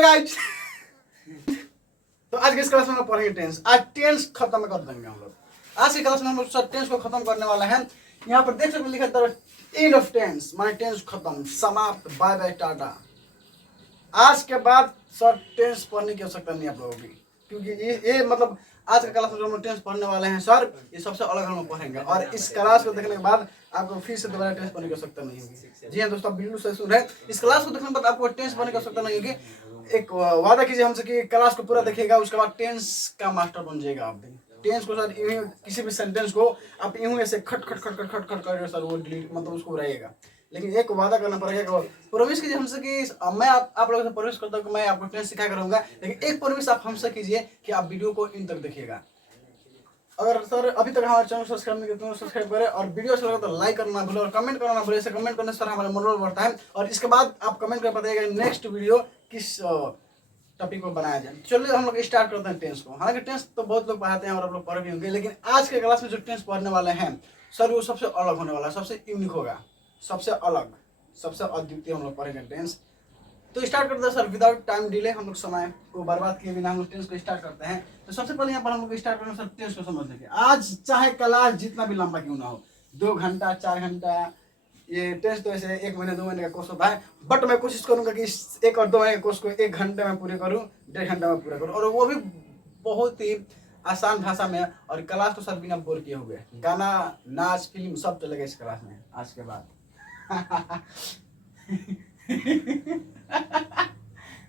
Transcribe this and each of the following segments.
Hello guys. तो आज के इस क्लास में हम पढ़ेंगे टेंस। आज टेंस खत्म कर देंगे हम लोग। आज की क्लास में हम लोग सब टेंस को खत्म करने वाला है। यहाँ पर देख सकते लिखा है एंड ऑफ टेंस, माने टेंस खत्म, समाप्त, बाय बाय, टाटा। आज के बाद सर टेंस पढ़ने की आवश्यकता नहीं आप लोगों की, क्योंकि ये मतलब आज का क्लास में जो हम टेंस पढ़ने वाले हैं सर, ये सबसे अलग हम पढ़ेंगे। और इस क्लास को देखने के बाद आपको फिर से दोबारा टेंस पढ़ने की आवश्यकता नहीं होगी। जी हाँ दोस्तों, बिल्कुल सही सुन रहे हैं। इस क्लास को देखने के बाद आपको टेंस पढ़ने की आवश्यकता नहीं होगी। एक वादा कीजिए हमसे कि क्लास को पूरा देखिएगा, उसके बाद टेंस का मास्टर बन जाएगा आप भी। टेंस को सर किसी भी सेंटेंस को आप यूं ऐसे खट खट खट खट खट खट कर सर वो डिलीट मतलब उसको रहेगा। लेकिन एक वादा करना पड़ेगा, प्रॉमिस कीजिए हमसे कि मैं आप लोगों से प्रॉमिस करता हूँ कि मैं आपको टेंस सिखा करूंगा। लेकिन एक प्रॉमिस आप हमसे कीजिए कि आप वीडियो को इन तक देखिएगा। अगर सर अभी तक हमारे चैनल सब्सक्राइब नहीं किया तो सब्सक्राइब करें, और वीडियो अच्छा लगा तो लाइक करना भूलें और कमेंट करना भूलें। ऐसे कमेंट करने से हमारा मनोबल बढ़ता है। और इसके बाद आप कमेंट कर बताइएगा नेक्स्ट वीडियो किस टॉपिक पर बनाया जाए। चलिए हम लोग स्टार्ट करते हैं टेंस को। हालांकि टेंस तो बहुत लोग पढ़ाते हैं और आप लोग पढ़ भी होंगे, लेकिन आज के क्लास में जो टेंस पढ़ने वाले हैं सर वो सबसे अलग होने वाला है, सबसे यूनिक होगा, सबसे अलग, सबसे अद्वितीय हम लोग पढ़ेंगे टेंस। तो स्टार्ट करते हैं सर विदाउट टाइम डिले। हम लोग समय को बर्बाद किए बिना हम लोग टेंस को स्टार्ट करते हैं। तो सबसे पहले यहाँ पर हम लोग स्टार्ट करेंगे सर टेंस को समझने के। आज चाहे क्लास जितना भी लंबा क्यों ना हो, 2 घंटा 4 घंटा, ये टेंस तो ऐसे 1 महीने 2 महीने का कोर्स होता है, बट मैं कोशिश करूंगा कि इस 1 और 2 महीने के कोर्स को 1 घंटे में पूरे करूँ, 1.5 घंटे में पूरा करूँ, और वो भी बहुत ही आसान भाषा में। और क्लास तो सर बिना बोर किए हुए, गाना नाच फिल्म सब चलेगा इस क्लास में आज के बाद।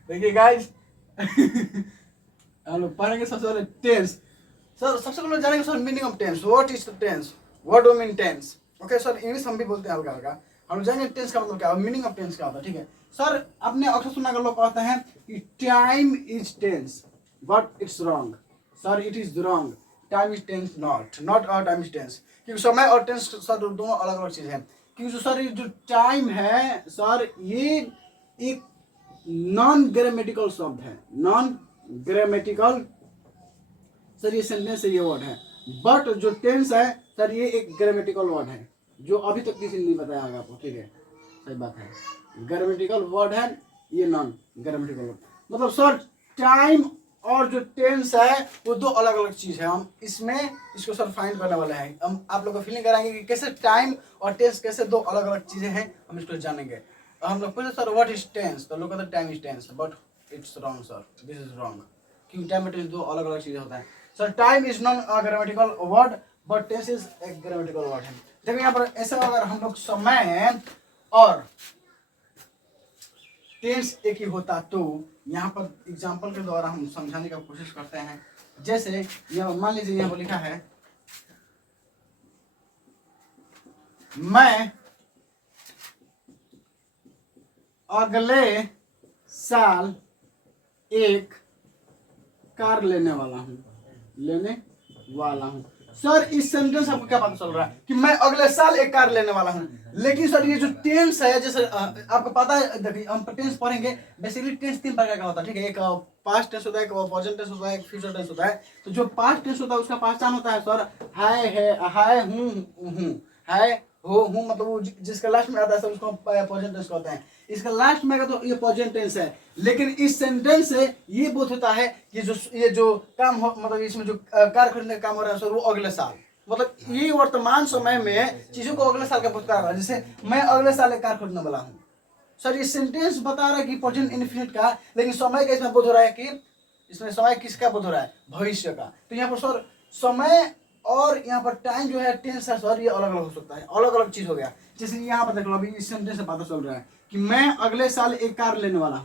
देखिए गाइस, हम लोग पढ़ेंगे सबसे पहले टेंस। सर सबसे पहले जानेंगे sir meaning of tense. What is the tense, what do mean tense. Okay sir, English हम भी बोलते हैं हल्का हल्का। हम लोग जानेंगे टेंस का मतलब क्या है, मीनिंग ऑफ टेंस क्या होता है। ठीक है सर, आपने अक्सर सुना अगर लोग कहते हैं कि time is tense, but it's wrong. Sir it is wrong, time is tense not और टाइम इज टेंस। क्योंकि समय और टेंस सर दोनों अलग अलग चीज है। क्योंकि सर ये जो टाइम है सर, ये एक नॉन ग्रामेटिकल शब्द है, नॉन ग्रामेटिकल सर ये सेंटेंस है, ये वर्ड है। बट जो टेंस है सर ये एक ग्रामेटिकल वर्ड है, जो अभी तक किसी ने नहीं बताया होगा आपको। ठीक है, सही बात है, ग्रामेटिकल वर्ड है ये, नॉन ग्रामेटिकल वर्ड। मतलब सर टाइम और जो टेंस है वो 2 अलग अलग चीज है। हम इसको सर फाइंड करने वाले हैं। हम आप लोग को फीलिंग कराएंगे कि कैसे टाइम और टेंस कैसे 2 अलग अलग चीजें हैं, हम इसको जानेंगे। हम लोग पूछे सर व्हाट इज टेंस, तो लोग कहते हैं time is tense, but it's wrong sir, this is wrong. क्योंकि टाइम और टेंस 2 अलग अलग चीजें होता है। Sir time is non grammatical word, but tense is एक ग्रामेटिकल वर्ड है। देखो यहाँ पर ऐसा, अगर हम लोग समय और टेंस एक ही होता तो यहाँ पर एग्जाम्पल के द्वारा हम समझाने की कोशिश करते हैं। जैसे यहाँ मान लीजिए यहाँ पर लिखा है मैं अगले साल एक कार लेने वाला हूँ। सर इस सेंटेंस आपको क्या पता चल रहा है कि मैं अगले साल एक कार लेने वाला हूँ। लेकिन सर ये जो टेंस है, जैसे आपको पता है, देखिए हम टेंस पढ़ेंगे, बेसिकली टेंस 3 प्रकार का होता है। ठीक है, एक पास्ट टेंस होता है, एक प्रेजेंट टेंस होता है, एक फ्यूचर टेंस होता है। तो जो पास्ट टेंस होता है उसका पहचान होता है सर है, हूँ, है, हो, मतलब वो जिसका लास्ट में आता है सर उसको प्रेजेंट टेंस कहते हैं। इसका लास्ट में तो ये प्रेजेंट टेंस है। लेकिन इस सेंटेंस से ये बोध होता है कि ये जो काम हो, मतलब इसमें जो कार खरीदने का काम हो रहा है सर वो अगले साल, मतलब ये वर्तमान समय में चीजों को अगले साल का बोध करा रहा है। जैसे मैं अगले साल एक कार खरीदने वाला हूँ। सर ये सेंटेंस बता रहा है कि प्रेजेंट इनफिनिट का, लेकिन समय का इसमें बोध हो रहा है कि इसमें समय किसका बोध हो रहा है, भविष्य का। तो यहाँ पर सर समय और यहाँ पर टाइम जो है टेंस है सर, ये अलग अलग हो सकता है, अलग अलग चीज हो गया। जैसे यहाँ पर देख लो, अभी इस सेंटेंस से पता चल रहा है कि मैं अगले साल एक कार लेने वाला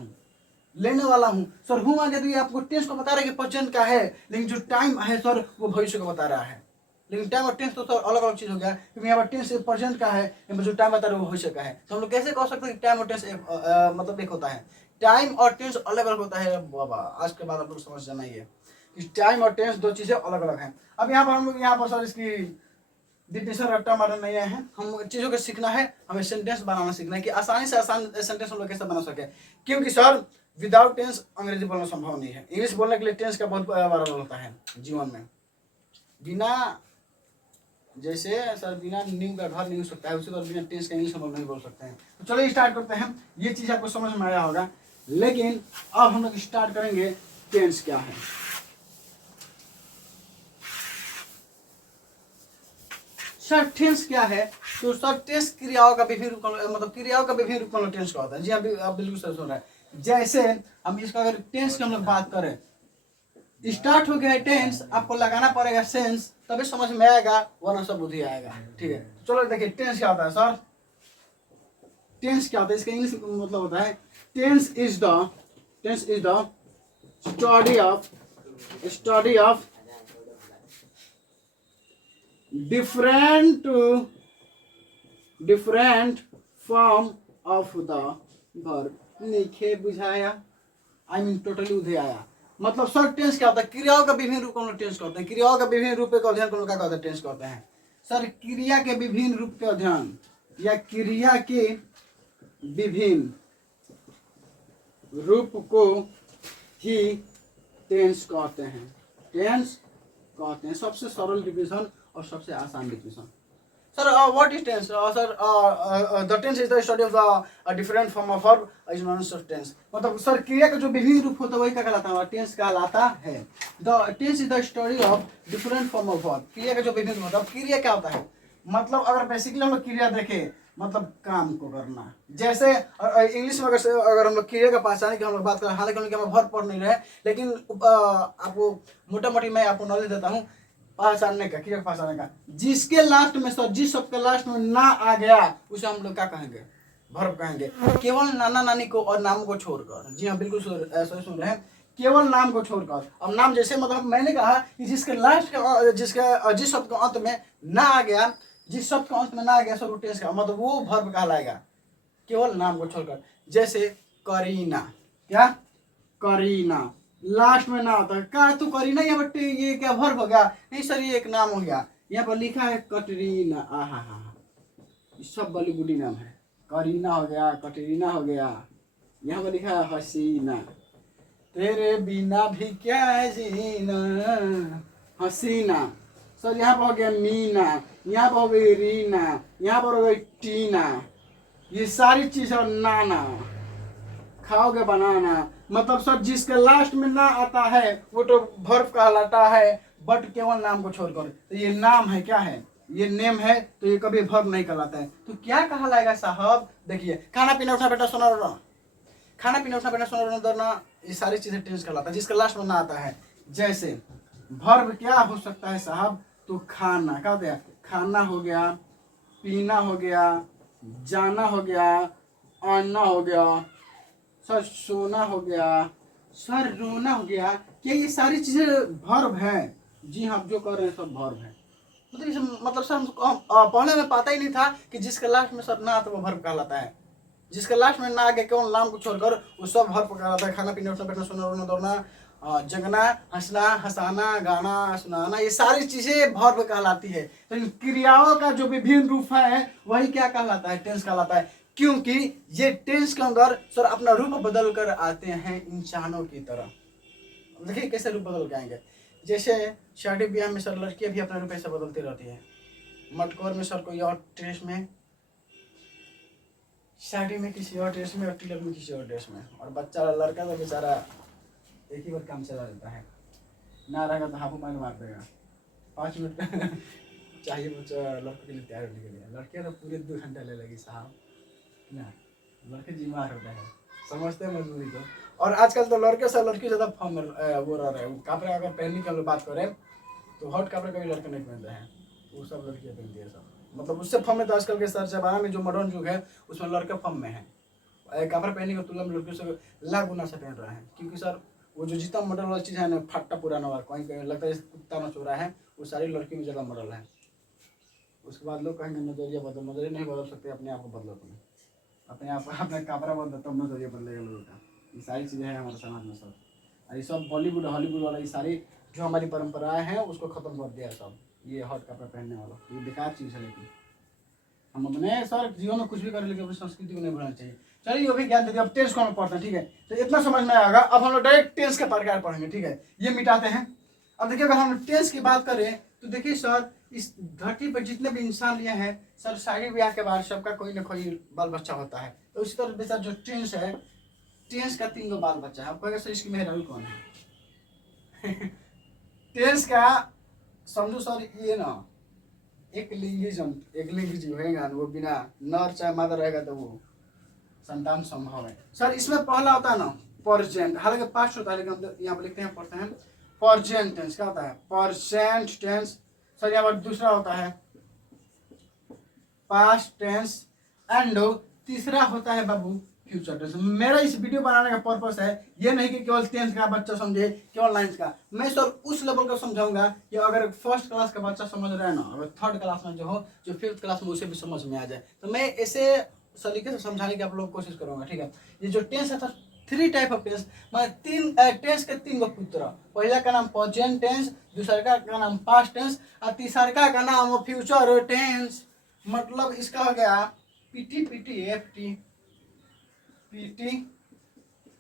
हूँ। सर हूँ आ गया, तो ये आपको टेंस को बता रहा है कि प्रेजेंट का है, लेकिन जो टाइम है सर वो भविष्य को बता रहा है। लेकिन टाइम और टेंस तो सर अलग अलग चीज हो गया, क्योंकि यहाँ पर टेंस प्रेजेंट का है, यहाँ पर जो टाइम बता रहा है वो भविष्य का है। तो हम लोग कैसे कह सकते हैं कि टाइम और टेंस मतलब एक होता है, टाइम और टेंस अलग अलग होता है। बाबा आज के बाद आप लोग समझ जाना ही है कि टाइम और टेंस 2 चीजें अलग अलग हैं। अब यहाँ पर हम लोग यहाँ पर सर इसकी डिफिनेशन रट्टा मारना नहीं आए हैं, हम चीज़ों को सीखना है, हमें सेंटेंस बनाना सीखना है कि आसानी से आसान सेंटेंस हम लोग कैसे बना सके। क्योंकि सर विदाउट टेंस अंग्रेजी बोलना संभव नहीं है। इंग्लिश बोलने के लिए टेंस का बहुत बड़ा रोल होता है जीवन में। बिना जैसे सर बिना नींव का घर नहीं हो सकता है, उसी तरह बिना टेंस का इंग्लिश हम लोग नहीं बोल सकते हैं। तो चलिए स्टार्ट करते हैं। ये चीज़ आपको समझ में आया होगा लेकिन अब हम लोग स्टार्ट करेंगे टेंस क्या है। सर टेंस क्या है? तो सर टेंस क्रियाओं का विभिन्न रूप, मतलब क्रियाओं का विभिन्न रूप में टेंस का होता है। जी आप बिल्कुल सही सुन रहे हैं। जैसे हम इसका अगर टेंस की हम लोग बात करें, स्टार्ट हो गया है टेंस, आपको लगाना पड़ेगा सेंस, तभी समझ में आएगा, वरना सब बुद्धि आएगा। ठीक है, चलो देखिए टेंस क्या होता है सर। टेंस क्या होता है, इसका इंग्लिश मतलब होता है tense is the study of different form of the verb. नहीं बुझाया, आई मीन टोटली उधे आया। मतलब सर टेंस क्या होता है? क्रियाओं का विभिन्न रूप को टेंस करते हैं। क्रियाओं का विभिन्न रूप का अध्ययन को क्या कहते हैं? टेंस करते हैं। सर क्रिया के विभिन्न रूप के अध्ययन या क्रिया के विभिन्न रूप को ही टेंस कहते हैं। टेंस कहते हैं सबसे सरल डिवीजन और सबसे आसान division. Sir what is tense? Sir the tense is the study of the different form of verb is known as tense. मतलब सर क्रिया का जो विभिन्न रूप होता है वही क्या कहलाता है? टेंस कहलाता है। The tense is the study of different form of verb. क्रिया का जो विभिन्न होता है, क्रिया क्या होता है? मतलब अगर बेसिकली हम लोग क्रिया देखें, मतलब काम को करना। जैसे इंग्लिश में अगर हम लोग क्रिया का पहचाने की हम लोग बात करें, हालांकि हम लोग भर पढ़ नहीं रहे, लेकिन आपको मोटा मोटी मैं आपको नॉलेज देता हूँ पहचानने का, क्रिया पहचानने का। जिसके लास्ट में सर, जिस शब्द के लास्ट में ना आ गया उसे हम लोग क्या कहेंगे? वर्ब कहेंगे। केवल नाना नानी को और नाम को छोड़कर। जी हाँ बिल्कुल सही सुन रहे हैं, केवल नाम को छोड़कर। अब नाम जैसे मतलब मैंने कहा कि जिसके लास्ट के जिस शब्द के अंत में ना आ गया, जिस शब्द का अंत में ना आ गया सर वो टेंस का मतलब वो वर्ब कहलाएगा, केवल नाम को छोड़कर। जैसे करीना, क्या करीना लास्ट में ना होता है क्या? तो करीना यहाँ पर ये क्या वर्ब हो गया? नहीं सर ये एक नाम हो गया। यहाँ पर लिखा है कटरीना। आहा हा, सब बॉलीवुडी नाम है। करीना हो गया, कटरीना हो गया। यहाँ पर लिखा है हसीना, तेरे बिना भी क्या जीना, हसीना। सर यहाँ पर हो गया मीना, यहाँ पर हो गई रीना, यहाँ पर हो गई टीना। ये सारी चीजें नाना, खाओगे बनाना। मतलब सर जिसके लास्ट में ना आता है वो तो वर्ब कहलाता है, बट केवल नाम को छोड़कर। तो ये नाम है, क्या है? ये नेम है, तो ये कभी वर्ब नहीं कहलाता है। तो क्या कहलाएगा साहब? देखिए खाना पीना उठना बैठना सोना रोना, खाना पीना उठना बैठना सोना रोना दौड़ना, ये सारी चीजें टेंस कहलाता है जिसके लास्ट में ना आता है। जैसे वर्ब क्या हो सकता है साहब? तो खाना, क्या होता है? खाना हो गया, पीना हो गया, जाना हो गया, आना हो गया, सर सोना हो गया, सर रोना हो गया। क्या ये सारी चीजें वर्ब हैं? जी हाँ, जो कर रहे हैं सब वर्ब है। मतलब सर हमको पढ़ने में पता ही नहीं था कि जिसके लास्ट में सर ना आता वो वर्ब कहलाता है। जिसके लास्ट में ना आ गया केवल नाम को छोड़कर वो सब वर्ब कहलाता है। खाना पीना उठना बैठना सोना रोना दौड़ना, जगना, हंसना, हंसाना, गाना, सुनाना, ये सारी चीजें वर्ब कहलाती है। तो इन क्रियाओं का जो विभिन्न रूप है वही क्या कहलाता है? टेंस कहलाता है। क्योंकि ये टेंस के अंदर सर अपना रूप बदल कर आते हैं इंसानों की तरह। देखिए कैसे रूप बदल के आएंगे। जैसे शादी ब्याह में सर लड़कियां भी अपना रूप ऐसे बदलती रहती है। मटकोर में सर कोई और ड्रेस में, शादी में किसी और ड्रेस में, और तिलक में किसी और ड्रेस में। और बच्चा लड़का तो बेचारा एक ही बार काम चला देता है, ना रहेगा तो हाफू मार देगा। 5 मिनट चाहिए बच्चा लड़के के लिए तैयार होने के लिए। लड़कियां तो पूरे 2 घंटा ले लगी साहब ना, लड़के बीमार होता है, समझते हैं मजबूरी को। और आजकल तो लड़के से लड़की ज़्यादा फॉर्म में वो रह रहे हैं। कपड़े अगर पहनने की बात करें तो हॉट कपड़े कभी लड़के नहीं पहनते हैं, वो सब लड़कियाँ पहनती है सब। मतलब उससे फॉर्म में तो आजकल के सर जमाना में जो मॉडर्न युग है उसमें लड़के फॉर्म में है। कपड़े पहनने की तुलना में लड़कियों से लाख गुना से पहन रहे हैं। क्योंकि सर वो जो जितना मॉडल वाला चीज़ है ना, फट्टा पुराना वाला, कहीं कहीं लगता है कुत्ता ना चोरा है, वो सारी लड़की में ज़्यादा मॉडल है। उसके बाद लोग कहेंगे नजरिया बदल, नजरिया नहीं बदल सकते, अपने आप को बदलो तुम्हें, अपने आप अपने कपड़ा बदलो तब नजरिया बदलेगा लोगों का। ये सारी चीज़ें हैं हमारे समाज में सब। और ये सब बॉलीवुड हॉलीवुड वाला ये सारी जो हमारी परंपराएं हैं उसको खत्म कर दिया सब। ये हॉट कपड़ा पहनने वाला ये बेकार चीज़ है। लेकिन हम अपने सर जीवन में कुछ भी करें लेकिन अपनी संस्कृति को नहीं भूलना चाहिए। चलिए वो भी ज्ञान दे दिया। अब टेंस को हम पढ़ते हैं, ठीक है? तो इतना समझ में आएगा। अब हम लोग डायरेक्ट टेंस के प्रकार पढ़ेंगे, ठीक है? ये मिटाते हैं। अब देखिए अगर हम टेंस की बात करें तो देखिए सर इस धरती पर जितने भी इंसान लिए हैं सर, शादी ब्याह के बाद सबका कोई ना कोई बाल बच्चा होता है। तो इसी तरह बेचारा जो टेंस है टेंस का 3 गो बाल बच्चा है। आप कहेंगे सर इसकी मेहरारू कौन है? टेंस का समझो सर ये ना एक लिंगी जीव है, वो बिना नर चाहे मादा रहेगा तो वो संतान संभव है। सर इसमें पहला होता है ना परजेंट, हालांकि पास्ट होता है लेकिन हम यहाँ पर लिखते हैं पढ़ते हैं परजेंट टेंस। क्या होता है? Present tense. सर यहाँ पर दूसरा होता है पास्ट टेंस एंड तीसरा होता है बाबू फ्यूचर टेंस। मेरा इस वीडियो बनाने का पर्पस है ये नहीं कि केवल टेंथ का बच्चा समझे, केवल नाइन्थ का। मैं सर उस लेवल का समझाऊंगा कि अगर फर्स्ट क्लास का बच्चा समझ रहा है ना, अगर थर्ड क्लास में जो हो, जो फिफ्थ क्लास में उसे भी समझ में आ जाए, तो मैं ऐसे सलीके से समझाने की आप लोग कोशिश करूंगा। ठीक है, ये जो टेंस है सर 3 टाइप ऑफ टेंस, मैं 3 टेंस के 3 गो पुत्र। पहला का नाम प्रेजेंट टेंस, दूसरा का नाम पास्ट टेंस और तीसरा का नाम फ्यूचर टेंस। मतलब इसका हो गया PT PT F T, PT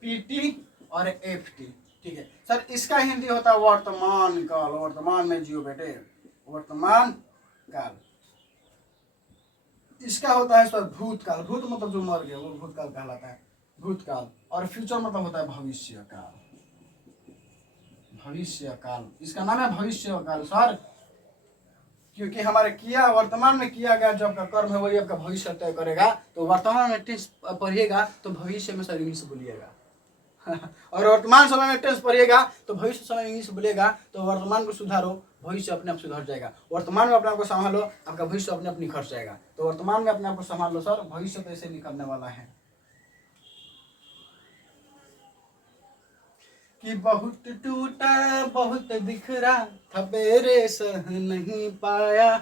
PT और एफ टी। ठीक है सर, इसका हिंदी होता है वर्तमान काल। वर्तमान में जियो बेटे, वर्तमान काल। इसका होता है सर भूतकाल। भूत मतलब जो मर गया वो भूतकाल कहलाता है, भूतकाल। और फ्यूचर मतलब होता है भविष्य काल। भविष्य काल, इसका नाम है भविष्य काल सर, क्योंकि हमारे किया वर्तमान में किया गया जो आपका कर्म है वही आपका भविष्य तय करेगा। तो वर्तमान में टेंस पढ़िएगा तो भविष्य में सर इंग्लिश बोलिएगा। और वर्तमान समय में टेंस पढ़िएगा तो भविष्य समय में इंग्लिश बोलिएगा। तो वर्तमान को सुधारो, भविष्य अपने आप सुधर जाएगा। वर्तमान में अपने आप को संभालो, आपका भविष्य अपने आप निखर जाएगा। तो वर्तमान में अपने आप को संभाल लो सर, भविष्य तो ऐसे निकलने वाला है कि बहुत टूटा बहुत बिखरा था मेरे सह नहीं पाया।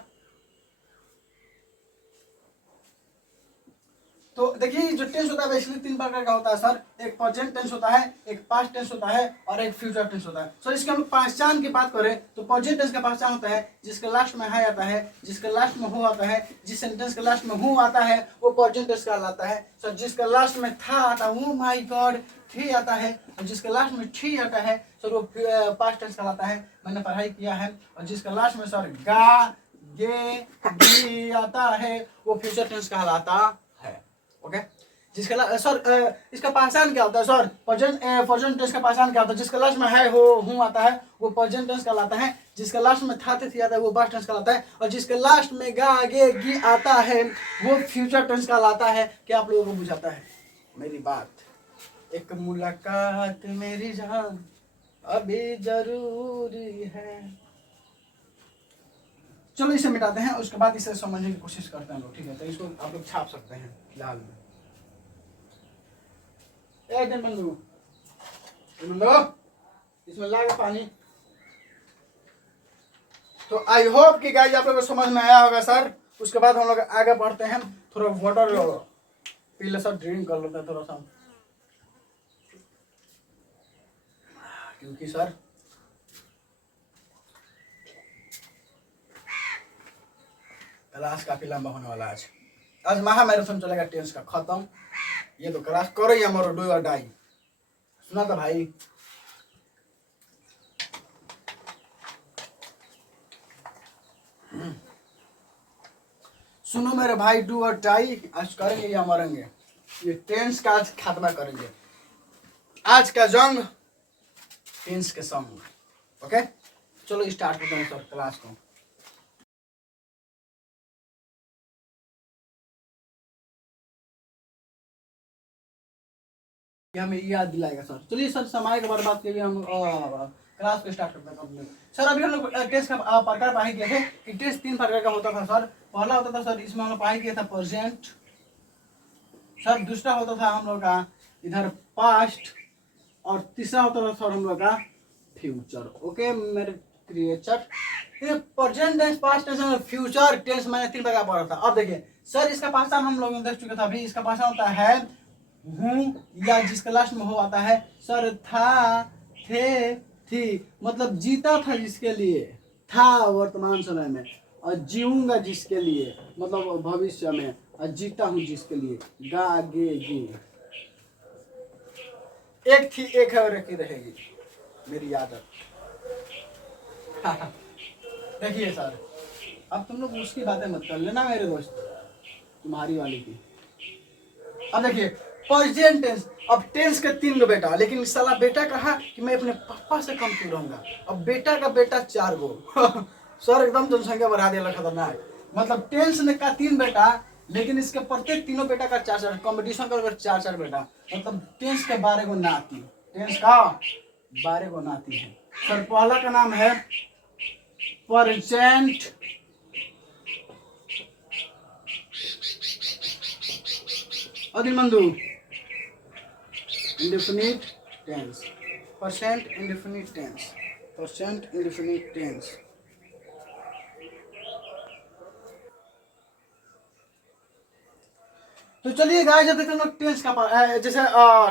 तो देखिए जो टेंस होता है बेसिकली 3 प्रकार का होता है सर। एक प्रेजेंट टेंस होता है, एक पास्ट टेंस होता है और एक फ्यूचर टेंस होता है। सर इसके हम पहचान की बात करें तो प्रेजेंट टेंस का पहचान होता है जिसके लास्ट में है आता है, जिसके लास्ट में हो आता है, जिस सेंटेंस के लास्ट में हूँ आता है वो प्रेजेंट टेंस कहलाता है। सर जिसके लास्ट में था आता है, ओ माय गॉड थी आता है, और जिसके लास्ट में ठी आता है सर वो पास्ट टेंस कहलाता है। मैंने पढ़ाई किया है। और जिसके लास्ट में सर गा गे गी आता है वो फ्यूचर टेंस कहलाता है। ओके, जिसका सर इसका पहचान क्या होता है सर? प्रेजेंट टेंस का पहचान क्या होता है? जिसका लास्ट में है हो हूँ आता है वो प्रेजेंट टेंस कहलाता है। जिसका लास्ट में था थे आता है वो पास्ट टेंस कहलाता है। और जिसके लास्ट में गा गे गी आता है वो फ्यूचर टेंस कहलाता है। क्या आप लोगों को बुझाता है मेरी बात? एक मुलाकात मेरी जान अभी जरूरी है। चलो इसे मिटाते हैं, उसके बाद इसे समझने की कोशिश करते हैं लोग। ठीक है, तो इसको आप लोग छाप सकते हैं फिलहाल में। एक दिन बंदो इसमें लागे पानी। तो आई होप कि गाइस आप लोगों को समझ में आया होगा सर। उसके बाद हम लोग आगे बढ़ते हैं। थोड़ा वाटर पी ले सर, ड्रिंक कर लेते हैं थोड़ा सा, क्योंकि सर क्लास काफी लंबा होने वाला है। आज महा मैराथन चलेगा टेंस का खत्म। ये तो क्लास करो या मरो, डू और डाई। सुना था भाई? सुनो मेरे भाई, डू और डाई आज करेंगे या मरेंगे। ये टेंस का आज खात्मा करेंगे। आज का जंग टेंस के संग। ओके चलो स्टार्ट करते हैं सर क्लास को। हमें याद दिलाएगा सर। चलिए सर, समय के बर्बाद के लिए हम क्लास को स्टार्ट करते हैं। सर अभी हम लोग टेस्ट का प्रकार पढ़ाई किए थे कि टेस्ट 3 प्रकार का होता था सर। पहला होता था सर, इसमें हम लोग पढ़ाई किया था प्रेजेंट सर। दूसरा होता था हम लोग का इधर पास्ट, और तीसरा होता था सर हम लोग का फ्यूचर। ओके मेरे creature, present tense, past tense और फ्यूचर टेंस मैंने 3 प्रकार पढ़ा था। अब देखिए सर, इसका पहचान हम लोग देख चुके थे। अभी इसका पहचान होता है हूँ या जिसका लास्ट में हो आता है सर। था थे थी, मतलब जीता था जिसके लिए, था वर्तमान समय में, और जीऊंगा जिसके लिए मतलब भविष्य में, और जीता हूँ जिसके लिए गा गे गे। एक थी एक है और एक ही रहेगी मेरी आदत। देखिए सर, अब तुम लोग उसकी बातें मत कर लेना मेरे दोस्त, तुम्हारी वाली की। अब देखिए प्रेजेंट टेंस। अब टेंस के 3 गो बेटा, लेकिन साला बेटा कहा कि मैं अपने पापा से कम क्यों रहूंगा। अब बेटा का बेटा 4 गो सर एकदम जनसंख्या बढ़ा दिया खतरनाक। मतलब टेंस ने का 3 बेटा, लेकिन इसके प्रत्येक तीनों बेटा का 4-4 कॉम्पिटिशन कर 4-4 बेटा। मतलब टेंस के 12 गो नाती, टेंस का 12 गो नाती है। सर पहला का नाम है प्रेजेंट अदिलमंदू indefinite tense, present indefinite tense, present indefinite tense. तो चलिए गाइस, जब देखते हैं हम लोग टेंस का जैसे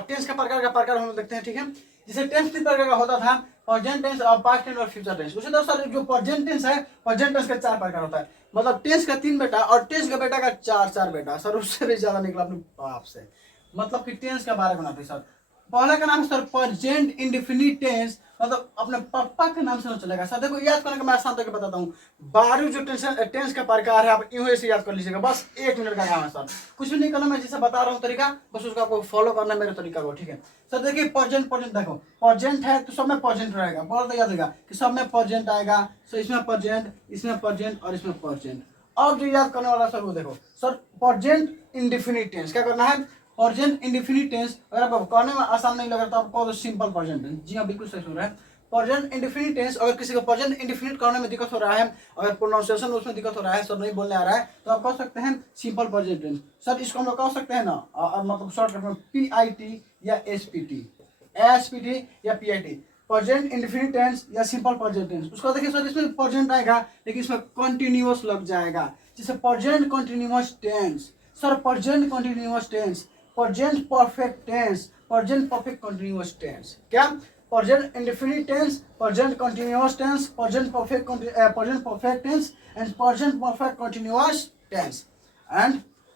टेंस का प्रकार हम लोग देखते हैं, ठीक है। जैसे टेंस 3 प्रकार का होता था, प्रेजेंट टेंस और पास्ट टेंस और फ्यूचर टेंस। उसी तरह सर जो प्रेजेंट टेंस है, प्रेजेंट टेंस का 4 प्रकार होता है। मतलब टेंस का 3 बेटा और टेंस का बेटा का 4-4 बेटा। सर उससे भी ज्यादा निकला अपने बाप से। मतलब कि टेंस का 12 बनाते सर। पहला का नाम है सर प्रेजेंट इंडेफिनिट टेंस, मतलब अपने पापा के नाम से ना चलेगा सर। देखो याद करने का मैं आसान तरीके बताता हूँ। 12 जो टेंस का प्रकार है, आप यूं ऐसे याद कर लीजिएगा, बस 1 मिनट का काम है सर। कुछ भी नहीं करना, मैं जैसे बता रहा हूँ तरीका, बस उसका आपको फॉलो करना है मेरे तरीका को, ठीक है। सर देखिए प्रेजेंट, देखो प्रेजेंट है तो सब में प्रेजेंट रहेगा। बहुत याद रहेगा कि सब में प्रेजेंट आएगा। सो इसमें प्रेजेंट, इसमें प्रेजेंट और इसमें प्रेजेंट। अब जो याद करने वाला सर वो देखो सर, प्रेजेंट इंडेफिनिट टेंस क्या करना है। प्रेजेंट इंडेफिनिट टेंस अगर आपको करने में आसान नहीं लग रहा तो आप कहो सिंपल प्रेजेंट टेंस। जी हाँ, बिल्कुल सही सुन रहे हैं। प्रेजेंट इंडेफिनिट टेंस, अगर किसी को प्रेजेंट इंडेफिनिट करने में दिक्कत हो रहा है, अगर प्रोनाउंसिएशन उसमें दिक्कत हो रहा है, सर नहीं बोलने आ रहा है, तो आप कह सकते हैं सिंपल प्रेजेंट टेंस। सर इसको हम लोग कह सकते हैं ना, मतलब शॉर्टकट में PIT या SPT, SPT या PIT, प्रेजेंट इंडेफिनिट टेंस या सिंपल प्रेजेंट टेंस। उसको देखिए सर, इसमें प्रेजेंट आएगा लेकिन इसमें कंटिन्यूअस लग जाएगा। जैसे present continuous tense, sir present continuous tense, present perfect tense, present perfect continuous tense. क्या? Present indefinite tense, present continuous tense, present perfect tense and present perfect continuous tense and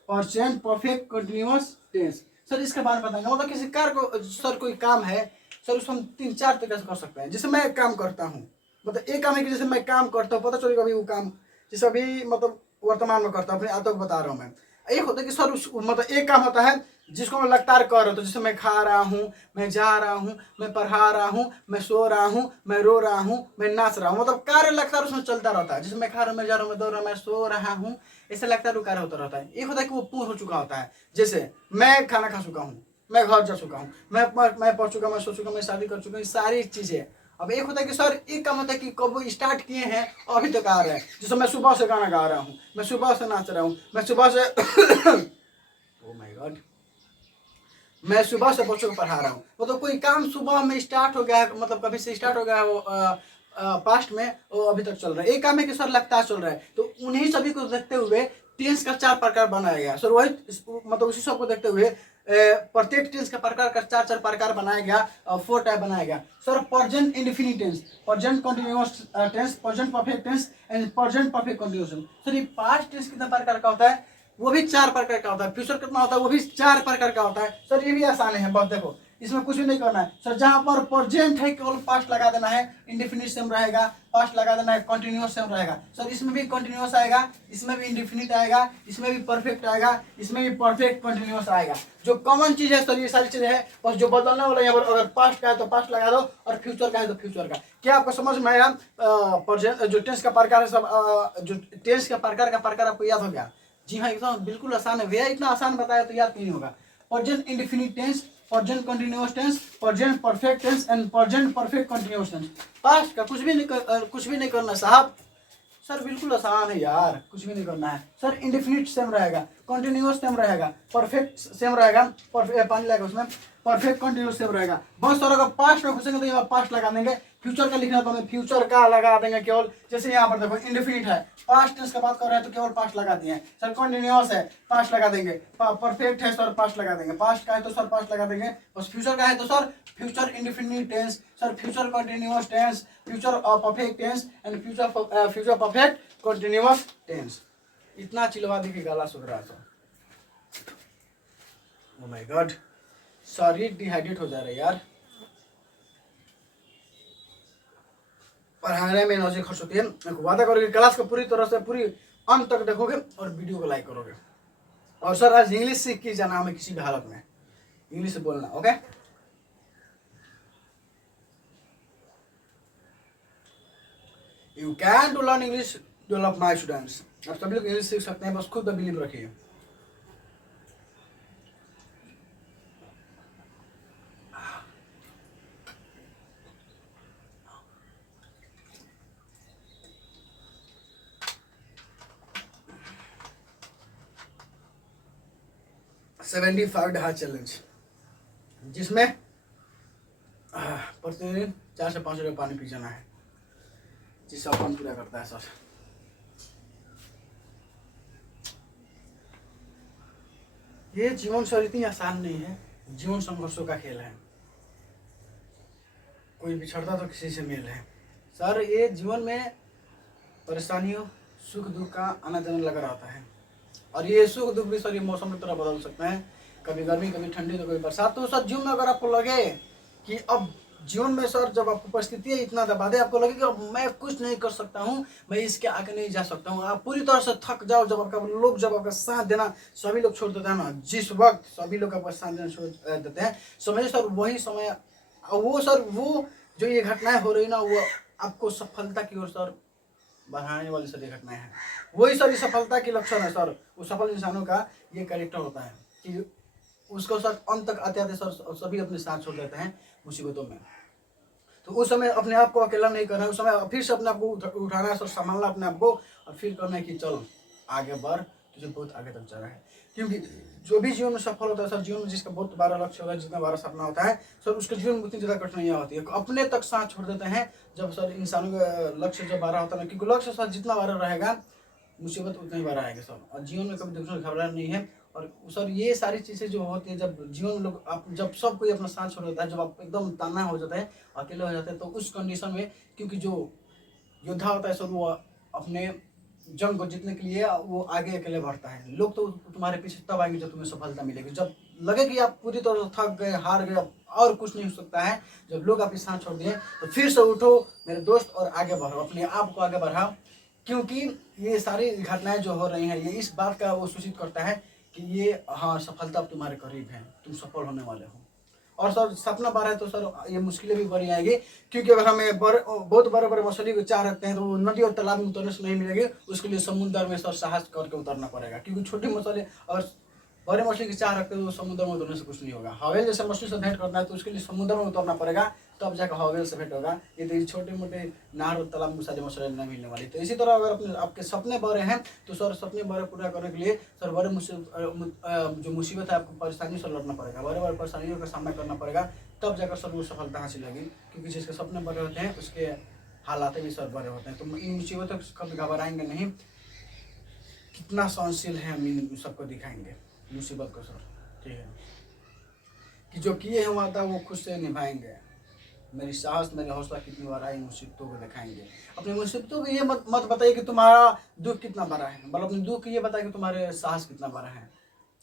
present perfect continuous tense. Sir इसके बारे में बताएंगे। मतलब किसी कार्य को sir कोई काम है सर, उसको हम 3-4 तरीके से कर सकते हैं। जैसे मैं एक काम करता हूँ, मतलब एक काम है कि जैसे मैं काम करता हूँ, पता चलेगा अभी वो काम जैसे अभी मतलब वर्तमान में करता हूँ, अपने आदत बता रहा हूँ मैं। एक होता है कि सर मतलब एक काम होता है जिसको मैं लगातार कर रहा हूँ। तो जैसे मैं खा रहा हूँ, मैं जा रहा हूँ, मैं पढ़ा रहा हूँ, मैं सो रहा हूँ, मैं रो रहा हूँ, मैं नाच रहा हूँ। मतलब कार्य लगातार उसमें चलता रहता है। जैसे मैं खा रहा हूँ, मैं जा रहा हूँ, मैं दौड़ रहा हूँ, मैं सो रहा हूँ, ऐसे लगातार वो कार्य होता रहता है। एक होता है कि वो पूर्ण हो चुका होता है। जैसे मैं खाना खा चुका हूँ, मैं घर जा चुका हूँ, मैं पढ़ चुका, मैं सो चुका, मैं शादी कर चुका हूँ, सारी चीजें। अब एक होता है कि सर एक काम होता है कि कब स्टार्ट किए हैं अभी तक आ रहा है। जैसे मैं सुबह से गाना गा रहा हूँ, मैं सुबह से नाच रहा हूँ, मैं सुबह से ओ माय गॉड, मैं सुबह से बच्चों को पढ़ा रहा हूँ। मतलब कोई काम सुबह में स्टार्ट हो गया है, मतलब कभी से स्टार्ट हो गया है वो पास्ट में, वो अभी तक चल रहा है। एक काम है कि सर लगातार चल रहा है। तो उन्हीं सभी को देखते हुए टेंस का 4 प्रकार बनाया गया सर। वही मतलब उसी सब को देखते हुए प्रत्येक टेंस का प्रकार का 4-4 प्रकार बनाया गया और 4 टाइप बनाया गया sir. Present indefinite tense, present continuous tense, present perfect tense and present perfect continuous. Sir ये पास्ट टेंस कितना प्रकार का होता है, वो भी 4 प्रकार का होता है। फ्यूचर कितना होता है, वो भी 4 प्रकार का होता है। सर ये भी आसान है बहुत। देखो इसमें कुछ भी नहीं करना है सर। जहां पर प्रेजेंट है केवल पास्ट लगा देना है, इंडेफिनिट सेम रहेगा, पास्ट लगा देना है, कंटीन्यूअस सेम रहेगा। सर इसमें भी कंटीन्यूअस आएगा, इसमें भी इंडेफिनिट आएगा, इसमें भी परफेक्ट आएगा, इसमें भी परफेक्ट कंटीन्यूअस आएगा। जो कॉमन चीज है सर ये सारी चीजें है। बस जो बदलने वाला यहाँ पर अगर पास्ट का है तो पास्ट लगा दो और फ्यूचर का है तो फ्यूचर का। क्या आपको समझ में आया? प्रेजेंट जो टेंस का प्रकार है सब, जो टेंस का प्रकार आपको याद हो गया? जी हाँ, एकदम बिल्कुल आसान है भैया। इतना आसान बताया तो याद नहीं होगा। Present indefinite tense, present continuous tense, present perfect tense and present perfect continuous tense. Past का कुछ भी नहीं करना साहब। सर बिल्कुल आसान है यार, कुछ भी नहीं करना है सर। इंडेफिनिट सेम रहेगा, कंटीन्यूअस सेम रहेगा, परफेक्ट सेम रहेगा, पानी लगेगा उसमें, परफेक्ट कंटीन्यूअस सेम रहेगा। बहुत सारा अगर पास्ट में घुसेंगे तो यहाँ पास्ट लगा देंगे, फ्यूचर का लिखना तो हमें फ्यूचर का लगा देंगे केवल। जैसे यहाँ पर देखो इंडेफिनिट है, पास्ट टेंस का बात कर रहे हैं तो केवल पास्ट लगा दिए हैं सर। कंटीन्यूअस है, पास्ट लगा देंगे। परफेक्ट है सर, पास्ट लगा देंगे। पास्ट का है तो सर पास्ट लगा देंगे। बस फ्यूचर का है तो sir future indefinite tense, sir future continuous tense, future perfect tense and future perfect continuous tense. इतना चिलवा दी कि गला सुख रहा था। Oh my god, sorry dehydrate हो जा रहा है यार। पढ़ाने में एनर्जी खर्च होती है। वादा करोगे क्लास को पूरी तरह से पूरी अंत तक देखोगे और वीडियो को लाइक करोगे। और सर आज इंग्लिश सीख के जाना हमें किसी भी हालत में। इंग्लिश बोलना, okay. You can to learn English develop my students. आप सभी लोग इंग्लिश सीख सकते हैं, बस खुद पर बिलीव रखिए। सेवेंटी फाइव हार्ट चैलेंज, जिसमें प्रतिदिन 4 से 5 लीटर पानी पी जाना है, जिससे अपन पूरा करता है सर। ये जीवन सर इतनी आसान नहीं है, जीवन संघर्षों का खेल है। कोई बिछड़ता तो किसी से मेल है सर। ये जीवन में परेशानियों सुख दुख का आना जाना लगा रहता है, और ये सुख दुख भी सर ये मौसम की तरह बदल सकता है, कभी गर्मी कभी ठंडी तो कभी बरसात। तो सर जीवन में अगर आपको लगे कि अब जीवन में सर जब आपको परिस्थिति इतना दबा दे, आपको लगे कि अब मैं कुछ नहीं कर सकता हूँ, मैं इसके आगे नहीं जा सकता हूँ, आप पूरी तरह से थक जाओ, जब आपका साथ देना सभी लोग छोड़ देते हैं ना, जिस वक्त सभी लोग आपका साथ देना छोड़ देते हैं, समझिए सर वही समय वो सर वो जो ये घटनाएं हो रही ना, वो आपको सफलता की ओर सर बढ़ाने वाली सर घटनाएं हैं। वही सर सफलता के लक्षण है सर। वो सफल इंसानों का ये कैरेक्टर होता है कि उसको सर अंत तक आते आते सर सभी अपने साथ छोड़ देते हैं मुसीबतों में। तो उस समय अपने आप को अकेला नहीं करना है, उस समय फिर से अपने आप को उठाना है सर, संभालना अपने आप को, और फिर करना है कि चल आगे बढ़, तुझे बहुत आगे तक जाना है। क्योंकि जो भी जीवन में सफल होता है सर, जीवन में जिसका बहुत बड़ा लक्ष्य होता है, जितना बड़ा सपना होता है सर, उसके जीवन में उतनी ज़्यादा कठिनाइयाँ होती है, अपने तक साथ छोड़ देते हैं जब सर इंसानों का लक्ष्य जब बड़ा होता है ना, क्योंकि लक्ष्य सर जितना बड़ा रहेगा मुसीबत उतना ही बड़ा आएगा सर। और जीवन में कभी दूसरों घबराना नहीं है। और सर ये सारी चीज़ें जो होती है, जब जीवन में लोग आप जब सब कोई अपना साथ छोड़ देता है, जब आप एकदम तन्हा हो जाता है, अकेले हो जाते हैं, तो उस कंडीशन में क्योंकि जो योद्धा होता है सर, वो अपने जंग को जीतने के लिए वो आगे अकेले बढ़ता है। लोग तो तुम्हारे पीछे तब आएंगे जब तुम्हें सफलता मिलेगी, जब लगे कि आप पूरी तरह से थक गए, हार गए, और कुछ नहीं हो सकता है, जब लोग आपके साथ छोड़ दिए, तो फिर से उठो मेरे दोस्त और आगे बढ़ो, अपने आप को आगे बढ़ाओ। क्योंकि ये सारी घटनाएं जो हो रही हैं, ये इस बात का वो सूचित करता है कि ये हाँ सफलता अब तुम्हारे करीब है, तुम सफल होने वाले हो। और सर सपना बड़ा है तो सर ये मुश्किलें भी बड़ी आएगी, क्योंकि अगर हमें बहुत बड़े बड़े मछली को चाह रखते हैं तो वो नदी और तालाब में उतरने से नहीं मिलेगी, उसके लिए समुद्र में सर साहस करके उतरना पड़ेगा। क्योंकि छोटी मछली अगर बड़े मछली की चाह रखते हैं तो समुद्र में उतरने से कुछ नहीं होगा। हवेल जैसे मछली से भेंट करना है तो उसके लिए समुद्र में उतरना पड़ेगा, तब जाकर हवेल से भेंट होगा। ये तो छोटे मोटे नहर और तालाब में सारी मछली नहीं मिलने वाली। तो इसी तरह अगर अपने आपके सपने बड़े हैं तो सर सपने बड़े पूरा करने के लिए सर बड़े जो मुसीबत है, आपको परेशानी से लड़ना पड़ेगा, बड़े बड़े परेशानियों का सामना करना पड़ेगा, तब जाकर सर वो सफलता हासिल होगी। क्योंकि जिसके सपने बड़े होते हैं उसके हालात भी सर बड़े होते हैं। तो इन मुसीबतों से कभी घबराएंगे नहीं, कितना सहनशील है हम इन सबको दिखाएंगे मुसीबत को सर। ठीक है कि जो किए हैं वादा वो खुद से निभाएंगे, मेरी साहस मेरी हौसला कितनी बड़ा है, इन मुसीबतों को दिखाएंगे। अपनी मुसीबतों को ये मत बताइए कि तुम्हारा दुख कितना बड़ा है, मतलब अपने दुख को ये बताइए कि तुम्हारे साहस कितना बड़ा है।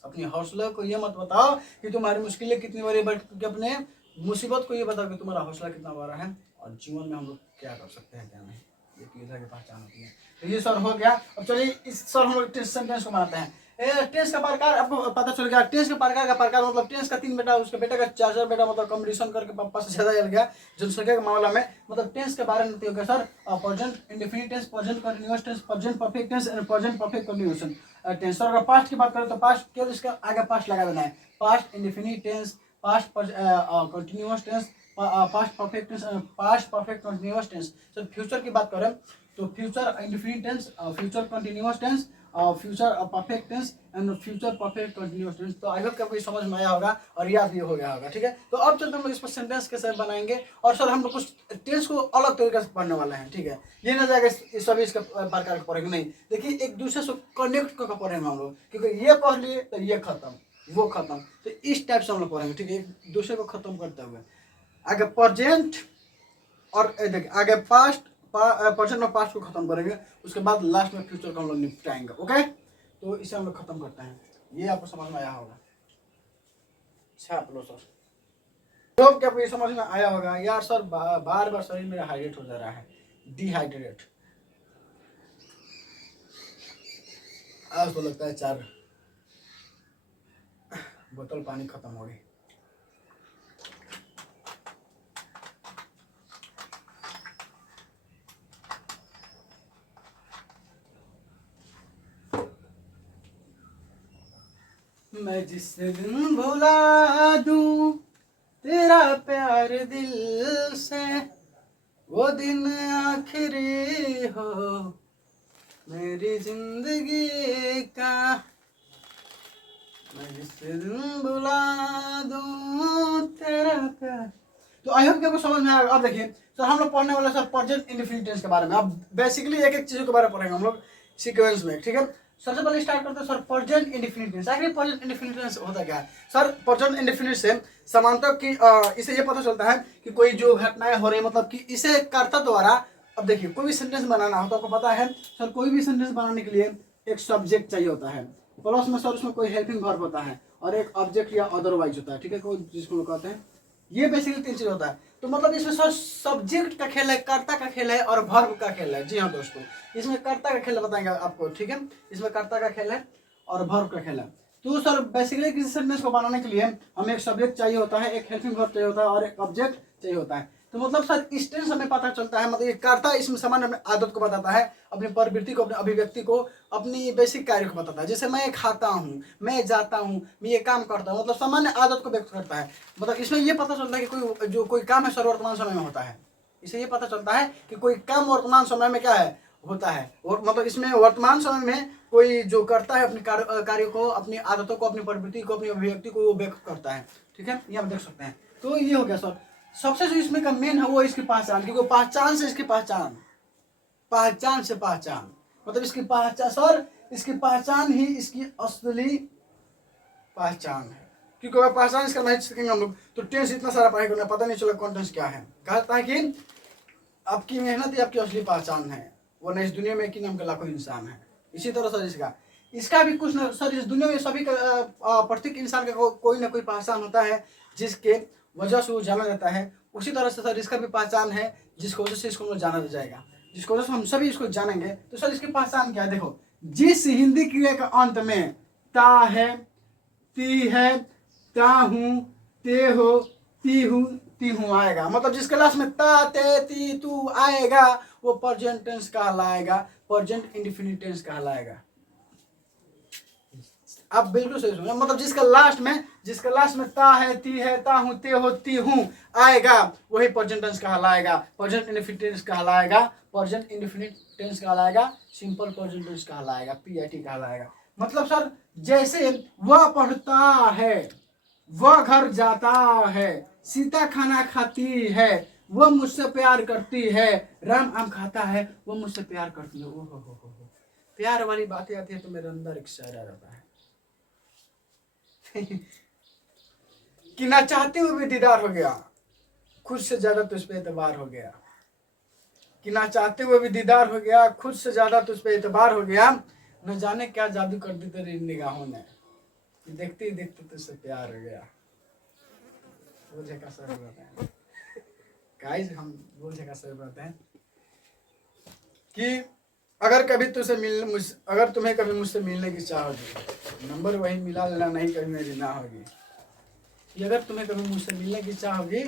अपनी हौसले को ये मत बताओ कि तुम्हारी मुश्किलें कितनी बड़ी, बल्कि अपने मुसीबत को ये बताओ कि तुम्हारा हौसला कितना बड़ा है, और जीवन में हम लोग क्या कर सकते हैं क्या नहीं, ये योद्धा की पहचान होती है। तो ये सर हो गया। अब चलिए इस सर हम लोग सेंटेंस को बनाते हैं। टेंस का प्रकार आपको पता चल गया। टेंस के प्रकार मतलब टेंस का 3 बेटा, उसके बेटे का 4 बेटा, मतलब कॉम्बिनेशन करके पापा से ज्यादा चल गया जनसंख्या के मामला में। मतलब टेंस के बारे में हो गया sir present indefinite tense, present continuous tense, present perfect tense and present perfect continuation tense. अगर पास्ट की बात करें तो पास्ट केवल इसके आगे पास्ट लगा देना है, past indefinite tense, past continuous tense, past perfect tense, past perfect continuous tense. Sir future की बात करें तो future indefinite tense, future continuous tense, future perfect tense and future perfect continuous tense. तो आई होप आपको समझ में आया होगा और याद भी हो गया होगा। ठीक है, तो अब चलते हम इस पर सेंटेंस कैसे बनाएंगे, और सर हम लोग कुछ टेंस को अलग तरीके से पढ़ने वाले हैं। ठीक है, ये ना जाएगा सभी इसका प्रकार का पढ़ेंगे नहीं, देखिए एक दूसरे से कनेक्ट करके पढ़ेंगे हम लोग, क्योंकि ये पढ़ लिए तो ये खत्म वो खत्म, तो इस टाइप से हम लोग पढ़ेंगे। ठीक है, एक दूसरे को खत्म करते हुए आगे प्रेजेंट और देखिए आगे पास्ट, प्रेजेंट और पास्ट को खत्म करेंगे, उसके बाद लास्ट में फ्यूचर को हम लोग निपटाएंगे। ओके, तो इसे हम लोग खत्म करते हैं। ये आपको समझ में आया होगा, छाप लो सर। तो क्या आपको ये समझ में आया होगा यार सर, बार बार शरीर मेरा हाइड्रेट हो जा रहा है, डिहाइड्रेट। आज तो लगता है 4 बोतल पानी खत्म हो गई। मैं जिस दिन भुला दूं तेरा प्यार दिल से, वो दिन आखिरी हो मेरी जिंदगी का। मैं जिस दिन बुला दूं तेरा प्यार। तो आई होप कि आपको समझ में आएगा। अब देखिए सर, हम लोग पढ़ने वाले सर प्रेजेंट इंडेफिनिट टेंस के बारे में। अब बेसिकली एक एक चीज़ों के बारे में पढ़ेंगे हम लोग सीक्वेंस में, ठीक है। सबसे पहले स्टार्ट करते हैं सर प्रेजेंट इंडेफिनिट टेंस। आखिर प्रेजेंट इंडेफिनिट टेंस होता क्या है सर? प्रेजेंट इंडेफिनिट से समानता की इसे ये पता चलता है कि कोई जो घटनाएं हो रही है, मतलब कि इसे कर्ता द्वारा। अब देखिए कोई भी सेंटेंस बनाना हो तो आपको पता है सर, कोई भी सेंटेंस बनाने के लिए एक सब्जेक्ट चाहिए होता है, प्लस में सर उसमें कोई हेल्पिंग वर्ब होता है, और एक ऑब्जेक्ट या अदरवाइज होता है, ठीक है, कोई जिसको लोग कहते हैं। ये बेसिकली तीन चीज होता है। तो मतलब इसमें सर सब्जेक्ट का खेल है, कर्ता का खेल है और वर्ब का खेल है। जी हाँ दोस्तों, इसमें कर्ता का खेल बताएंगे आपको, ठीक है। इसमें कर्ता का खेल है और वर्ब का खेल है। तो सर बेसिकली किसी सेंटेंस को बनाने के लिए हमें एक सब्जेक्ट चाहिए होता है, एक हेल्पिंग वर्ब चाहिए होता है और एक ऑब्जेक्ट चाहिए होता है। तो मतलब सर इस टेंस हमें पता चलता है, मतलब ये कर्ता इसमें सामान्य अपनी आदत को बताता है, अपनी प्रवृत्ति को, अपनी अभिव्यक्ति को, अपनी बेसिक कार्य को बताता है। जैसे मैं खाता हूँ, मैं जाता हूँ, मैं ये काम करता हूँ, मतलब सामान्य आदत को व्यक्त करता है। मतलब इसमें ये पता चलता है कि कोई काम है सर वर्तमान समय में होता है। इससे ये पता चलता है कि कोई काम वर्तमान समय में क्या है, होता है। और मतलब इसमें वर्तमान समय में कोई जो करता है अपने कार्य को, अपनी आदतों को, अपनी प्रवृत्ति को, अपनी अभिव्यक्ति को वो व्यक्त करता है, ठीक है। ये हम देख सकते हैं। तो ये हो गया सर। सबसे जो इसमें का मेन है वो इसकी पहचान, क्योंकि पहचान से इसकी पहचान, पहचान से पहचान, मतलब इसकी पहचान सर, इसकी पहचान ही इसकी असली पहचान है। क्योंकि अगर पहचान इसका नहीं सकेंगे हम लोग तो टेंस इतना सारा पढ़ाई करना पता नहीं चला कौन टेंस क्या है। कहता है कि आपकी मेहनत ही आपकी असली पहचान है, वरना इस दुनिया में एक ही नाम के लाखों इंसान है। इसी तरह सर इसका भी कुछ न सर, इस दुनिया में सभी का प्रत्येक इंसान का कोई ना कोई पहचान होता है जिसके वजह से वो जाना जाता है। उसी तरह से सर इसका भी पहचान है जिसकी वजह से इसको जाना जाएगा, जिसकी वजह से हम सभी इसको जानेंगे। तो सर इसकी पहचान क्या है? देखो, जिस हिंदी क्रिया का अंत में ता है, ती है, ता हूँ, ते हो, ती हूँ, ती हूँ आएगा, मतलब जिसके लास्ट में ता, ते, ती, तू आएगा वो प्रेजेंट टेंस कहलाएगा, प्रेजेंट इंडेफिनिट टेंस कहलाएगा। आप बिल्कुल सही सुनिए, मतलब जिसका लास्ट में ता है, ती है, ता हूँ, ते हो, ती हूँ आएगा वही प्रेजेंट टेंस कहलाएगा, प्रेजेंट इंडेफिनिट टेंस कहलाएगा, प्रेजेंट इंडेफिनिट टेंस कहलाएगा, सिंपल प्रेजेंट टेंस कहलाएगा, पीआईटी कहलाएगा। मतलब सर जैसे वह पढ़ता है, वह घर जाता है, सीता खाना खाती है, वह मुझसे प्यार करती है, राम आम खाता है, वह मुझसे प्यार करती है। ओहो हो, प्यार वाली बातें आती है तो मेरे अंदर एक शहर आ जाता है कि ना चाहते हुए भी दीदार हो गया, खुद से ज्यादा तुझ पे एतबार हो गया। कि ना चाहते हुए भी दीदार हो गया, खुद से ज्यादा तुझ पे एतबार हो गया, न जाने क्या जादू कर दी तेरी निगाहों ने, देखते ही देखते तुझसे प्यार हो गया। बोझे का सर बताते हैं गाइस, हम बोझे का सर बताते हैं कि अगर तुम्हें कभी मुझसे मिलने की चाह होगी, नंबर वही मिला लेना, नहीं कभी मेरी ना होगी। कि अगर तुम्हें कभी मुझसे मिलने की चाह होगी,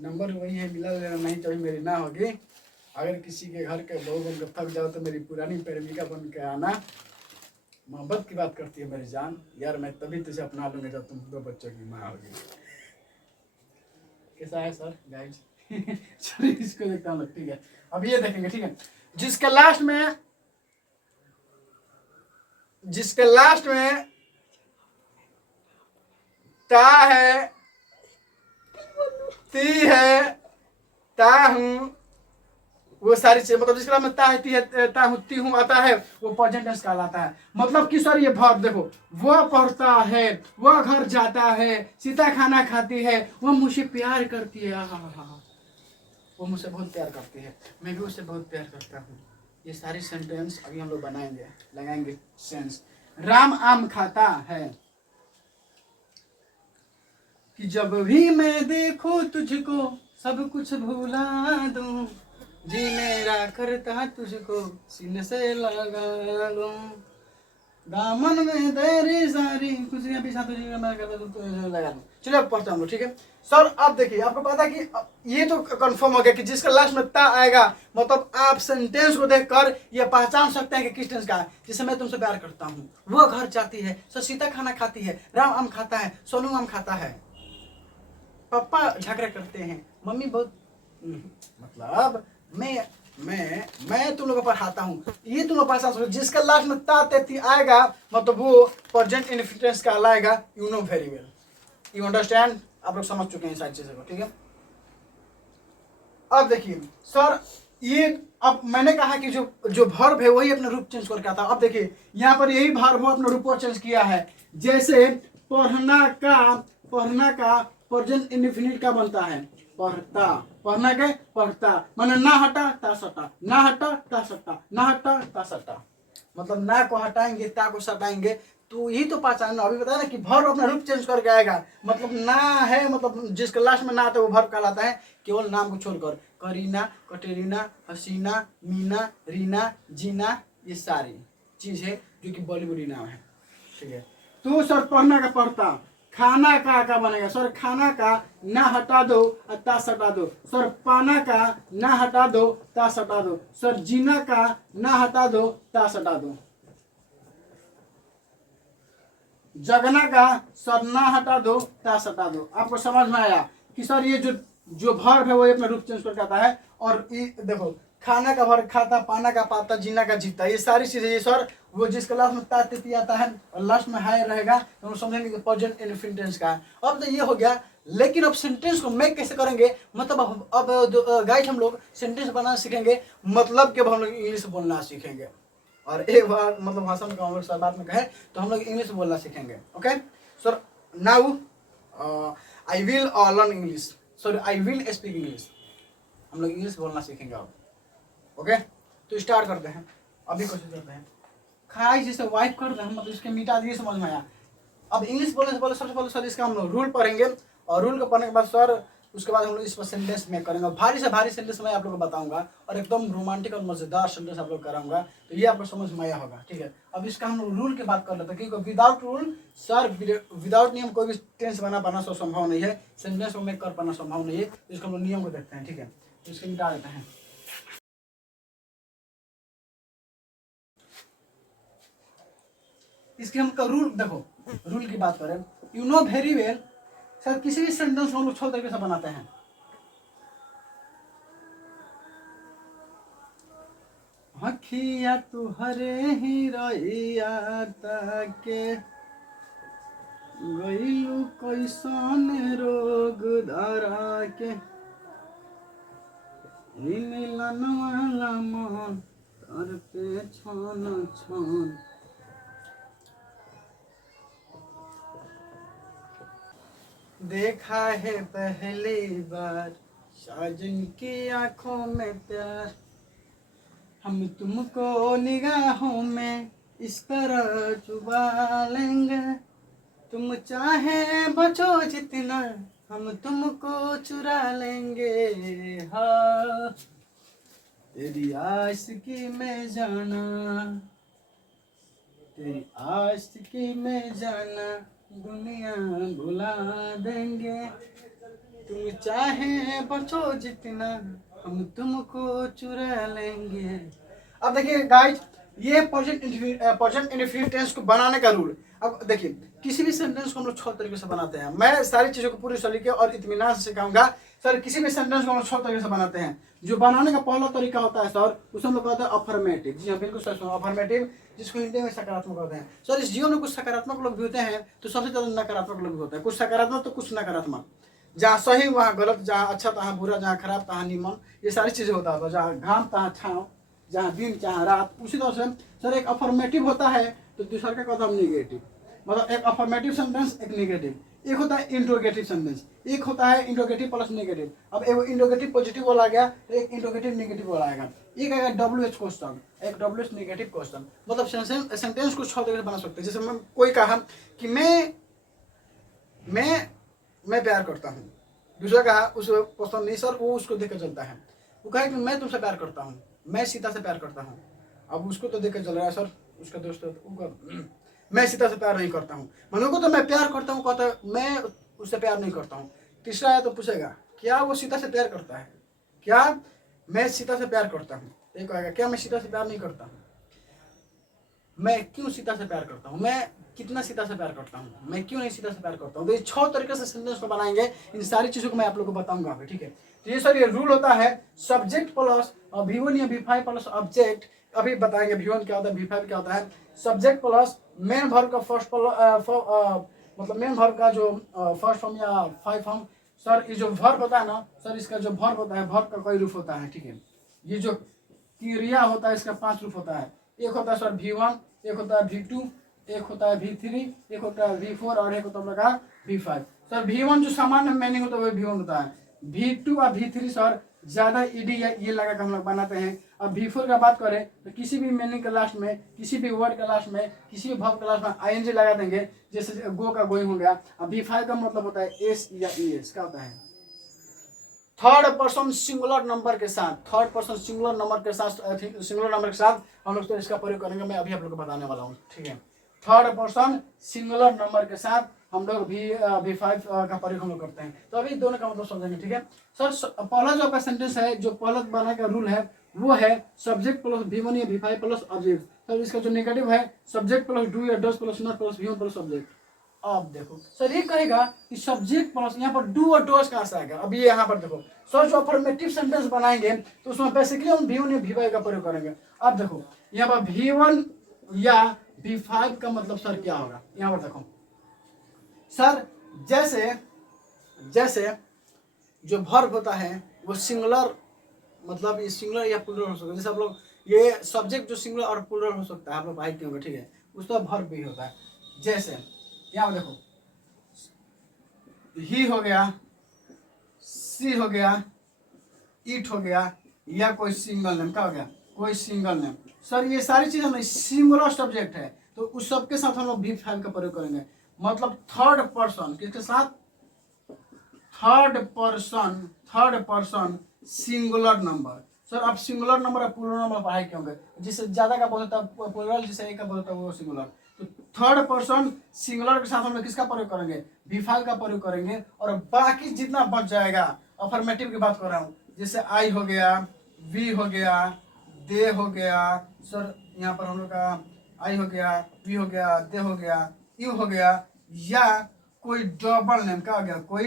नंबर वही है, मिला लेना, नहीं कभी मेरी ना होगी। अगर किसी के घर के बहू बनकर थक जाओ तो मेरी पुरानी प्रेमिका बन के आना, मोहब्बत की बात करती है मेरी जान, यार मैं तभी तुझे अपना लूंगा जब तुम 2 बच्चों की माँ होगी। कैसा है सर गाइस? चलिए इसको देखता हूँ, ठीक है। अब ये देखेंगे, ठीक है। जिसके लास्ट में ता है, ती है, ता हूँ, वो सारी चीजें, मतलब जिसके में ता है, ती है, ता हूँ, ती हूँ आता है वो प्रेजेंट टेंस कहलाता है। मतलब कि सर ये भाव देखो, वह पढ़ता है, वह घर जाता है, सीता खाना खाती है, वह मुझसे प्यार करती है, वो मुझसे बहुत प्यार करती है, मैं भी उससे बहुत प्यार करता हूँ। ये सारी सेंटेंस अभी हम लोग बनाएंगे, लगाएंगे सेंस। राम आम खाता है, कि जब भी मैं देखूं तुझको सब कुछ भुला दूं, जी मेरा करता तुझको सीने से लगा लूं। दामन में तेरी सारी खुशियां भी साथ मैं करता तो लगा दूं। चलिए अब पढ़ते हम लोग, ठीक है सर। अब देखिए, आपको पता है कि ये तो कंफर्म हो गया कि जिसका लास्ट में ता आएगा, मतलब आप सेंटेंस को देखकर ये पहचान सकते हैं कि किस टेंस का है। जैसे मैं तुमसे प्यार करता हूँ, वो घर जाती है, सर सीता खाना खाती है, राम आम खाता है, सोनू आम खाता है, पापा झगड़ा करते हैं, मम्मी बहुत मतलब मैं तुम लोगों को पढ़ाता हूँ। ये तुम लोग पहचान सकते, जिसका लास्ट में ता ते आएगा मतलब वो प्रेजेंट इनफिनिटिव का लाएगा। You know very well, you understand, आप लोग समझ चुके हैं सारी चीजों को, ठीक है। अब देखिए सर, ये अब मैंने कहा कि जो जो वर्ब है वही अपना रूप चेंज करके आता है। अब देखिए यहाँ पर यही वर्ब हो अपना रूप चेंज किया है। जैसे पढ़ना का प्रेजेंट इंडेफिनिट का बनता है पढ़ता, पढ़ना के पढ़ता, माने ना हटा ता सटा, ना हटा ता सटा, ना हटा ता सटा, मतलब ना को हटाएंगे ता को सटाएंगे। तो यही तो पहचानना, अभी बताया ना कि वर्ब अपना रूप चेंज करके आएगा। मतलब ना है, मतलब जिसके लास्ट में ना आता है वो वर्ब कहलाता है, केवल नाम को छोड़कर। करीना, कटरीना, हसीना, मीना, रीना, जीना, ये सारी चीज है जो कि बॉलीवुड नाम है, ठीक है। तो सर पढ़ना का पढ़ता, खाना का बनेगा सर, खाना का ना हटा दो और ता सटा दो। सर पाना का ना हटा दो ता सटा दो। सर जीना का ना हटा दो ता सटा दो। जगना का सर ना हटा दो ता सटा दो। आपको समझ में आया कि सर ये जो वर्ब है वो अपना रूप चेंज करके आता है। और ये देखो, खाना का वर्ब खाता, पाना का पाता, जीना का जीता, ये सारी चीजें ये सर वो जिसका लास्ट में ता तिथि आता है और लास्ट में हाय रहेगा तो हम समझेंगे कि प्रेजेंट इनफिनिटिव का है। अब तो ये हो गया, लेकिन अब सेंटेंस को मेक कैसे करेंगे, मतलब अब गाइस हम लोग सेंटेंस बनाना सीखेंगे, मतलब कि अब हम लोग इंग्लिश बोलना सीखेंगे। और एक बार मतलब भाषा में हम लोग सर बात में कहे तो हम लोग इंग्लिश बोलना सीखेंगे। Okay sir, now I will learn English, sorry I will speak English, हम लोग इंग्लिश बोलना सीखेंगे अब। ओके तो स्टार्ट करते हैं, अभी कोशिश करते हैं। खाई जैसे वाइप करते हैं, मतलब इसके मिटा दिए, समझ में आया। अब इंग्लिश बोलने से पहले सबसे पहले सर इसका हम लोग रूल पढ़ेंगे, और रूल को पढ़ने के बाद सर उसके बाद हम लोग इस पर सेंटेंस में करेंगे। भारी से भारी सेंटेंस मैं आप लोग को बताऊंगा और एकदम रोमांटिक और मजेदार सेंटेंस आप लोग कराऊंगा, तो ये आपको समझ में आया होगा, ठीक है। अब इसका हम लोग रूल की बात कर लेते हैं, क्योंकि विदाउट रूल सर, विदाउट नियम कोई भी टेंस बना पाना संभव नहीं है, सेंटेंस को मेक कर पाना संभव नहीं है। इसको हम लोग नियम को देखते हैं, ठीक है। तो इसको मिटा देते हैं। इसके हम रूल देखो, रूल की बात करें, you know very well sir, किसी भी सेंटेंस को हम लोग 6 तरीके से बनाते हैं। हखिया तुहरे ही रहिया ताके गईलू कैसन रोग धरा के, मिलन वाला मन तर पे छन छन। देखा है पहली बार साजन की आंखों में प्यार, हम तुमको निगाहों में इस तरह चुबा लेंगे, तुम चाहे बचो जितना हम तुमको चुरा लेंगे। हाँ तेरी आशिकी में जाना, तेरी आशिकी में जाना दुनिया भुला देंगे, तुम चाहे बचो जितना हम तुमको चुरा लेंगे। अब देखिए गाइस, ये प्रेजेंट इंडेफिनिट टेंस को बनाने का रूल। अब देखिए, किसी भी सेंटेंस को हम लोग 6 तरीके से बनाते हैं। मैं सारी चीजों को पूरी सलीके और इत्मीनान से सिखाऊंगा। सर किसी भी सेंटेंस को हम लोग 6 तरीके से बनाते हैं। जो बनाने का पहला तरीका होता है सर, उसे हम लोग कहते हैं अफर्मेटिव। जी हाँ, बिल्कुल सर, अफर्मेटिव, जिसको हिंदी में सकारात्मक होते हैं। सर इस जीवन में कुछ सकारात्मक लोग भी होते हैं तो सबसे ज्यादा नकारात्मक लोग भी होते हैं। कुछ सकारात्मक तो कुछ नकारात्मक, जहाँ सही वहाँ गलत, जहाँ अच्छा तहाँ बुरा, जहाँ खराब तहाँ निमन, ये सारी चीजें होता है। जहाँ घाम तहाँ छाँव, जहाँ दिन जहाँ रात। उसी तरह से सर एक अफर्मेटिव होता है तो दूसरा का कहता हम निगेटिव। मतलब एक अफर्मेटिव सेंटेंस, एक निगेटिव। एक होता है इंट्रोगेटिव सेंटेंस, एक होता है इंट्रोगेटिव प्लस नेगेटिव। अब एक इंट्रोगेटिव पॉजिटिव वाला आ गया तो एक इंट्रोगेटिव नेगेटिव वाला आएगा। एक आएगा WH क्वेश्चन, एक WH नेगेटिव क्वेश्चन। मतलब सेंटेंस को 6 तरीके से बना सकते हैं। जैसे मैं कोई कहा कि मैं प्यार करता हूँ, दूसरा कहा उसे पसंद नहीं सर, वो उसको देख कर चलता है। वो कहे कि मैं तुमसे प्यार करता हूँ, मैं सीता से प्यार करता हूँ। अब उसको तो देख कर चल रहा है सर, उसका दोस्त मैं सीता से प्यार नहीं करता हूँ। मनु को तो मैं प्यार करता हूँ, कहता है मैं उससे प्यार नहीं करता हूँ। तीसरा है तो पूछेगा क्या वो सीता से प्यार करता है, क्या मैं सीता से प्यार करता हूँ। ये कहेगा क्या मैं सीता से प्यार नहीं करता हूँ, मैं क्यों सीता से प्यार करता हूँ, मैं कितना सीता से प्यार करता हूँ, मैं क्यों नहीं सीता से प्यार करता हूँ। तो ये 6 तरीके से सेंटेंस को बनाएंगे। इन सारी चीजों को मैं आप लोगों को बताऊंगा अभी, ठीक है। तो ये सर ये रूल होता है सब्जेक्ट प्लस V1 या V5 प्लस ऑब्जेक्ट। अभी बताएंगे V1 क्या होता है, V5 क्या होता है। सब्जेक्ट प्लस मेन वर्ब का फर्स्ट मतलब मेन वर्ब का जो फर्स्ट फॉर्म या 5 फॉर्म। सर ये जो वर्ब होता है ना सर, इसका जो वर्ब होता है, वर्ब का कई रूप होता है, ठीक है। ये जो क्रिया होता है इसका 5 रूप होता है। एक होता है सर V1, एक होता है V2, एक होता है V3, एक होता है V4 और एक होता है V5। सर V1 जो सामान्य मीनिंग होता है वो V1 होता है। V2 और V3 सर ज्यादा ईडी या ये लगा के हम लोग बनाते हैं। अब V4 का बात करें तो किसी भी मीनिंग के लास्ट में, किसी भी वर्ड के लास्ट में, किसी भी वर्ब के लास्ट में ING लगा देंगे, जैसे गो का गोइंग हो गया। अब V5 का मतलब होता है एस या ES। क्या होता है, थर्ड पर्सन सिंगुलर नंबर के साथ, थर्ड पर्सन सिंगुलर नंबर के साथ, सिंगुलर नंबर के साथ हम लोग तो इसका प्रयोग करेंगे। मैं अभी आप लोग को बताने वाला हूँ, ठीक है। थर्ड पर्सन सिंगुलर नंबर के साथ हम लोग V5 का प्रयोग हम लोग करते हैं। तो अभी दोनों का मतलब समझेंगे, ठीक है। सर पहला जो आपका सेंटेंस है, जो पहला बनाने का रूल है वो है सब्जेक्ट प्लस V1 या V5 प्लस ऑब्जेक्ट। सर इसका जो नेगेटिव है सब्जेक्ट प्लस डू या does plus not plus V1 plus object. अब देखो सर ये कहेगा कि सब्जेक्ट प्लस यहाँ पर डू और डज कहाँ से आएगा। अभी यहाँ पर देखो सर जो अफर्मेटिव सेंटेंस बनाएंगे तो उसमें बेसिकली हम V1 या V5 का प्रयोग करेंगे। अब देखो यहाँ पर V1 या V5 का मतलब सर क्या होगा। यहाँ पर देखो सर जैसे जो वर्ब होता है वो सिंगुलर, मतलब ये सिंगुलर या प्लूरल हो सकता है। जैसे आप लोग ये सब्जेक्ट जो सिंगुलर और प्लूरल हो सकता है, आप लोग बाइक होंगे, ठीक है, उसका वर्ब भी होता है। जैसे यहाँ देखो ही हो गया, सी हो गया, इट हो गया, या कोई सिंगल नेम। क्या हो गया, कोई सिंगल नेम। सर ये सारी चीजें हम सिंगुलर सब्जेक्ट है तो उस सब के साथ हम लोग V5 का प्रयोग करेंगे। मतलब थर्ड पर्सन किसके साथ, third person singular number. Sir आप सिंगुलर नंबर और प्लूरल नंबर पढ़ाई क्यों गए, जिससे ज्यादा का बोलता है प्लूरल, जिससे एक का बोलता है वो सिंगुलर। तो थर्ड पर्सन सिंगुलर के साथ हम लोग किसका प्रयोग करेंगे, V5 का प्रयोग करेंगे। और बाकी जितना बच जाएगा, अफर्मेटिव की बात कर रहा हूँ, जैसे आई हो गया, वी हो गया, दे हो गया। सर यहाँ पर हम लोग का आई हो गया, वी हो गया, दे हो गया, यू हो गया, या कोई डबल नेम। क्या हो गया, कोई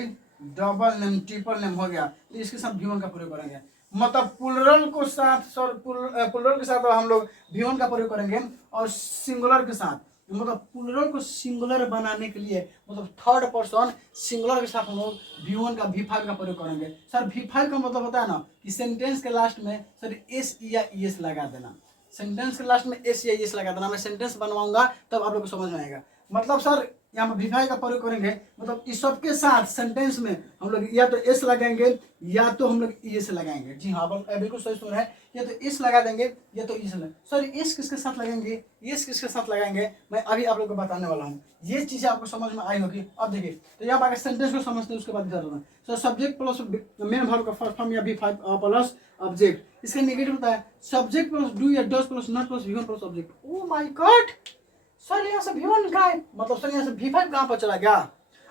डबल नेम, ट्रिपल नेम हो गया, तो इसके साथ V1 का प्रयोग करेंगे। मतलब प्लूरल को साथ सर प्लूरल के साथ हम लोग V1 का प्रयोग करेंगे। और सिंगुलर के साथ, मतलब प्लूरल को सिंगुलर बनाने के लिए, मतलब थर्ड पर्सन सिंगुलर के साथ हम लोग V1 का V5 का प्रयोग करेंगे। सर V5 का मतलब होता है ना कि सेंटेंस के लास्ट में सर एस या ES लगा देना। सेंटेंस के लास्ट में एस या ES लगा देना। मैं सेंटेंस बनवाऊंगा तब आप लोग को समझ में आएगा। मतलब सर यहाँ पर V5 का प्रयोग करेंगे, मतलब इस सब के साथ सेंटेंस में हम लोग या तो एस लगाएंगे या तो हम लोग ES लगाएंगे। जी हाँ बिल्कुल सही सुन रहे हैं, या तो एस लगा देंगे या तो ES लगाएंगे। सर एस किसके साथ लगाएंगे, ES किसके साथ लगाएंगे, मैं अभी आप लोग को बताने वाला हूँ। ये चीजें आपको समझ में आई होगी। अब देखिए तो यहाँ पर सेंटेंस को समझते हैं, उसके बाद इधर होना। Sir subject plus main verb का फर्स्ट फॉर्म या V5 प्लस ऑब्जेक्ट। इसका नेगेटिव होता है सब्जेक्ट प्लस डू या does plus not plus V1 plus object. O my God, sir यहाँ से V1 गायब, मतलब सर यहाँ से V5 कहाँ पर चला गया।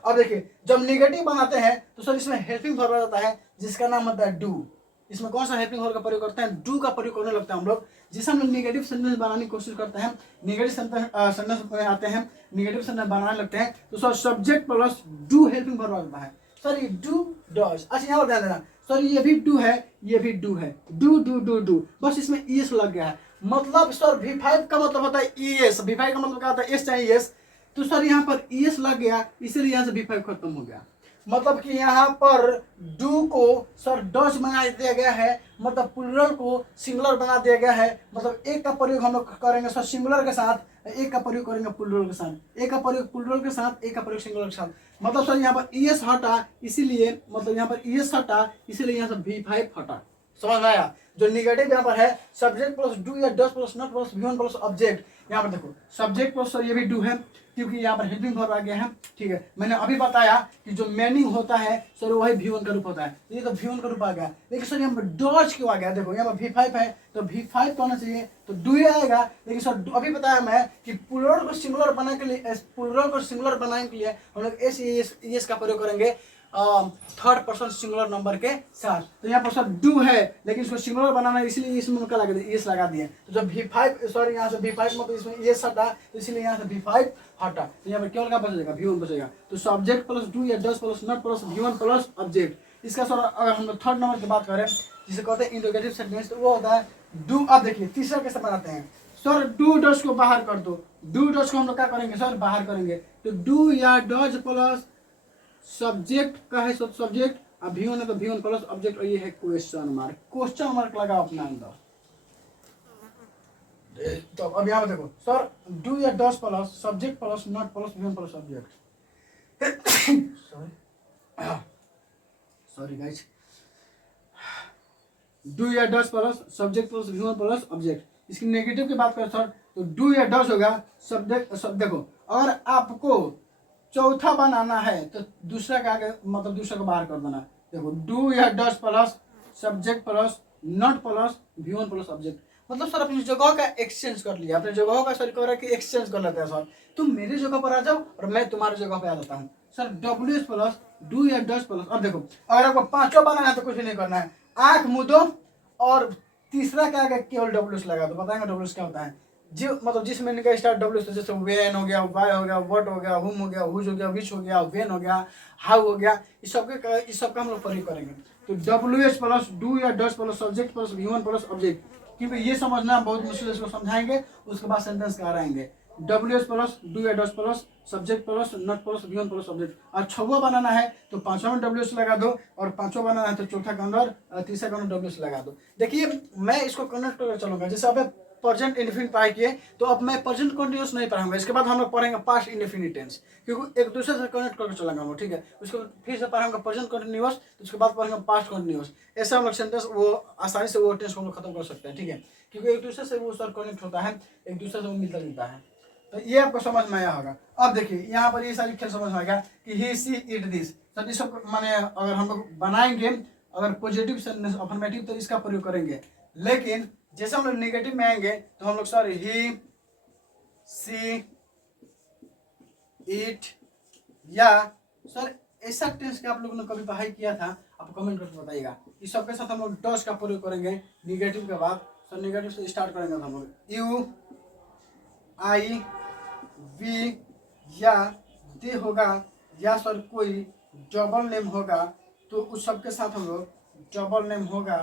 अब देखिए जब नेगेटिव बनाते हैं तो सर इसमें हेल्पिंग वर्ब आता है जिसका नाम होता है डू। इसमें कौन सा हेल्पिंग वर्ब का प्रयोग करते हैं, डू का प्रयोग करने लगता है हम लोग। जिसे हम लोग नेगेटिव सेंटेंस बनाने की कोशिश करते हैं, नेगेटिव सेंटेंस में आते हैं, नेगेटिव सेंटेंस बनाने लगते हैं, तो sir subject plus do helping verb आता है। सर ये डू डज। अच्छा यहाँ पर ध्यान देना, सर ये भी डू है, ये भी डू है, डू डू डू डू, बस इसमें ES लग गया है। मतलब सर V5 का मतलब होता है ES। V5 का मतलब क्या होता है, एस चाहे ES। तो सर यहाँ पर ES लग गया, इसीलिए यहाँ से V5 खत्म हो गया। मतलब कि यहाँ पर डू को सर डज बना दिया गया है, मतलब प्लूरल को सिंगुलर बना दिया गया है। मतलब एक का प्रयोग हम लोग करेंगे सर सिंगुलर के साथ, एक का प्रयोग करेंगे प्लूरल के साथ, एक का प्रयोग प्लूरल के साथ, एक का प्रयोग सिंगुलर के साथ। मतलब सर यहाँ पर ES हटा, इसीलिए मतलब यहाँ पर ES हटा, इसीलिए यहाँ से V5 हटा। समझ में आया? जो निगेटिव यहाँ पर है सब्जेक्ट प्लस डू या does plus not plus V one plus object. यहाँ पर देखो सब्जेक्ट प्लस सर ये भी डू है क्योंकि यहाँ पर हेल्पिंग वर्ब आ गया है। ठीक है, मैंने अभी बताया कि जो मीनिंग होता है सर वही V1 का रूप होता है, ये तो V1 का रूप आ गया। लेकिन सर यहाँ पर डॉज क्यों आ गया? देखो यहाँ पर V5 है तो V5 तो आना चाहिए, तो डू ही आएगा। लेकिन सर अभी बताया मैं कि प्लूरल को सिंगुलर बनाने के लिए, प्लूरल को सिंगुलर बनाने के लिए हम लोग एस का प्रयोग करेंगे थर्ड पर्सन सिंगुलर नंबर के साथ। तो यहाँ पर सर डू है लेकिन इसको सिंगुलर बनाना है, इसलिए इसमें क्या लगा दिए, एस लगा दिए। तो जब V5 सॉरी यहाँ से V5 मतलब इसमें एस हटा, तो इसलिए यहाँ से V5 हटा, तो यहाँ पर केवल क्या बचेगा? V1 बचेगा। तो सब्जेक्ट प्लस डू या does plus not plus V1 plus object. इसका सर अगर हम लोग थर्ड नंबर की बात करें जिसे कहते हैं इंट्रोगेटिव सेंटेंस, तो वो होता है डू। अब देखिए तीसरा कैसे बनाते हैं सर, डू डज को बाहर कर दो। डू डज को हम लोग क्या करेंगे सर? बाहर करेंगे। तो डू या डज प्लस सब्जेक्ट का है सब्जेक्ट, अब V1 है तो V1 प्लस ऑब्जेक्ट, और ये है क्वेश्चन मार्क। क्वेश्चन मार्क लगाओ अपने अंदर। तो अब यहाँ पे देखो सर, डू या does plus subject plus not plus V1 plus object. Sorry guys, do या does plus subject plus V1 plus object. इसकी नेगेटिव की बात करें सर तो डू या डज होगा सब्जेक्ट। सब देखो, अगर आपको चौथा बनाना है तो दूसरा का आगे मतलब दूसरा को बाहर कर देना। देखो डू या does plus subject plus not plus V1 plus object, मतलब सर अपनी जगह का एक्सचेंज कर लिया, अपनी जगह का सर कर एक्सचेंज कर लेते हैं सर। तुम मेरी जगह पर आ जाओ और मैं तुम्हारी जगह पे आ जाता हूँ सर। WS प्लस डू या डज प्लस। अब देखो अगर आपको पांचों बनाना है तो कुछ भी नहीं करना है, आंख मुदो और तीसरा क्या आगे केवल WS लगा दो। बताएंगे WS क्या होता है? जो मतलब जिस महीने का स्टार्ट W से, जैसे वेन हो गया, वाई हो गया, वट हो गया, हुम हो गया, हुज हो गया, विच हो गया, वेन हो गया, हाउ हो गया, इस सबका हम लोग प्रयोग करेंगे। तो WS प्लस डू या does plus subject plus V1 plus object, क्योंकि ये समझना बहुत मुश्किल है, इसको समझाएंगे उसके बाद सेंटेंस कहाँ रहेंगे। WS प्लस डू या does plus subject plus not plus V1 plus object. और छवा बनाना है तो पांचवा में WS लगा दो, और पांचवा बनाना है तो चौथा के अंदर तीसरा के अंदर WS लगा दो। देखिए मैं इसको कनेक्ट कर चलूंगा, जैसे अब प्रेजेंट इंडेफिनिट पढ़ाई किए तो अब मैं प्रेजेंट कंटिन्यूअस नहीं पढ़ाऊंगा, इसके बाद हम लोग पढ़ेंगे पास्ट इंडेफिनिट टेंस, क्योंकि एक दूसरे से कनेक्ट करके चलेंगे हम लोग। ठीक है, उसको फिर से पढ़ाऊंगा प्रेजेंट कंटिन्यूअस, तो उसके बाद पढ़ेंगे पास्ट कंटिन्यूअस। ऐसे हम लोग सेंटेंस वो आसानी से वो टेंस को हम लोग खत्म कर सकते हैं। ठीक है, क्योंकि एक दूसरे से वो सर कनेक्ट होता है, एक दूसरे से वो मिलता जुलता है। तो ये आपको समझ में आया होगा। अब देखिए यहाँ पर ये सारी खेल समझ में आ गया कि ही सी इट दिस। सर इस सब माने अगर हम लोग बनाएंगे, अगर पॉजिटिव सेंटेंस अफर्मेटिव तो इसका प्रयोग करेंगे, लेकिन जैसे हम लोग नेगेटिव में आएंगे तो हम लोग सर ही सी इट या सर ऐसा टेंस का आप लोगों ने कभी पढ़ाई किया था? आप कमेंट करके बताइएगा। इस सब के साथ हम लोग डज का प्रयोग करेंगे निगेटिव के बाद। सर नेगेटिव से स्टार्ट करेंगे तो हम लोग यू आई वी या दे होगा, या सर कोई डबल नेम होगा तो उस सब के साथ हम लोग डबल नेम होगा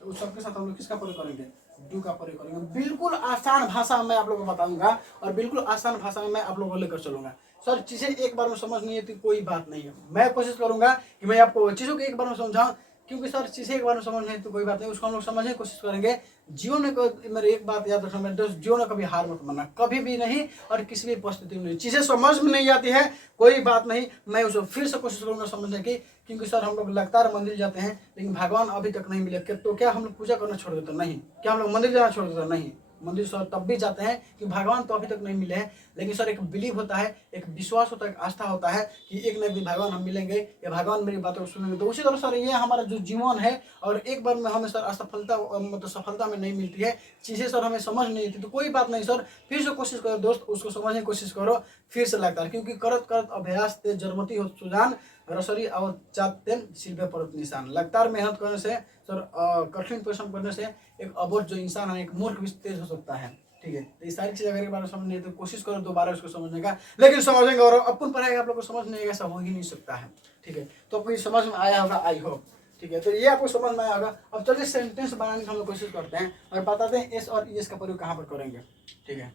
तो उस सब के साथ हम लोग किसका प्रयोग करेंगे? डू का प्रयोग करेंगे। बिल्कुल आसान भाषा में आप लोगों को बताऊंगा और बिल्कुल आसान भाषा में मैं आप लोगों को लेकर चलूंगा। सर चीजें एक बार में समझ नहीं आती कोई बात नहीं है, मैं कोशिश करूंगा कि मैं आपको चीजों को एक बार में समझाऊं, क्योंकि सर चीजें एक बार में समझ नहीं तो कोई बात नहीं, उसको हम लोग समझने की कोशिश करेंगे। जीवन में मेरे एक बात याद रखना, मेरे दोस्त, जीवन में कभी हार मत मानना, कभी भी नहीं, और किसी भी परिस्थिति में नहीं। चीजें समझ में नहीं आती है कोई बात नहीं, मैं उसको फिर से कोशिश करूंगा समझने की, क्योंकि सर हम लोग लगातार मंदिर जाते हैं लेकिन भगवान अभी तक नहीं मिले। तो क्या हम लोग पूजा करना छोड़ देते? नहीं। क्या हम लोग मंदिर जाना छोड़ देते? नहीं। मंदिर सर तब भी जाते हैं कि भगवान तो अभी तक नहीं मिले हैं, लेकिन सर एक बिलीव होता है, एक विश्वास होता है, एक आस्था होता है कि एक न एक दिन भगवान हम मिलेंगे या भगवान मेरी बातों को सुनेंगे। तो उसी तरह सर ये हमारा जो जीवन है, और एक बार में हमें सर असफलता मतलब सफलता में नहीं मिलती है, चीज़ें सर हमें समझ नहीं आती, तो कोई बात नहीं सर, फिर से कोशिश करो दोस्त, उसको समझने की कोशिश करो, फिर से लगता है, क्योंकि करत करत अभ्यास ते जरमती हो सुजान रसोरी और जाते सिर पे पड़त निशान। लगातार मेहनत करने से सर, कठिन परिश्रम करने से एक अबोध जो इंसान है, एक मूर्ख भी तेज हो सकता है। ठीक है, तो ये सारी चीज़ अगर एक बार समझ नहीं तो कोशिश करो दोबारा उसको समझने का, लेकिन समझेंगे और अपन पढ़ाई आप लोग को समझ नहीं आएगा, ऐसा हो ही नहीं सकता है। ठीक है, तो आपको ये समझ में आया होगा, आई होप। ठीक है, तो ये आपको समझ में आया होगा। अब चलिए सेंटेंस बनाने की हम लोग कोशिश करते हैं और बताते हैं एस और ईएस का प्रयोग कहाँ पर करेंगे। ठीक है,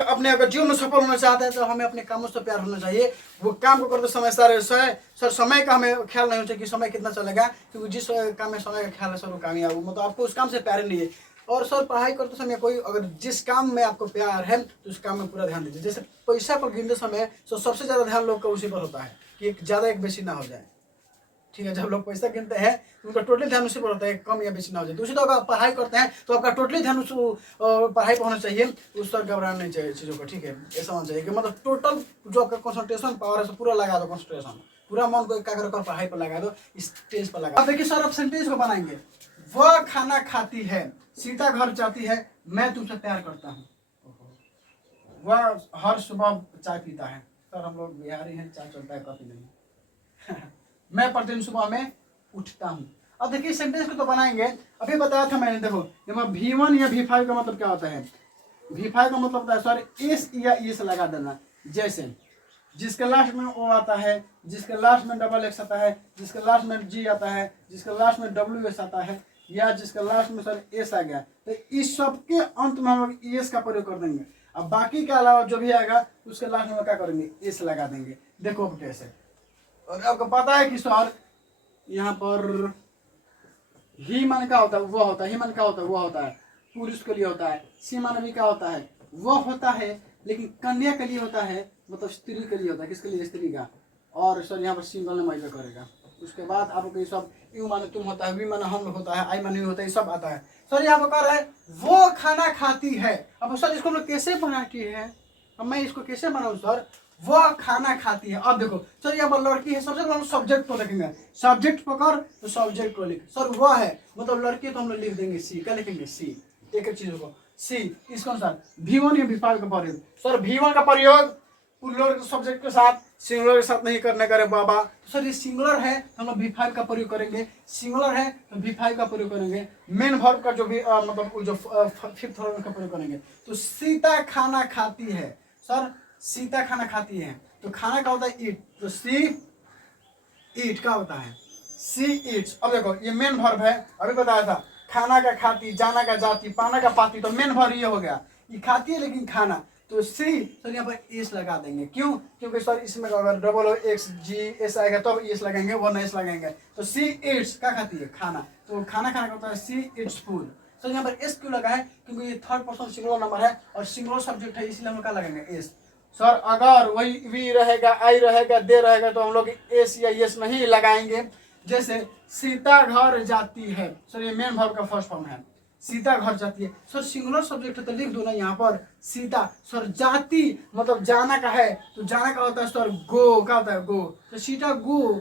अपने अगर जीवन में सफल होना चाहते हैं तो हमें अपने कामों से प्यार होना चाहिए। वो काम को करते समय सर समय का हमें ख्याल नहीं होता कि समय कितना चलेगा, क्योंकि जिस काम में समय का ख्याल है सर वो कामयाब हो, मतलब आपको उस काम से प्यार नहीं है। और सर पढ़ाई करते समय कोई अगर जिस काम में आपको प्यार है तो उस काम में पूरा ध्यान दीजिए। जैसे पैसा पर गिनते समय तो सबसे ज़्यादा ध्यान लोग का उसी पर होता है कि एक ज़्यादा एक बेसी ना हो जाए। ठीक है, जब लोग पैसा गिनते हैं तो उनका टोटली ध्यान उसी पर होता है, कम या बेची ना हो जाए। दूसरी तो अगर पढ़ाई करते हैं तो आपका टोटली ध्यान उस पढ़ाई पर होना चाहिए, उस पर घबराना नहीं चाहिए चीज़ों को, ठीक है। ऐसा होना चाहिए कि मतलब टोटल जो आपका कंसंट्रेशन पावर है पूरा लगा दो, कंसंट्रेशन पूरा मन को एकाग्र कर पढ़ाई पर लगा दो, इस टेंस पर लगा। अब देखिए सर, अब सेंटेंस को बनाएंगे। वह खाना खाती है, सीता घर जाती है, मैं तुमसे प्यार करता हूँ। वह हर सुबह चाय पीता है। सर हम लोग बिहारी हैं, चाय चलता है, कॉफी नहीं। मैं प्रतिदिन सुबह में उठता हूँ। अब देखिए सेंटेंस को तो बनाएंगे, अभी बताया था मैंने। देखो V1 या V5 का मतलब क्या होता है? V5 का मतलब होता है सर एस या एस लगा देना। जैसे जिसके लास्ट में ओ आता है, जिसके लास्ट में डबल एक्स आता है, जिसके लास्ट में जी आता है, जिसके लास्ट में डब्ल्यू एस आता है, या जिसके लास्ट में सर एस आ गया, तो इस सब के अंत में हम लोग एस का प्रयोग कर देंगे। अब बाकी के अलावा जो भी आएगा उसके लास्ट में क्या करेंगे? एस लगा देंगे। देखो अब कैसे। और आपको पता है कि सर यहाँ पर ही मन क्या होता है? वह होता है। ही मन क्या होता है? वह होता है, पुरुष के लिए होता है। सी मन भी क्या होता है? वह होता है, लेकिन कन्या के लिए होता है, मतलब स्त्री के लिए होता है। किसके लिए? स्त्री का। और सर यहाँ पर सिंगल ने मजा करेगा। उसके बाद आपको ये सब यू माने तुम होता है, वी माने हम लोग होता है, आई माने होता है, ये सब आता है। सर यहाँ पर कह रहा है वो खाना खाती है। अब सर इसको हम लोग कैसे बनाती है? अब मैं इसको कैसे बनाऊँ सर? वह खाना खाती है। अब देखो सर यहाँ पर लड़की है, सबसे पहले हम सब्जेक्ट को देखेंगे। सब्जेक्ट पकड़ तो सब्जेक्ट को लिख। सर वह है मतलब लड़की, तो हम लोग लिख देंगे सी। क्या लिखेंगे? सी। एक एक चीजों को सी। इसको सर V1 या V5 का प्रयोग। सर V1 का प्रयोग प्लूरल सब्जेक्ट के साथ, सिंगुलर के साथ नहीं करने का रे बाबा। तो सर ये सिंगुलर है तो हम लोग V5 का प्रयोग करेंगे। सिंगुलर है तो V5 का प्रयोग करेंगे। मेन वर्ब का जो भी मतलब जो फिफ्थ वर्ब का प्रयोग करेंगे। तो सीता खाना खाती है। सर सीता खाना खाती है तो खाना का होता है ईट, तो सी ईट का होता है सी ईट्स। अब देखो ये मेन वर्ब है, अभी बताया था। खाना का खाती, जाना का जाती, पाना का पाती, तो मेन वर्ब ये हो गया। ये खाती है लेकिन खाना, तो सी सर यहाँ पर एस लगा देंगे। क्यों? क्योंकि सर इसमें अगर डबल हो एक्स जी एस आएगा तब एस लगाएंगे, वरना एस लगाएंगे। तो सी ईट्स क्या खाती है? खाना। तो खाना खाना का होता है सी ईट्स फूड। सर यहाँ पर एस क्यों लगा है? क्योंकि ये थर्ड पर्सन सिंगुलर नंबर है और सिंगुलर सब्जेक्ट है, इसलिए हम लोग क्या लगाएंगे? एस। सर अगर वही वी रहेगा, आई रहेगा, दे रहेगा तो हम लोग एस या एस नहीं लगाएंगे। जैसे सीता घर जाती है, सर ये मेन वर्ब का फर्स्ट फॉर्म है। सीता घर जाती है। सर सिंगुलर सब्जेक्ट है तो लिख दो ना यहाँ पर सीता। सर जाती मतलब जाना का है, तो जाना का होता है सर गो। क्या होता है? गो। तो Sita go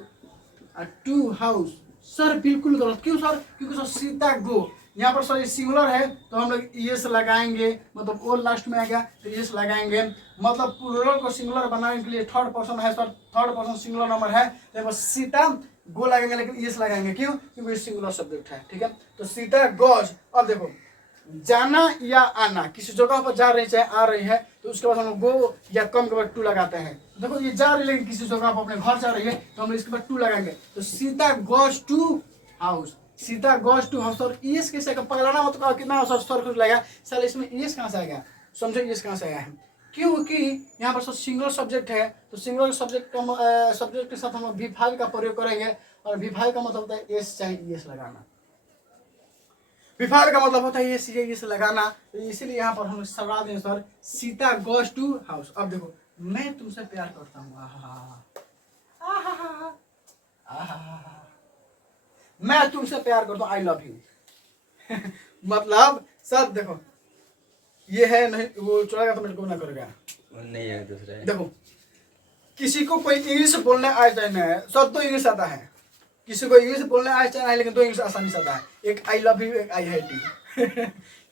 to house. Sir बिल्कुल गलत। क्यों सर? क्योंकि सर सीता गो यहाँ पर सर सिंगुलर है तो हम लोग एस लगाएंगे, मतलब ओ लास्ट में आ गया तो एस लगाएंगे। मतलब प्लूरल को सिंगुलर बनाने के लिए थर्ड पर्सन है sir, third person singular number है, तो सीता गो लगेंगे, लेकिन एस लगाएंगे। क्यों? क्योंकि ये सिंगुलर सब्जेक्ट है। ठीक है, तो सीता गोज। अब देखो जाना या आना, किसी जगह पर जा रही चाहे आ रही है तो उसके बाद हम लोग गो या कम के बाद टू लगाते हैं। देखो ये जा रही है लेकिन किसी जगह पर अपने घर जा रही है तो हम लोग इसके बाद टू लगाएंगे। तो Sita goes to house. Sita goes to house. और ईएस कैसे पकड़ना मतलब कितना सर कुछ लगेगा सर, इसमें ईएस कहाँ से आएगा? समझो ईएस कहाँ से आया है? क्योंकि यहाँ पर सर सिंगुलर सब्जेक्ट है, तो सिंगुलर सब्जेक्ट सब्जेक्ट के साथ हम V5 का प्रयोग करेंगे। और V5 का मतलब होता है एस चाहे ईएस लगाना। V5 का मतलब होता है एस या ईएस लगाना। तो इसीलिए यहाँ पर हम सवाल दें sir Sita goes to house. अब देखो मैं तुमसे प्यार करता हूँ। मैं तुमसे प्यार करता हूँ, आई लव यू। मतलब सर देखो ये है नहीं, वो चलेगा तो मेरे को ना करेगा, नहीं है दूसरा है। देखो किसी को कोई इंग्लिश बोलने आ जाए ना सर, तो इंग्लिश आता है। किसी को इंग्लिश बोलने आ जाए लेकिन दो इंग्लिश आसानी से आता है, एक आई लव यू, एक आई हेट यू।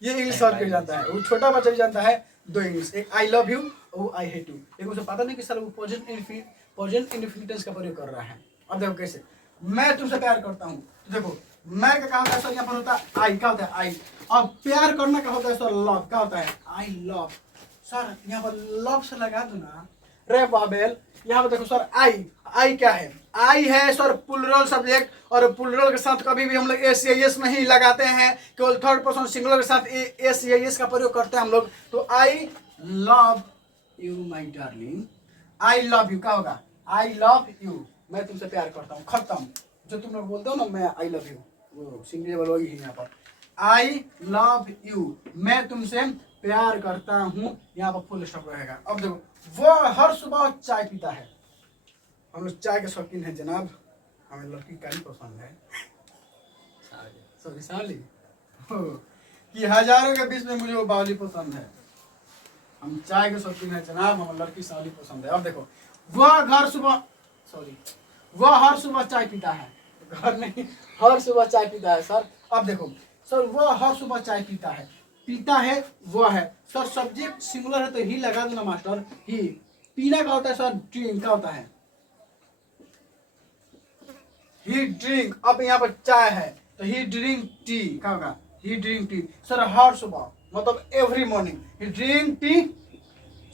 ये इंग्लिश सर क्यों जानता है? वो छोटा बच्चा भी जानता है दो इंग्लिश, एक आई लव यू और वो आई हेट यू। लेकिन उसे पता नहीं कि सर वो प्रेजेंट इंडेफिनिट का प्रयोग कर रहा है। अब देखो कैसे मैं तुमसे प्यार करता हूँ। तो देखो मैं का क्या होता है सर, यहाँ पर होता है आई। क्या होता है? आई। अब प्यार करना का होता है सर लव। क्या होता है? I love. सर यहाँ पर लव से लगा दो ना रे बाबेल। यहाँ पर देखो सर आई, आई क्या है? आई है सर प्लूरल सब्जेक्ट, और प्लूरल के साथ कभी भी हम लोग एस या एस नहीं लगाते हैं, केवल थर्ड पर्सन सिंगुलर के साथ एस या एस का प्रयोग करते हैं हम लोग। तो आई love you my darling. I love you क्या होगा? आई लव यू, मैं तुमसे प्यार करता हूँ। खत्म। जो तुम लोग बोलते हो ना मैं आई लव यू, वो सिंगल वही है यहाँ पर। आई लव यू, मैं तुमसे प्यार करता हूँ, यहाँ पर फुल स्टॉप रहेगा। अब देखो वो हर सुबह चाय पीता है। हम लोग चाय के शौकीन हैं जनाब। हमें लड़की काली पसंद है, सारी। सॉरी साली, हो, कि हजारों के बीच में मुझे वो बावली पसंद है। हम चाय के शौकीन है जनाब, हमें लड़की साली पसंद है। अब देखो, वह घर सुबह, सॉरी, वह हर सुबह चाय पीता है, घर नहीं, हर सुबह चाय पीता है सर। अब देखो सर, वह हर सुबह चाय पीता है, पीता है वह है सर, सब्जेक्ट सिंगुलर है तो ही लगा देना मास्टर। ही, पीना का होता है सर, ड्रिंक का होता है, ही ड्रिंक। अब यहाँ पर चाय है तो ही ड्रिंक टी, क्या होगा, ही ड्रिंक टी सर हर सुबह, मतलब एवरी मॉर्निंग ही ड्रिंक टी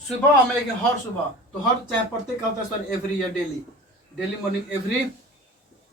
सुबह में, लेकिन हर सुबह तो हर चाय पड़ते क्या होता है सर, एवरी या daily, daily morning every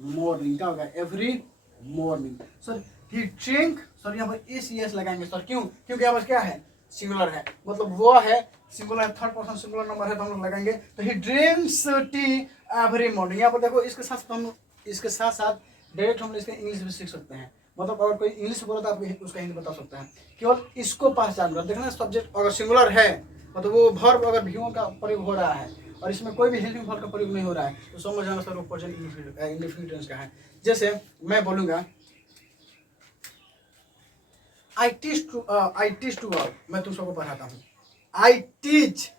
morning, क्या होगा, एवरी मॉर्निंग सर। ही ड्रिंक, सर यहाँ पर एस एस लगाएंगे सर, क्यों, क्योंकि यहाँ पर क्या है, सिंगुलर है, मतलब वो है सिंगुलर है, थर्ड पर्सन सिंगुलर नंबर है तो हम लोग लगाएंगे। तो ही ड्रिंक्स टी एवरी मॉर्निंग। यहाँ पर देखो, इसके साथ हम, इसके साथ साथ डायरेक्ट हम इसके इंग्लिश भी सीख सकते हैं, मतलब अगर कोई इंग्लिश बोला तो आप उसका हिंदी बता सकते हैं। केवल इसको पहचान कर देखना, सब्जेक्ट अगर सिंगुलर है मतलब वो वर्ब अगर भीओं का प्रयोग हो रहा है और इसमें कोई भी हेल्पिंग वर्ब का प्रयोग नहीं हो रहा है तो समझ जाना सर वो प्रेजेंट इंडेफिनिट टेंस का है। जैसे मैं बोलूंगा आई टीच टू ऑल, मैं तुम सबको पढ़ाता हूँ, आई टीच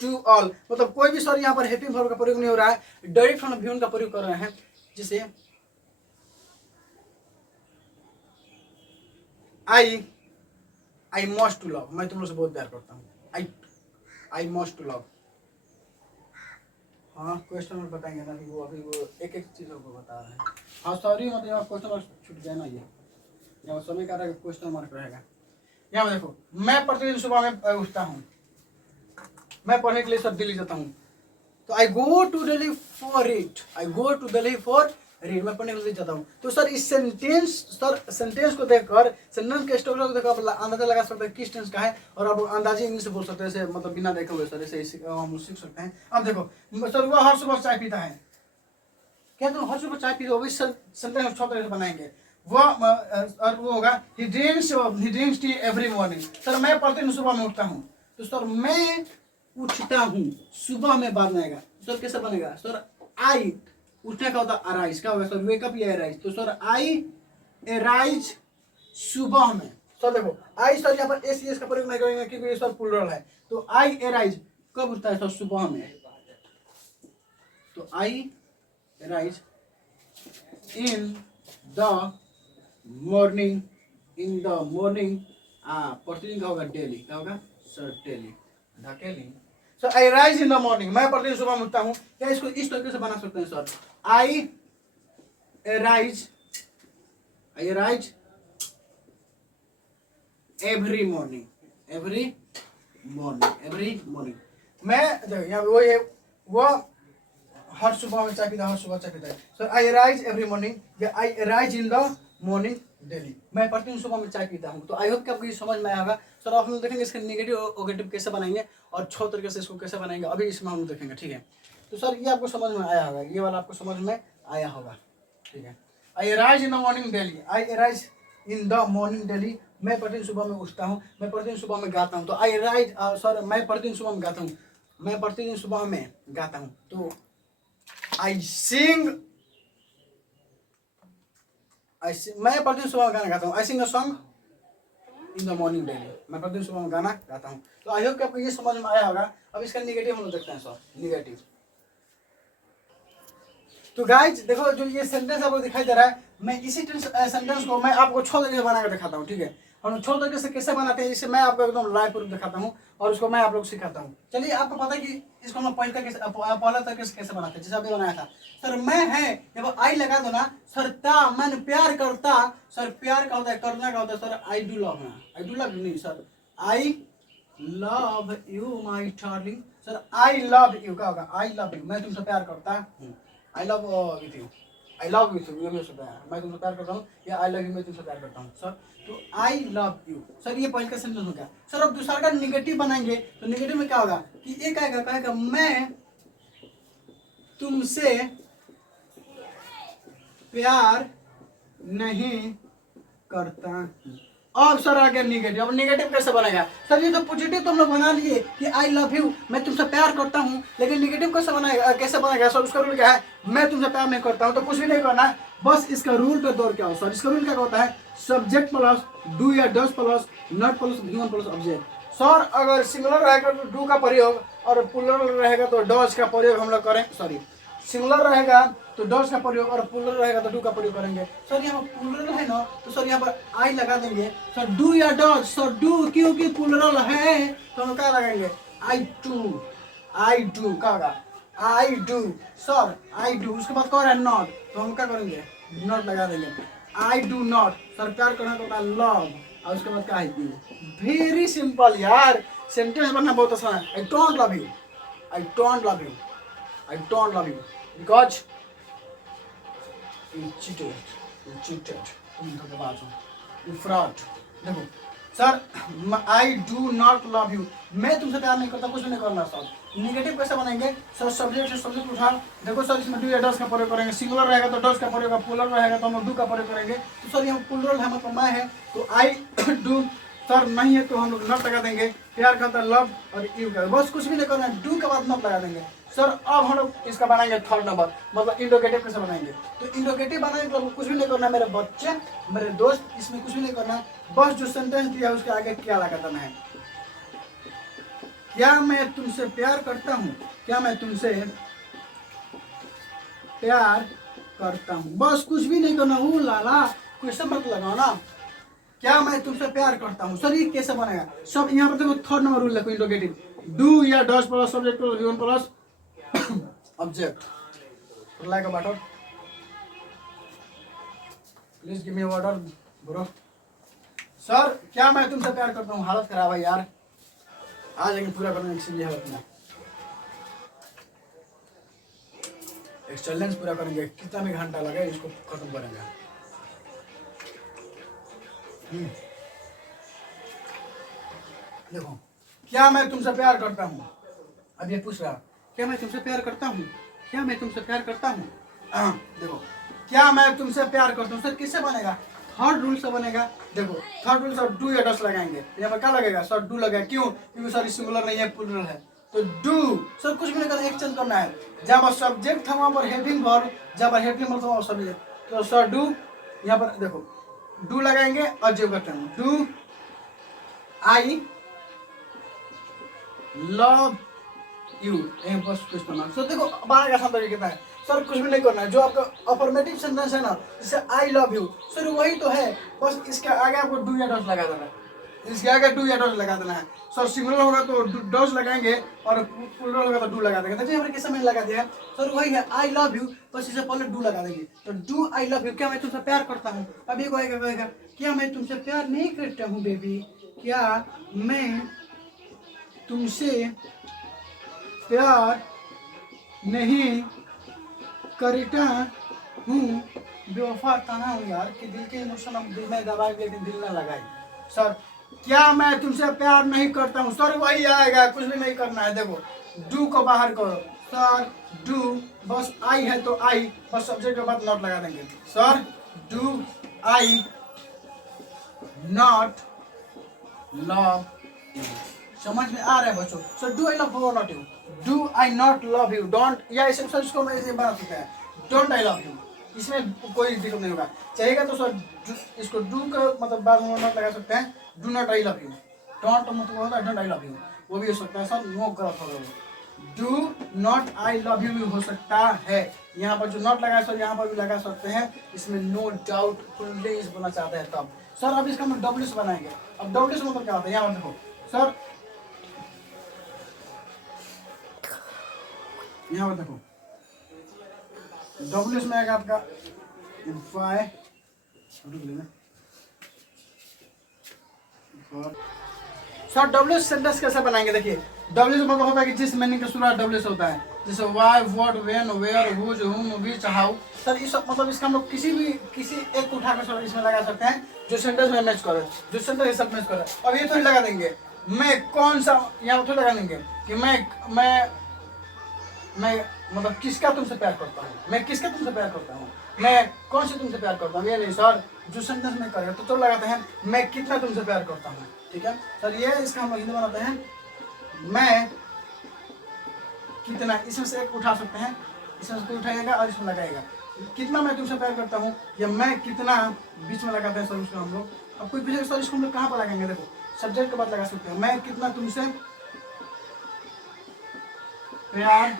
टू ऑल, मतलब कोई भी सर यहाँ पर हेल्पिंग वर्ब का प्रयोग नहीं हो रहा है, डायरेक्ट हम भीओं का प्रयोग कर रहे हैं। जैसे आई मस्ट टू लव, मैं तुम लोग से बहुत प्यार करता हूँ, आई मस्ट टू लव। हाँ क्वेश्चन मार्क बताएंगे ना कि वो अभी वो एक एक चीज़ों को बता रहे हैं। हाँ सॉरी, मतलब यहाँ क्वेश्चन मार्क छूट गया ना, ये यहाँ समय का क्वेश्चन मार्क रहेगा। यहाँ देखो, मैं प्रतिदिन सुबह में उठता हूँ, मैं पढ़ने के लिए सर दिल्ली जाता हूँ, तो I go to Delhi for it, I go to Delhi for read, मैं पढ़ने के लिए जाता हूँ। तो सर इस सेंटेंस, सर सेंटेंस को देखकर, सेंटेंस के स्ट्रक्चर को देखकर आप अंदाजा लगा सकते हैं किस टेंस का है, और आप अंदाजे इंग्लिश से बोल सकते हैं, ऐसे मतलब बिना देखे हुए सर, ऐसे हम सीख सकते हैं। अब देखो सर, वह हर सुबह चाय पीता है, क्या तुम हर सुबह चाय पीते हो, इस सेंटेंस छह तरह से बनाएंगे। वो और वो होगा ही drinks T every morning, sir मैं प्रतिदिन सुबह में उठता हूँ, तो सर मैं उठता हूँ सुबह में बाद में आएगा, सर कैसे बनेगा सर, आई उठने का होता है अराइज, क्या होगा सर, वेकअप या अराइज, तो सर आई अराइज सुबह में। सर देखो आई, सर यहाँ पर एस का प्रयोग नहीं करेंगे क्योंकि ये सर प्लूरल है, तो आई अराइज कब उठता है सर, सुबह में, तो I arise in the morning, in the morning, प्रतिदिन का होगा डेली, क्या होगा सर, डेली, ढकेली। Sir I rise in the morning, मैं प्रतिदिन सुबह में उठता हूँ, या इसको इस तरीके से बना सकते हैं sir, I rise every morning, every morning. मैं यहाँ वो है, वो हर सुबह में चाय पीता है, हर सुबह चाय पीता है, sir I rise every morning या I rise in the morning daily, मैं प्रतिदिन सुबह में चाय पीता हूँ। तो आई होप कि आपको ये समझ में आया होगा सर। आप हम लोग देखेंगे इसके नेगेटिव और ओगेटिव कैसे बनाएंगे और 6 तरीके से इसको कैसे बनाएंगे, अभी इसमें हम लोग देखेंगे, ठीक है। तो सर ये आपको समझ में आया होगा, ये वाला आपको समझ में आया होगा, ठीक है। आई rise in the morning daily, I rise in the morning daily, मैं प्रतिदिन सुबह में उठता हूँ, मैं प्रतिदिन सुबह में गाता हूँ, तो आई राइज, सर मैं प्रतिदिन सुबह में गाता हूँ, मैं प्रतिदिन सुबह में गाता हूँ, तो आई सिंग, मैं प्रतिदिन सुबह में गाना गाता हूँ, I sing a song in the morning daily, मैं प्रतिदिन सुबह में गाना गाता हूँ। तो आई होप कि आपको ये समझ में आया होगा। अब इसका निगेटिव हम लोग देखते हैं सर, निगेटिव। तो गाइज देखो, जो ये सेंटेंस आपको दिखाई दे रहा है, मैं इसी सेंटेंस को मैं आपको 6 तरीके से बना कर दिखाता हूँ, ठीक है। हम 6 तरीके से कैसे बनाते हैं, इसे मैं आपको एकदम लाइव प्रूफ दिखाता हूँ और उसको मैं आप लोग सिखाता हूँ। चलिए, आपको पता है कि इसको हम पहला तरीके से कैसे बनाते हैं, जैसे अभी बनाया था सर, मैं है जब आई लगा दो ना सर, ता मन प्यार करता, सर प्यार का होता है, करना का होता है sir, I do love, I do love नहीं sir, I love you my darling, sir I love you क्या होगा, आई लव यू, मैं तुमसे प्यार करता हूँ, I love with you, I love with you, मैं तुमसे प्यार करता हूँ, या आई लव यू, मैं तुमसे प्यार करता हूँ सर। तो आई लव यू सर, ये पहले का सेंटेंस हो गया सर। अब दूसरा का निगेटिव बनाएंगे तो निगेटिव में क्या होगा कि एक आएगा, कहेगा मैं तुमसे प्यार नहीं करता हूँ, अब सर आ गया निगेटिव। अब निगेटिव कैसे बनेगा सर? ये तो पॉजिटिव तुम लोग बना लिए कि आई लव यू, मैं तुमसे प्यार करता हूँ, लेकिन निगेटिव कैसे बनाएगा, कैसे बनेगा सर? उसका रूल क्या है? मैं तुमसे प्यार नहीं करता हूँ, तो कुछ भी नहीं करना है, बस इसका रूल पे दौड़ के आओ सर। इसका रूल क्या होता है? सब्जेक्ट प्लस डू या does plus not plus human plus object. Sir अगर सिंगुलर रहेगा तो डू का प्रयोग और प्लूरल रहेगा तो डज का प्रयोग हम लोग करें। सॉरी, सिंगुलर रहेगा तो डज का प्रयोग और प्लूरल रहेगा तो डू का प्रयोग करेंगे। सर यहाँ पर प्लूरल है ना, तो सर यहाँ पर आई लगा देंगे सर, डू या डज। सर डू क्योंकि प्लूरल है तो हम क्या लगाएंगे? आई डू, आई डू का होगा I do sir, I do. उसके बाद कह रहा है नॉट, तो हम क्या करेंगे? नॉट लगा देंगे। आई डू नॉट सर, प्यार करना तो होता है लव, और उसके बाद क्या है? यू। वेरी सिंपल यार, सेंटेंस बनना बहुत आसान है। I don't love you, I don't love you, I don't love you because you cheated, तुम धोखेबाज हो, you fraud। देखो sir, I do not love you, मैं तुमसे प्यार नहीं करता, कुछ भी नहीं करना सर। निगेटिव कैसे बनाएंगे सर? सब्जेक्ट से सब्जेक्ट उठा, देखो सर इसमें डू या डज का प्रयोग करेंगे। सिंगुलर रहेगा तो डज का प्रयोग, प्लूरल रहेगा तो हम डू का प्रयोग करेंगे। तो सर यहाँ प्लूरल है मतलब मैं है, तो आई डू। सर नहीं है तो हम लोग नॉट लगा देंगे। प्यार करता लव और यू का, बस कुछ भी नहीं करना है, डू के बाद नॉट लगा देंगे। सर अब हम लोग इसका बनाएंगे थर्ड नंबर, मतलब इंडोगेटिव कैसे बनाएंगे? तो इंडोगेटिव बनाएंगे तो कुछ भी नहीं करना है मेरे बच्चे, मेरे दोस्त, इसमें कुछ भी नहीं करना है, बस जो सेंटेंस दिया है उसके आगे क्या लगा देना है। क्या मैं तुमसे प्यार करता हूँ, क्या मैं तुमसे प्यार करता हूँ, बस कुछ भी नहीं करना। वो लाला क्वेश्चन मत लगाओ ना, क्या मैं तुमसे प्यार करता हूँ। सर ये कैसे बनेगा? सब यहाँ पर देखो थर्ड नंबर रूल देखो, इंडोगेटिव डू या does plus subject plus human plus object. Like a water, please give me water bro. Sir क्या मैं तुमसे प्यार करता हूँ, हालत खराब है यार, आ जाएंगे पूरा करने इसीलिए हालत में। एक चैलेंज पूरा करेंगे, कितना भी घंटा लगे इसको खत्म करेंगे। देखो, क्या मैं तुमसे प्यार करता हूँ, अब ये पूछ रहा क्या मैं तुमसे प्यार करता हूँ, क्या मैं तुमसे प्यार करता हूँ। देखो क्या मैं तुमसे प्यार करता हूँ सर किससे बनेगा? थर्ड रूल से बनेगा। देखो थर्ड रूल सर डू या डज लगाएंगे, यहाँ पर क्या लगेगा सर? डू लगेगा। क्यों? क्योंकि सर सिंगुलर नहीं है, प्लूरल है, तो डू। सर कुछ भी नहीं करना, एक चेंज करना है, जहाँ पर सब्जेक्ट था वहाँ पर हेल्पिंग वर्ब, जहाँ पर हेल्पिंग वर्ब था वहाँ सब्जेक्ट, तो सर डू। यहाँ पर देखो डू लगाएंगे और जो करते हैं डू आई लव यू, बस कुछ करना। सर देखो बारह का आसान कितना है सर, कुछ भी नहीं करना है। जो आपका अफर्मेटिव सेंटेंस है ना, जैसे आई लव यू, सर वही तो है, बस इसके आगे आपको डू या डज लगा देना है, इसके आगे डू या डज लगा देना है। सर सिंगुलर होगा तो डज लगाएंगे और प्लूरल होगा तो डू लगा देंगे। देखिए हमने किस समय लगा दिया है सर, वही है आई लव यू, बस इससे पहले डू लगा देंगे, तो डू आई लव यू। क्या मैं तुमसे प्यार करता हूँ? अब ये कहेगा क्या मैं तुमसे प्यार नहीं करता हूँ बेबी, क्या मैं तुमसे प्यार नहीं करता हूँ। बेवफा ताना हूँ यार कि दिल के इमोशन हम दिल में दबाए लेकिन दिल ना लगाए। सर क्या मैं तुमसे प्यार नहीं करता हूँ, सर वही आएगा, कुछ भी नहीं करना है। देखो डू को बाहर करो सर, डू बस आई है तो आई, बस सब्जेक्ट के बाद नॉट लगा देंगे। Sir do I not love you, समझ में आ रहा है बच्चों? So do I love you not you, do I not love you, don't, या इसे सर इसको मैं ऐसे बना सकता है डोंट आई लव यू, इसमें कोई दिक्कत नहीं होगा। चाहिएगा तो सर इसको डू का मतलब बाद में नॉट लगा सकते हैं, do not I love you, don't मतलब होता है डोंट आई लव यू, वो भी हो सकता है सर, नो गलत होगा वो, do not I love you भी हो सकता है। यहाँ पर जो नॉट लगा सर यहाँ पर भी लगा सकते हैं, इसमें नो डाउट प्लीज बोलना चाहते हैं तब। सर अब इसका हम डब्ल्यू से बनाएंगे। अब डब्ल्यू से मतलब क्या होता है, यहाँ पर देखो सर, यहाँ पर देखो डब्ल्यू में आएगा आपका वाई, सर डब्ल्यू सेंटेंस कैसे बनाएंगे? देखिए डब्ल्यू से मतलब होता है कि जिस मीनिंग का शुरुआत डब्ल्यू से होता है, जैसे why, what, when, where, whose, whom, which, how. Sir इस मतलब इसका हम लोग किसी एक को उठाकर सर इसमें लगा सकते हैं जो सेंटेंस में मैच करे, जो सेंटेंस सब मैच करे। अब ये तो लगा देंगे मैं कौन सा, यहाँ तो लगा देंगे कि मैं मतलब किसका तुमसे प्यार करता हूँ, मैं किसका तुमसे प्यार करता हूँ, मैं कौन से तुमसे प्यार करता हूँ, ये नहीं सर, जो सेंटेंस में करेगा तो चलो लगाते हैं मैं कितना तुमसे प्यार करता हूँ, ठीक है सर। ये इसका हम हिंदी बनाते हैं मैं कितना, इसमें से एक उठा सकते हैं, इसमें से कोई उठाएगा और इसमें लगाएगा कितना मैं तुमसे प्यार करता हूँ, या मैं कितना बीच में लगाते हैं सर उसको हम लोग। अब कोई पूछेगा सर इसको हम लोग कहाँ पर लगाएंगे, देखो सब्जेक्ट के बाद लगा सकते हैं मैं कितना तुमसे प्यार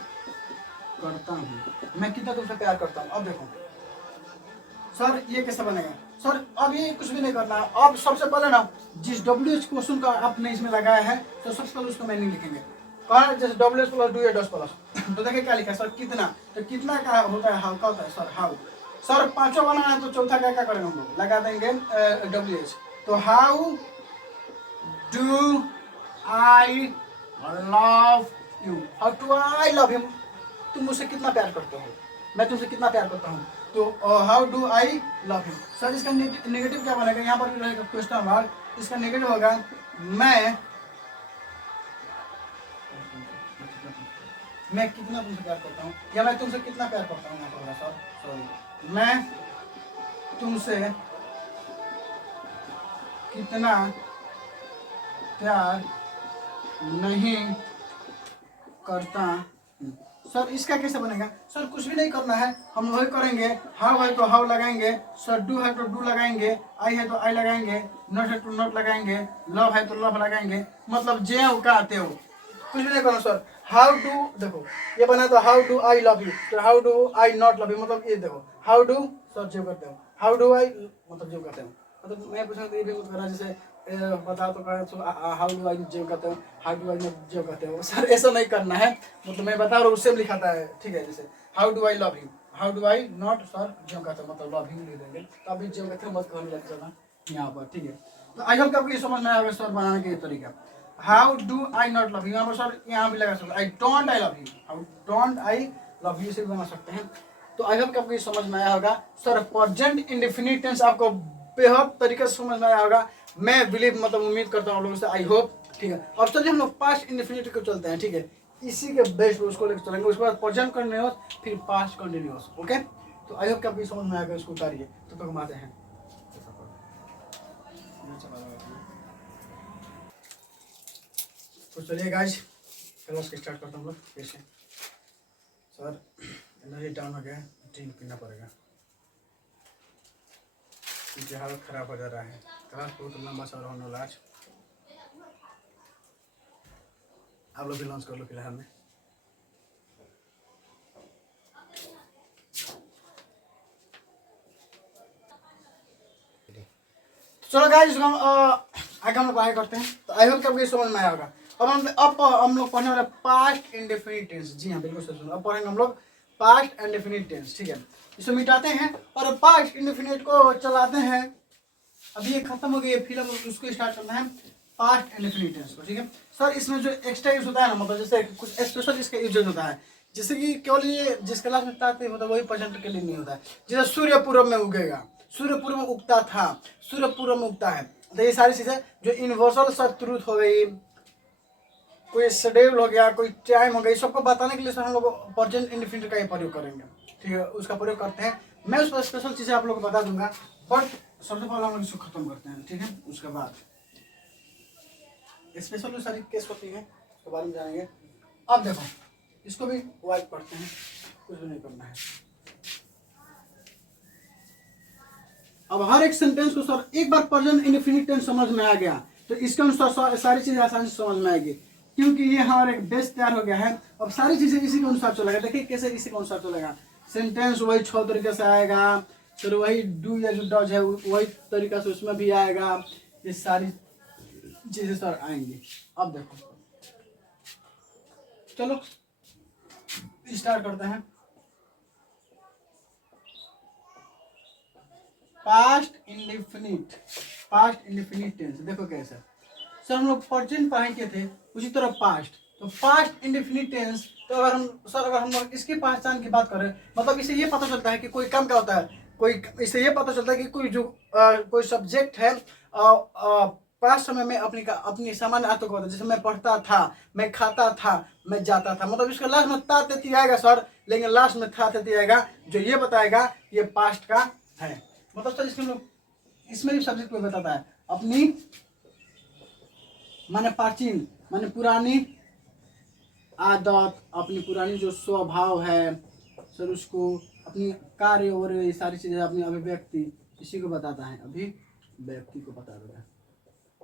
करता हूँ, मैं कितना तुमसे प्यार करता हूँ। अब देखो सर ये कैसे बनेगा सर, अब ये कुछ भी नहीं करना। अब सबसे पहले ना जिस WH क्वेश्चन का आपने इसमें लगाया है तो सबसे पहले उसका मीनिंग लिखेंगे। कहा जैसे WH प्लस डू या डस प्लस, तो देखिए क्या लिखा है सर कितना, तो कितना का होता है हाउ का होता है सर हाउ। सर पांचों बनाना है तो चौथा क्या क्या करेंगे हम लोग, लगा देंगे WH। तो how do I love you, how to I love him, तुम मुझसे कितना प्यार करते हो, मैं तुमसे कितना प्यार करता हूँ। तो how do I love him. Sir इसका नेगेटिव क्या बनेगा, यहाँ पर भी रहेगा क्वेश्चन मार्क, इसका नेगेटिव होगा मैं कितना तुमसे प्यार करता हूँ, या मैं तुमसे कितना प्यार करता हूँ। यहाँ पर सर सॉरी, मैं तुमसे कितना प्यार नहीं करता। सर इसका कैसे बनेगा, सर कुछ भी नहीं करना है, हम वही करेंगे हाउ है तो हाउ लगाएंगे, सर डू है तो डू लगाएंगे, आई है तो आई लगाएंगे, नॉट है तो नॉट लगाएंगे, लव है तो लव लगाएंगे, मतलब जे हो का आते हो, कुछ भी नहीं करना सर। हाउ डू देखो ये बना तो how do I love you, तो how do I not love you, मतलब ये देखो हाउ डू सर जो करते हो, हाउ डू आई मतलब जो करते हो, मतलब मैं पूछना तो ये भी कुछ करना जैसे बता तो हाउ डू आई जो कहते हो, हाउ डू आई नॉट जो कहते हो। सर ऐसा नहीं करना है, मतलब मैं बता रहा हूँ उससे लिखाता है, ठीक है। जैसे how do I love you, how do I not sir जो कहते हो, मतलब लव यू लिख देंगे, तो अभी जो कहते हो मत कहने लग जाना यहाँ पर, ठीक है। तो आई होप आपको ये समझ में आएगा सर बनाने के तरीका। How do I not love you, यहाँ पर सर यहाँ भी लगा सकते हैं I don't I love you, how don't I love you से भी बना सकते हैं। तो आई होप आपको ये समझ में आया होगा सर। प्रेजेंट इंडेफिनिट टेंस आपको बेहद तरीके से समझ में आया होगा, मैं बिलीव मतलब उम्मीद करता हूँ आप लोगों से, आई होप, ठीक है। अब चलिए हम लोग पास्ट इंडेफिनिट को चलते हैं, ठीक है, इसी के बेस पे उसको लेकर चलेंगे, उसके बाद प्रेजेंट कंटिन्यूअस फिर पास्ट कंटिन्यूअस, ओके। तो आई होप कि आपको ये समझ में आएगा, इसको उतारिए तो तक हम आते हैं। तो चलिए गाइस क्लास के स्टार्ट करता हूँ हम लोग फिर से। सर एनर्जी डाउन हो गया, ड्रिंक पीना पड़ेगा क्योंकि हालत खराब हो जा रहा है। क्लास बहुत लंबा सा होने वाला आज, आप लोग भी लॉन्च कर लो फिलहाल में। चलो गाइस आगे हम लोग पढ़ाई करते हैं। तो आई होप कि आपको ये समझ में आया होगा। अब हम लोग पढ़ने वाले पास्ट इंडेफिनिट टेंस, जी हाँ बिल्कुल सही सुनो। अब पढ़ेंगे हम लोग पास्ट इंडेफिनिट टेंस, ठीक है। इसे मिटाते हैं और पास्ट इंडेफिनिट को चलाते हैं। अभी ये खत्म हो गई है फिल्म, उसको स्टार्ट करना है पास्ट इंडेफिनिट टेंस को, ठीक है। सर इसमें जो एक्स्ट्रा यूज होता है ना, मतलब जैसे कुछ स्पेशल इसका यूज होता है, जैसे कि केवल ये जिस क्लास में पढ़ाते मतलब वही प्रेजेंट के लिए नहीं होता है। जैसे सूर्य पूर्व में उगेगा, सूर्य पूर्व में उगता था, सूर्य पूर्व में उगता है, तो ये सारी चीजें जो यूनिवर्सल सब ट्रूथ हो गई, कोई शेड्यूल हो गया, कोई टाइम हो गई, सबको बताने के लिए सर हम लोग प्रेजेंट इंडेफिनिट का ही प्रयोग करेंगे, ठीक है। उसका प्रयोग करते हैं, मैं उस पर स्पेशल चीजें आप लोग को बता दूंगा, बट सबसे पहले हम लोग इसको खत्म करते हैं, ठीक है। उसके बाद स्पेशल जो सारी केस होती है उसके बारे में जानेंगे। अब देखो इसको भी वाइप करते हैं, कुछ भी नहीं करना है। अब हर एक सेंटेंस को सर एक बार प्रेजेंट इंडेफिनिट टेंस समझ में आ गया तो इसके अनुसार सारी चीजें आसानी से समझ में आएगी, क्योंकि ये हमारा एक बेस तैयार हो गया है। अब सारी चीजें इसी के अनुसार चलेगा। देखिए कैसे इसी के अनुसार चलेगा, सेंटेंस वही 6 तरीके से आएगा, फिर वही डू या जो डज है वही तरीका से उसमें भी आएगा, ये सारी चीजें सर आएंगी। अब देखो चलो स्टार्ट करते हैं। पास्ट इंडेफिनिट टेंस देखो कैसे सर हम लोग प्रेजेंट पढ़ाए थे, उसी तरह पास्ट। तो पास्ट इंडेफिनिट टेंस, तो अगर हम लोग इसकी पहचान की बात करें, मतलब इसे ये पता चलता है कि कोई काम क्या होता है, कोई इससे ये पता चलता है कि कोई जो कोई सब्जेक्ट है पास्ट समय में अपनी सामान्य आदतों को बताता है। जैसे मैं पढ़ता था, मैं खाता था, मैं जाता था, मतलब इसका लास्ट में ता तेती आएगा सर, लेकिन लास्ट में था तेती आएगा, जो ये बताएगा ये पास्ट का है। मतलब सर इसमें भी सब्जेक्ट को बताता है अपनी माने प्राचीन माने पुरानी आदत, अपनी पुरानी जो स्वभाव है सर, उसको अपनी कार्य और ये सारी चीजें, अपनी अभिव्यक्ति, इसी को बताता है, अभिव्यक्ति को बता देगा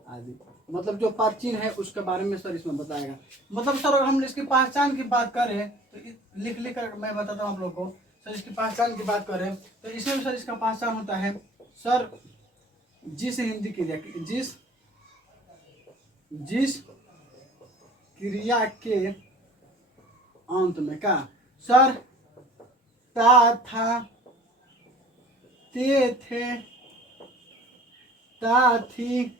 आदि, मतलब जो प्राचीन है उसके बारे में सर इसमें बताएगा। मतलब सर अगर हम इसकी पहचान की बात करें तो लिख लिख कर मैं बताता हूँ आप लोग को। सर इसकी पहचान की बात करें तो इसमें भी सर इसका पहचान होता है सर, जिस हिंदी क्रिया जिस क्रिया के अंत में का सर ता था, ते थे, ता थी,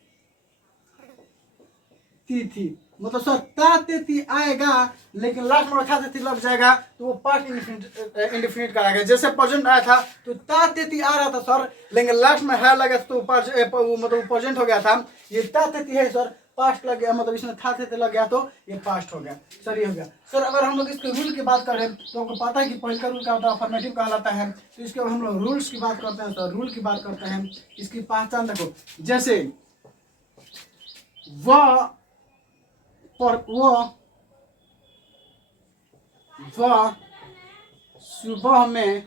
थी, मतलब सर ता ते थी आएगा, लेकिन लास्ट में था ते थी लग जाएगा तो वो पास्ट इंडिफिनिट कराएगा। जैसे प्रेजेंट आया था तो ता ते थी आ रहा था सर, लेकिन लास्ट में है लगा तो मतलब प्रेजेंट हो गया था। ये ता ते थी है सर, पास्ट लग गया, मतलब इसमें था थे लग गया तो ये पास्ट हो गया सर, ये हो गया सर। अगर हम लोग इसके रूल की बात करें तो आपको पता है कि पहले का रूल क्या होता है, अफर्मेटिव कहलाता है। तो इसके हम लोग रूल्स की बात करते हैं सर, रूल की बात करते हैं। इसकी पहचान देखो, जैसे वह सुबह में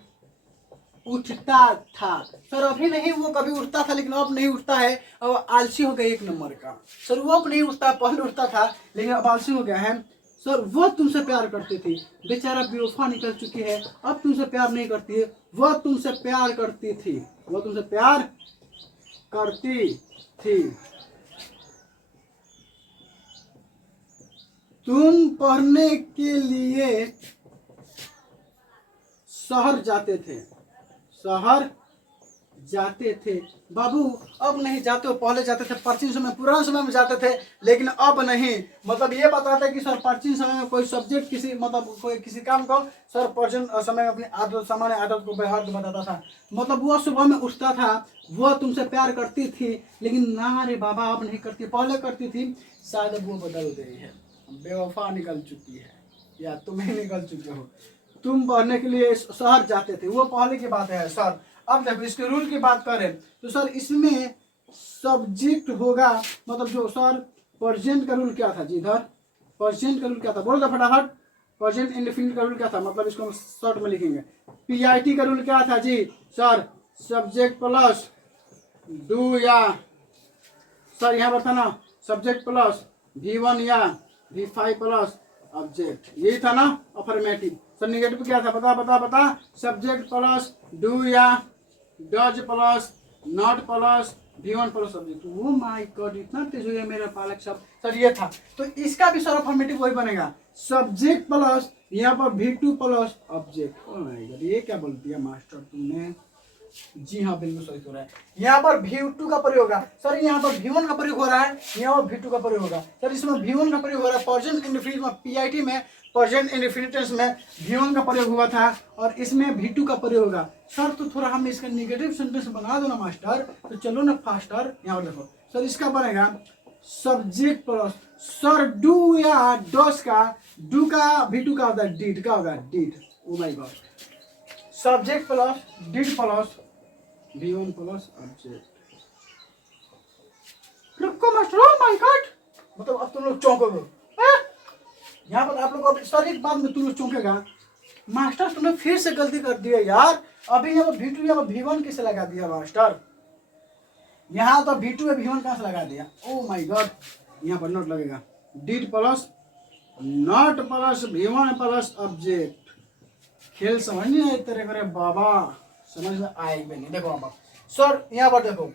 उठता था सर, अभी नहीं वो कभी उठता था लेकिन अब नहीं उठता है, अब आलसी हो गया एक नंबर का सर। वो अब नहीं उठता, पहले उठता था लेकिन अब आलसी हो गया है सर। वो तुमसे प्यार करती थी, बेचारा बेवफा निकल चुकी है, अब तुमसे प्यार नहीं करती है। वो तुमसे प्यार करती थी, वो तुमसे प्यार करती थी। तुम पढ़ने के लिए शहर जाते थे, शहर जाते थे। बाबू अब नहीं जाते हो, पहले जाते थे, प्राचीन समय पुराने समय में जाते थे, लेकिन अब नहीं। मतलब ये बताता है कि सर प्राचीन समय में कोई सब्जेक्ट किसी मतलब कोई किसी काम को सर प्रेजेंट समय में अपनी आदत, सामान्य आदत को व्यवहार बताता था। मतलब वो सुबह में उठता था, वो तुमसे प्यार करती थी, लेकिन ना रे बाबा अब नहीं करती, पहले करती थी, शायद वो बदल गई है, बेवफा निकल चुकी है या तुम ही निकल चुके हो। तुम पढ़ने के लिए शहर जाते थे, वो पहले की बात है सर। अब देखो इसके रूल की बात करें तो सर इसमें सब्जेक्ट होगा, मतलब जो सर प्रेजेंट का रूल क्या था जी, इधर प्रेजेंट का रूल क्या था, बोल दो फटाफट। प्रेजेंट इंडेफिनिट का रूल क्या था, मतलब इसको हम शॉर्ट में लिखेंगे। पीआईटी का रूल क्या था जी सर, सब्जेक्ट प्लस डू, या सर यहाँ पर था ना सब्जेक्ट प्लस V1 या V5 प्लस ऑब्जेक्ट, यही था ना अफर्मेटिव। सर निगेटिव क्या था, बता सब्जेक्ट प्लस डू या does plus not plus V1 plus object. वो माय गॉड इतना तेज हो गया मेरा पालक सब सर, ये था। तो इसका भी सर अफर्मेटिव वही बनेगा, सब्जेक्ट प्लस यहाँ पर V2 plus object. O my God ये क्या बोल दिया मास्टर तुमने। जी हाँ बिल्कुल सही हो रहा है। यहाँ पर V2 का प्रयोग होगा सर, यहाँ पर V1 का प्रयोग हो रहा है, यहाँ पर V2 का प्रयोग होगा सर। इसमें V1 का प्रयोग हो रहा है प्रेजेंट इंडेफिनिट में, पीआईटी में प्रेजेंट इंडेफिनिट में V1 का प्रयोग हुआ था, और इसमें V2 का प्रयोग होगा सर। तो थोड़ा हम इसका नेगेटिव सेंटेंस बना दो ना मास्टर, तो चलो ना फास्टर। यहाँ पर देखो सर, इसका बनेगा सब्जेक्ट प्लस सर डू या डस का, डू का V2 का होता है डिड का होगा, did. O my God, subject plus did plus V1 plus object. रुको मास्टर, ओ माय गॉड, मतलब अब तुम लोग चौंकोगे। यहाँ पर आप लोग सर एक बात में तुम लोग चौंकेगा, मास्टर तुमने फिर से गलती कर दी है यार। अभी यहाँ पर V2 यहाँ पर V1 किसे लगा दिया मास्टर, यहाँ तो V2 है, V1 कहाँ से लगा दिया। ओ माय गॉड, यहाँ पर नॉट लगेगा, did plus not plus V1 plus object. खेल समझ नहीं आए तेरे करे बाबा, समझ में आएगी नहीं। देखो आप सर यहाँ पर देखो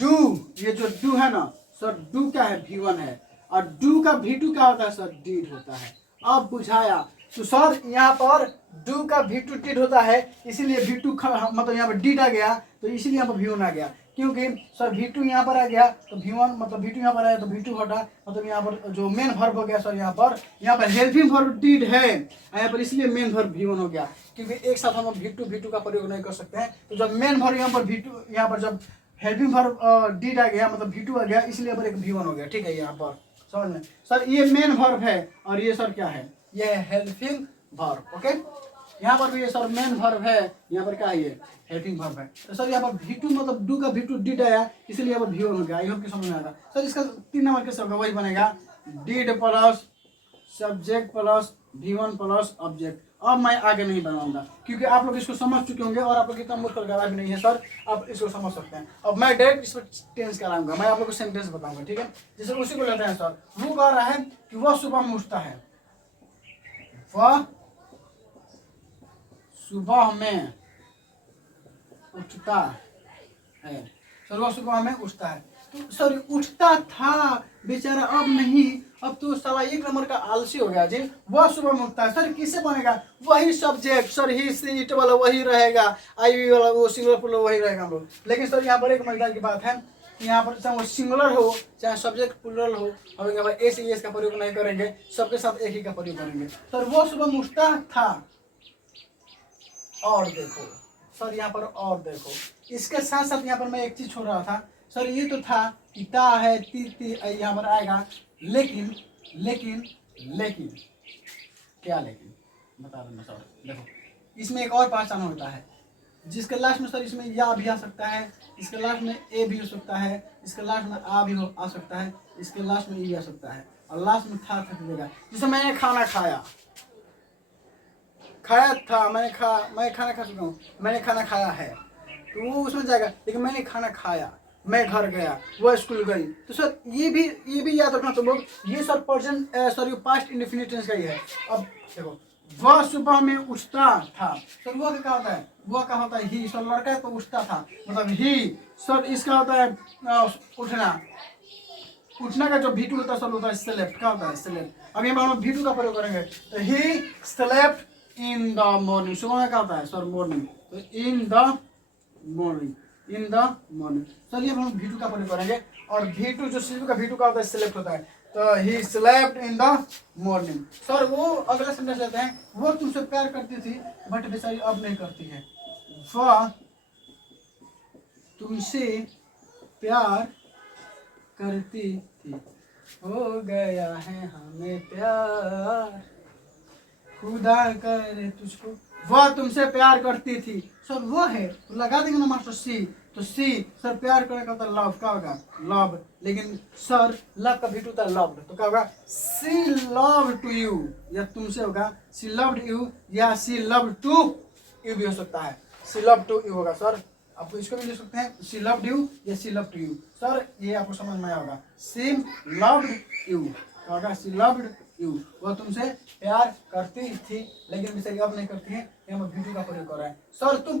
डू, ये जो डू है ना सर, डू क्या है V1 है, और डू का V2 क्या होता है सर, डिड होता है। अब बुझाया तो सर यहाँ पर डू का V2 डिड होता है, इसीलिए V2 मतलब यहाँ पर डिड आ गया, तो इसीलिए यहाँ पर V1 आ गया। क्योंकि सर V2 यहाँ पर आ गया तो V1 मतलब V2 यहाँ पर आया तो V2 हटा, मतलब यहाँ पर जो मेन वर्ब हो गया सर, यहाँ पर हेल्पिंग वर्ब डिड है यहाँ पर, इसलिए मेन वर्ब V1 हो गया। क्योंकि एक साथ हम V2 का प्रयोग नहीं कर सकते हैं, तो जब मेन वर्ब यहाँ पर V2 यहाँ पर जब हेल्पिंग वर्ब डिड आ गया, मतलब V2 आ गया, इसलिए यहाँ पर एक V1 हो गया। ठीक है, यहाँ पर समझ में सर ये मेन वर्ब है और ये सर क्या है, ये है हेल्पिंग वर्ब। ओके, यहाँ पर भी ये सर मेन वर्ब है, यहाँ पर क्या है, ये हेल्पिंग वर्ब है। तो सर यहाँ पर V2 मतलब डू का V2 डिड आया, इसलिए यहाँ पर V1 हो गया। आई होप कि समझ में आएगा। सर इसका 3 नंबर कैसे होगा, वही बनेगा did plus subject plus V1 plus object. अब मैं आगे नहीं बनाऊंगा क्योंकि आप लोग इसको समझ चुके होंगे और आप लोग इतना मुश्किल गवाह भी नहीं है सर, आप इसको समझ सकते हैं। अब मैं डायरेक्ट इस पर टेंस कराऊंगा, मैं आप लोग को सेंटेंस बताऊंगा। ठीक है, जैसे उसी को लेते हैं सर, वो कह रहा है कि वह सुबह में उठता है, वह सुबह में उठता है। सर वह सुबह में उठता है, तो सर उठता था बेचारा, अब नहीं, अब तो साला 1 नंबर का आलसी हो गया जी। वह सुबह में उठता है, सर किससे बनेगा, वही सब्जेक्ट सर, ही सीट वाला वही रहेगा, आई वाला वो सिंगुलर प्लूरल वही रहेगा हम लोग। लेकिन सर यहाँ पर एक मजेदार की बात है, यहाँ पर चाहे वो सिंगुलर हो चाहे सब्जेक्ट प्लूरल हो, हम यहाँ पर ए से एस का प्रयोग नहीं करेंगे, सबके साथ एक ही का प्रयोग करेंगे। सर वो सुबह में उठता था, और देखो सर यहाँ पर, और देखो इसके साथ साथ यहाँ पर मैं एक चीज छोड़ रहा था सर, ये तो था कि ता है ती ती यहाँ पर आएगा, लेकिन लेकिन लेकिन क्या लेकिन बता दूंगा सर। देखो इसमें एक और पहचान होता है, जिसके लास्ट में सर इसमें या भी आ सकता है, इसके लास्ट में ए भी हो सकता है, इसके लास्ट में आ भी आ सकता है, इसके लास्ट में ई आ सकता है, और लास्ट में था देगा। जैसे मैंने खाना खाया, खाया था, मैं खाना खा चुका हूँ, मैंने खाना खाया है, तो वो उसमें जाएगा। लेकिन मैंने खाना खाया, मैं घर गया, वो स्कूल गई, तो सर ये भी याद रखना तुम लोग, ये sir present sorry past indefinite tense का ही है। अब देखो वह सुबह में उठता था, सर वो क्या होता है, वो क्या होता है, ही सर लड़का है तो उठता था, मतलब ही सर इसका होता है उठना, उठना का जो V2 होता है सर होता है स्लेप्ट, क्या होता है स्लेप्ट। अब यहाँ हम V2 का प्रयोग करेंगे, तो he slept in the morning, सुबह में क्या होता है सर मॉर्निंग, तो इन the morning, in the morning. चलिए हम V2 का प्रयोग करेंगे, और V2 जो C का V2 का होता है स्लेप्ट होता है, तो he slept in the morning. Sir वो अगला सेंटेंस लेते हैं, वो तुमसे प्यार करती थी बट बेचारी अब नहीं करती है, वह तुमसे प्यार करती थी, हो गया है हमें प्यार, खुदा करे तुझको। वह तुमसे प्यार करती थी, सर वो है तो लगा देंगे ना मास्टर सी, तो सी सर प्यार करने का होता लव, क्या होगा लव, लेकिन सर लव का V2 था लव्ड, तो क्या होगा सी लव टू यू, या तुमसे होगा सी लव्ड यू, या सी लव टू यू भी हो सकता है, सी लव टू यू होगा सर, आपको इसको भी लिख सकते हैं शी लव्ड यू या शी लव्ड यू। सर ये आपको समझ में आया होगा, शी लव्ड यू होगा, शी लव्ड यू, वह तुमसे प्यार करती थी लेकिन बेचारी अब नहीं करती है, यहाँ पर V2 का प्रयोग कर रहा है। सर तुम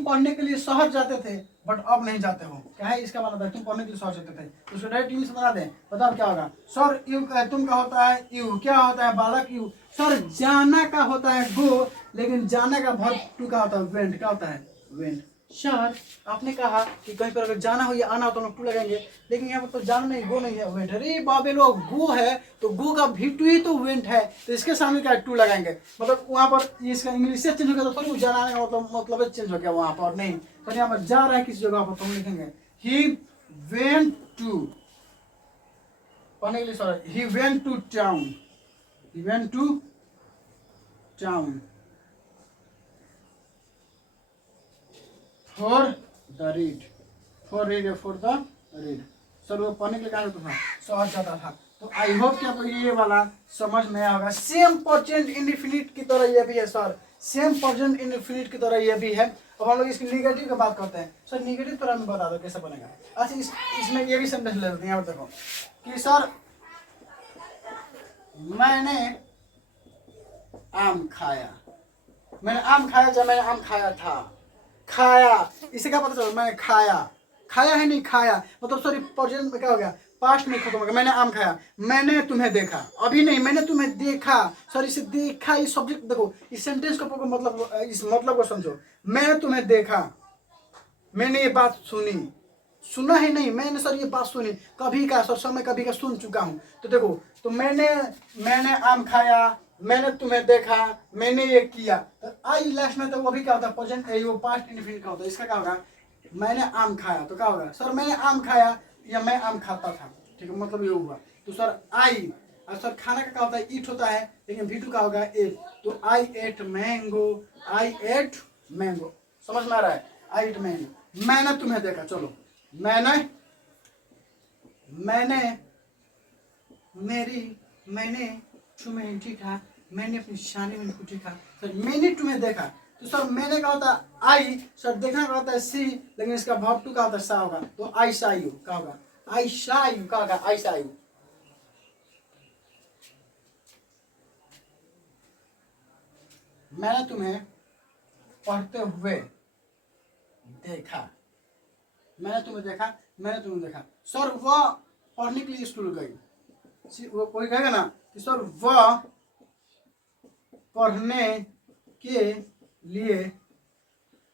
पढ़ने के लिए शहर जाते थे बट अब नहीं जाते हो, क्या है इसका मतलब है, तुम पढ़ने के लिए शहर जाते थे, तो उसको डायरेक्ट इंग्लिश बना दें, बताओ क्या होगा सर। यू तुम का होता है यू, क्या होता है बालक यू, सर जाना का होता है गो, लेकिन जाना का वर्ब टू का होता है वेंट, क्या होता है वेंट। सर आपने कहा कि कहीं पर अगर जाना हो या आना हो तो हम लोग टू लगाएंगे, लेकिन यहाँ पर तो जाना नहीं, गो नहीं है, वेंट। अरे बाबे लोग गो है तो गो का V2 ही तो वेंट है, तो इसके सामने क्या टू लगाएंगे, मतलब वहाँ पर इसका इंग्लिश से चेंज हो गया तो थोड़ी जाना आने का मतलब चेंज हो गया वहाँ पर, नहीं तो यहाँ पर जा रहा है किसी जगह पर तो हम लिखेंगे ही वेंट टू, पढ़ने के लिए sir he went to town, he went to town for the read, for read for the read. Sir वो पढ़ने के लिए कहा था शहर जाता था, तो आई होप कि आपको ये वाला समझ में आया होगा। सेम प्रेजेंट इंडेफिनिट की तरह ये भी है सर, सेम प्रेजेंट इंडेफिनिट की तरह ये भी है। अब हम लोग इसकी निगेटिव की बात करते हैं सर, निगेटिव तरह में बता दो कैसे बनेगा। अच्छा इसमें ये भी सेंटेंस ले लेते हैं, यहाँ पर देखो कि सर मैंने आम खाया, मैंने आम खाया जब मैंने आम खाया था, खाया इसे क्या पता चला, मैंने खाया, खाया है नहीं खाया, मतलब सॉरी प्रेजेंट में क्या हो गया, पास्ट में खत्म हो गया। मैंने आम खाया, मैंने तुम्हें देखा, अभी नहीं मैंने तुम्हें देखा, सर इसे देखा, इस सब्जेक्ट देखो, इस सेंटेंस को मतलब इस मतलब को समझो, मैंने तुम्हें देखा, मैंने ये बात सुनी, सुना ही नहीं मैंने सर ये बात सुनी, कभी का सर समय कभी का सुन चुका हूँ, तो देखो तो मैंने आम खाया, मैंने तुम्हें देखा, मैंने ये किया, तो आई लास्ट में तो वो भी क्या होता है प्रेजेंट, वो पास्ट इंडेफिनिट का होता है, इसका क्या होगा मैंने आम खाया तो क्या होगा सर, मैंने आम खाया या मैं आम खाता था, ठीक है, मतलब ये हुआ। तो सर आई, और सर खाना का क्या होता है, ईट होता है, लेकिन V2 का होगा एट। तो आई एट मैंगो, आई एट मैंगो, समझ में आ रहा है, आई एट मैंगो। मैंने तुम्हें देखा, चलो मैंने मैंने तुम्हें देखा, मैंने अपनी शादी में तुमको देखा। सर मैंने तुम्हें देखा, तो सर मैंने का होता है आई, सर देखना का होता है सी, लेकिन इसका भाव टू का होता है सा होगा, तो आई सा यू का होगा, आई सा यू का होगा, आई सा यू। मैंने तुम्हें पढ़ते हुए देखा, मैंने तुम्हें देखा, मैंने तुम्हें देखा। सर वह पढ़ने के लिए स्कूल गई, वो कोई कहेगा ना कि सर वह पढ़ने के लिए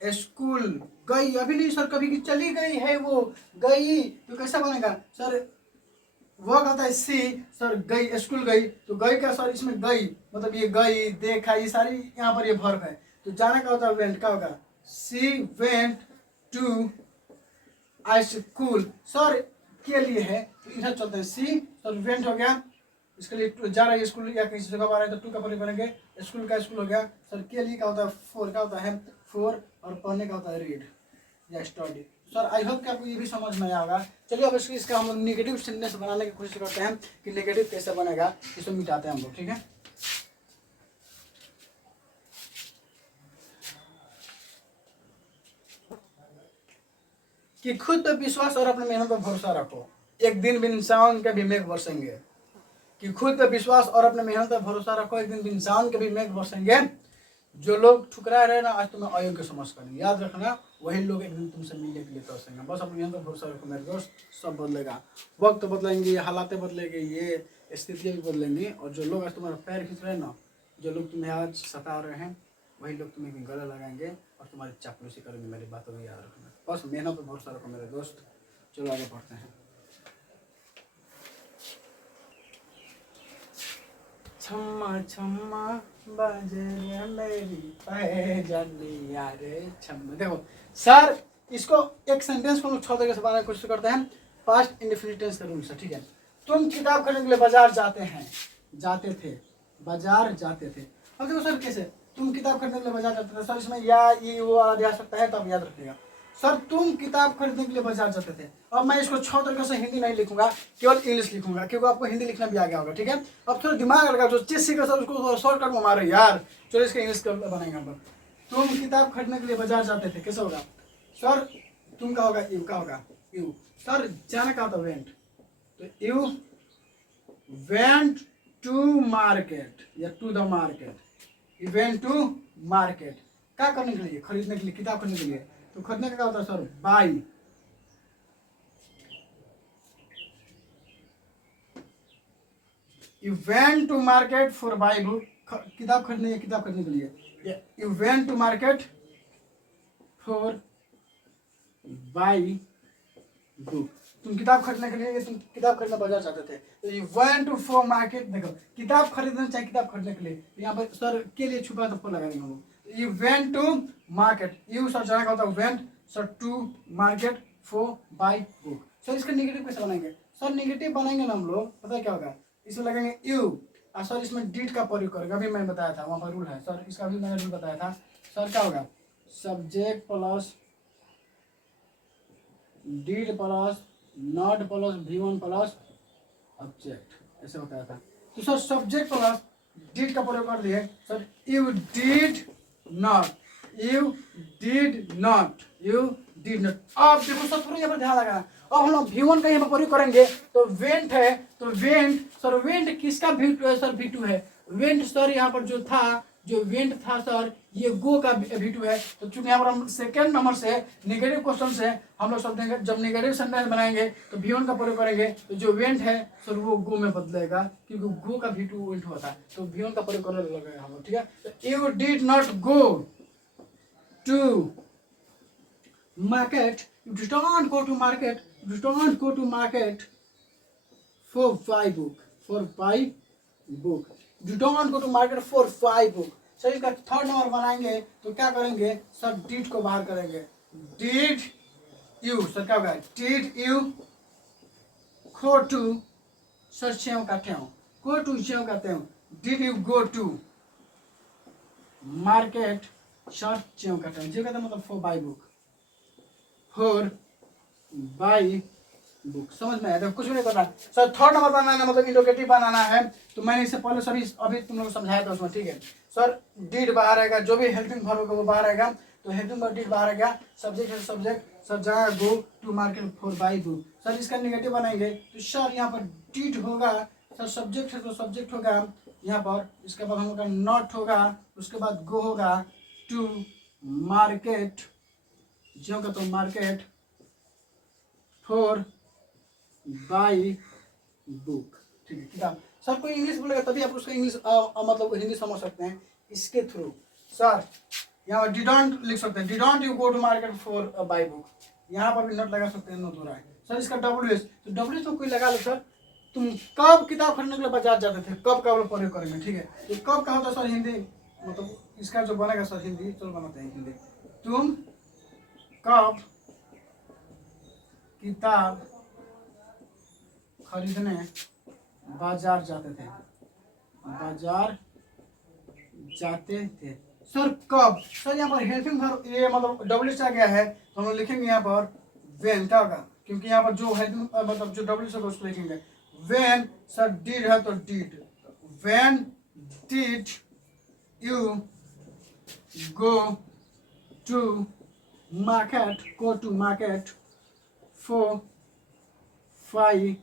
स्कूल गई, अभी नहीं सर, कभी की चली गई है वो, गई तो कैसा बनेगा सर, वह कहता है सी, सर गई, स्कूल गई, तो गई का सर इसमें गई मतलब ये गई, देखा, ये सारी यहाँ पर ये वर्ब है। तो जाना का होता है वेंट, का होगा she went to school, sir के लिए है, तो इधर चलते हैं सी, सर वेंट हो गया, इसके लिए जा रहा है स्कूल या किसी जगह आ रहा है तो टू का प्रयोग करेंगे, स्कूल का स्कूल हो गया। सर के लिए का होता है फोर, का होता है फोर, और पढ़ने का होता है रीड या स्टडी। सर आई होप कि आपको ये भी समझ में आया होगा। चलिए अब इसका हम लोग नेगेटिव सेंटेंस बनाने की कोशिश करते हैं कि नेगेटिव कैसे बनेगा, इसको मिटाते हैं हम लोग, ठीक है। कि खुद पे विश्वास और अपने मेहनत पर भरोसा रखो, एक दिन भी इंसान के भी मेघ बरसेंगे। कि खुद पे विश्वास और अपने मेहनत पर भरोसा रखो, एक दिन भी इंसान के भी मेघ बरसेंगे। जो लोग ठुकरा रहे ना आज तुम्हें अयोग्य समझ कर, याद रखना वही लोग एक दिन तुमसे मिलने के लिए तरसेंगे। बस अपनी मेहनत पर भरोसा रखो मेरे दोस्त, सब बदलेगा, वक्त बदलेंगे, हालातें बदलेंगे, ये स्थितियाँ भी बदलेंगी। और जो लोग आज तुम्हारा पैर खींच रहे हैं ना, जो लोग तुम्हें आज सता रहे हैं, वही लोग तुम्हें भी गले लगाएंगे और तुम्हारी चापलूसी करेंगे। मेरी बातों को याद रखना, बस मेहनत पर भरोसा रखो मेरे दोस्त। चलो आगे पढ़ते हैं। छम्मा छम्मा बाजे मेरी पैजनिया रे छम्मा। देखो सर इसको एक सेंटेंस को हम छह तरीके से बनाने की कोशिश करते हैं। पास्ट इंडेफिनिट टेंस का रूल से, ठीक है। तुम किताब खरीदने के लिए बाजार जाते हैं, जाते थे, बाजार जाते थे। अब देखो सर कैसे, तुम किताब खरीदने के लिए बाजार जाते थे, सर इसमें या ये वो आ सकता है, तो आप याद रखिएगा। सर तुम किताब खरीदने के लिए बाजार जाते थे। अब मैं इसको 6 तरीके से हिंदी नहीं लिखूंगा, केवल इंग्लिश लिखूंगा, क्योंकि आपको हिंदी लिखना भी आ गया होगा, ठीक है। अब थोड़ा दिमाग लगा, जो चीज सीखा सर उसको शॉर्टकट में मारे यार। चलो इसका इंग्लिश बनाएंगे हम लोग। तुम किताब खरीदने के लिए बाजार जाते थे, कैसे होगा सर, तुम का होगा यू, का होगा यू। सर जाना का होता वेंट, तो यू वेंट टू मार्केट या to the market, you went to market. क्या करने के लिए, खरीदने के लिए, किताब खरीदने के लिए। तो खरीदने का क्या होता है sir, buy. You went to market for buy book, किताब खरीदने, किताब खरीदने के लिए। You went to market for buy book, तुम किताब खरीदने के लिए, तुम किताब खरीदने बाजार जाते थे। तो you went to for market, देखो किताब खरीदना चाहे किताब खरीदने के लिए, यहाँ पर सर के लिए छुपा तो लगा देंगे हम लोग। You went to market, you sir जाना का होता है went, sir to market for buy book. Sir इसका नेगेटिव कैसे बनाएंगे, सर नेगेटिव बनाएंगे ना हम लोग, पता है क्या होगा, इसमें लगेंगे यू, और सर इसमें डिड का प्रयोग करेगा, अभी मैंने बताया था वहाँ पर रूल है सर, इसका भी मैंने रूल बताया था। सर क्या होगा, subject plus did plus not plus V1 plus object, ऐसे बताया था। तो सर सब्जेक्ट प्लस डिड का प्रयोग कर दिए, sir you did not, you did not, you did not. अब देखो सर थोड़ा यहाँ पर ध्यान लगाना, अब हम लोग V1 का यहाँ पर प्रयोग करेंगे, तो वेंट है, तो वेंट सर वेंट किसका V2 है सर, V2 है। वेंट सर यहाँ पर जो था, जो वेंट था सर ये गो का V2 है। तो चूंकि यहाँ पर हम सेकेंड नंबर से नेगेटिव क्वेश्चन से हम लोग सब देंगे, जब नेगेटिव सेंटेंस बनाएंगे तो V1 का प्रयोग करेंगे, तो जो वेंट है सर वो गो में बदलेगा, क्योंकि गो का V2 वेंट होता है, तो V1 का प्रयोग करने लगेगा हम लोग, ठीक है। तो you did not go to market, you did not go to market, you did not go to market for buy book, for buy book, you don't go to market for buy book. Sir इसका third number बनाएंगे तो क्या करेंगे sir, did को बाहर करेंगे, did you sir क्या होगा did you go to sir च्यों का ठेव गो टू च्यों का ठेव did you go to market sir च्यों का ठेव जो कहते हैं मतलब for buy book for buy book समझ में आया तो कुछ भी नहीं करना सर थर्ड नंबर बनाना है मतलब इंडोकेटिव बनाना है तो मैंने इससे पहले सभी अभी तुम लोग को समझाया था उसमें ठीक है सर डिड बाहर आएगा जो भी हेल्पिंग वर्ब होगा वो बाहर आएगा तो हेल्पिंग वर्ब डिड बाहर आएगा सब्जेक्ट है सब्जेक्ट सर जाएगा go to market for buy book sir इसका निगेटिव बनाएंगे तो सर यहाँ पर डिड होगा सर सब्जेक्ट है तो सब्जेक्ट होगा यहाँ पर इसके बाद हम लोग का नॉट होगा उसके बाद गो होगा टू मार्केट जो का तो मार्केट फॉर बाई बुक ठीक है किताब सर कोई इंग्लिश बोलेगा तभी आप उसको इंग्लिश मतलब हिंदी समझ सकते हैं इसके थ्रू सर यहाँ डिडोंट लिख सकते हैं didn't you go to market for buy book यहाँ पर भी नोट लगा सकते हैं नोट हो रहा है सर इसका डब्ल्यू एस तो डब्ल्यू एस तो कोई लगा लो सर तुम कब किताब खरीदने के लिए बाजार जाते थे कब का वो प्रयोग करेंगे ठीक है तो कब का होता है सर हिंदी मतलब इसका जो बनेगा सर हिंदी चलो बनाते हैं हिंदी तुम कब किताब खरीदने बाजार जाते थे बाजार जाते थे सर कब सर यहाँ पर हेल्पिंग वर्ब ये मतलब डब्ल्यू से आ गया है तो हम लोग लिखेंगे यहाँ पर व्हेन क्या होगा क्योंकि यहाँ पर जो हेल्पिंग मतलब जो डब्ल्यू से उसको लिखेंगे व्हेन सर डिड है तो did when did you go to market for buy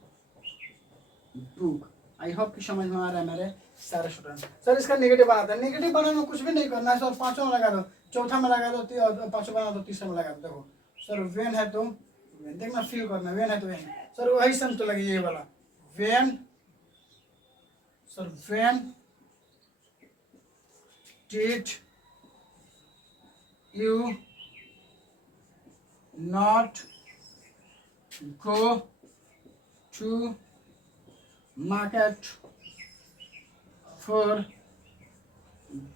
book I hope कि समझ में आ रहा है मेरे सारे स्टूडेंट सर इसका नेगेटिव बनाते हैं नेगेटिव बनाने में कुछ भी नहीं करना है सर पांचों में लगा दो चौथा में लगा दो पांचों बना दो तीसरे में लगा दो देखो सर वेन है तो देखना फील करना वेन है तो वेन सर वही सम तो लगे ये वाला when sir when did you not go to market for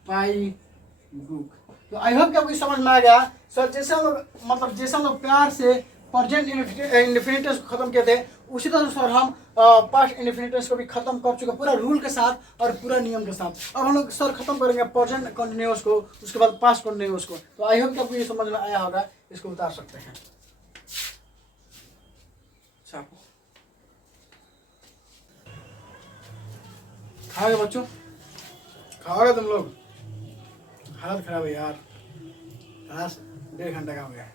buy book तो आई होप कि आपको समझ में आ गया सर जैसे हम लोग मतलब जैसे हम लोग प्यार से प्रेजेंट इंडेफिनिटेंस को खत्म किए थे उसी तरह सर हम पास्ट इंडेफिनिटेंस को भी खत्म कर चुके पूरा रूल के साथ और पूरा नियम के साथ अब हम लोग सर खत्म करेंगे प्रेजेंट कंटिन्यूअस को उसके बाद पास्ट कंटिन्यूअस को तो आई होप कि आपको ये समझ में आया होगा इसको उतार सकते हैं खाओगे बच्चों खाओगे तुम लोग हालत खराब है यार क्लास 1.5 घंटे का हो गया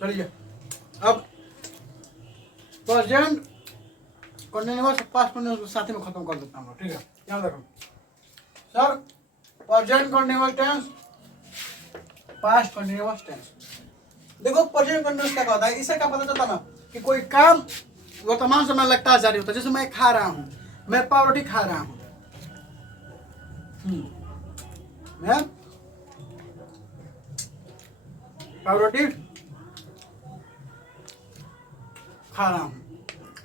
चलिए अब प्रेजेंट कंटिन्यूअस पास्ट कंटिन्यूअस साथ में खत्म कर देता हूँ ठीक है ध्यान रखो sir present continuous tense past continuous tense देखो प्रेजेंट कंटिन्यूअस क्या होता है इससे क्या पता चलता ना कि कोई काम वर्तमान समय लगातार जारी होता है जैसे मैं खा रहा हूँ मैं पाव रोटी खा रहा हूँ मैं पाव रोटी खा रहा हूँ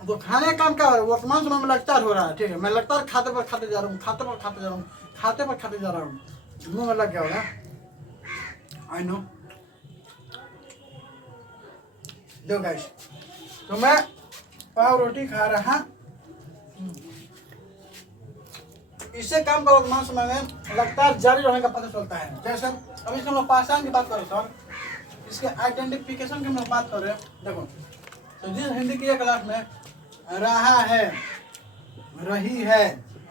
तो खाने का काम क्या हो रहा है वर्तमान समय में लगातार हो रहा है ठीक है मैं लगातार खाते पर खाते जा रहा हूँ खाते पर खाते जा रहा हूँ खाते पर खाते जा रहा हूँ मुंह में लग गया होगा आई नो दो गाइस तो मैं पाव रोटी खा रहा इससे काम का वर्तमान समय में लगातार जारी रहने का पता चलता है जैसे अब इसके हम लोग पाषाण की बात करें सर इसके आइडेंटिफिकेशन की हम लोग बात कर रहे हैं देखो तो जिस हिंदी की क्लास में रहा है रही है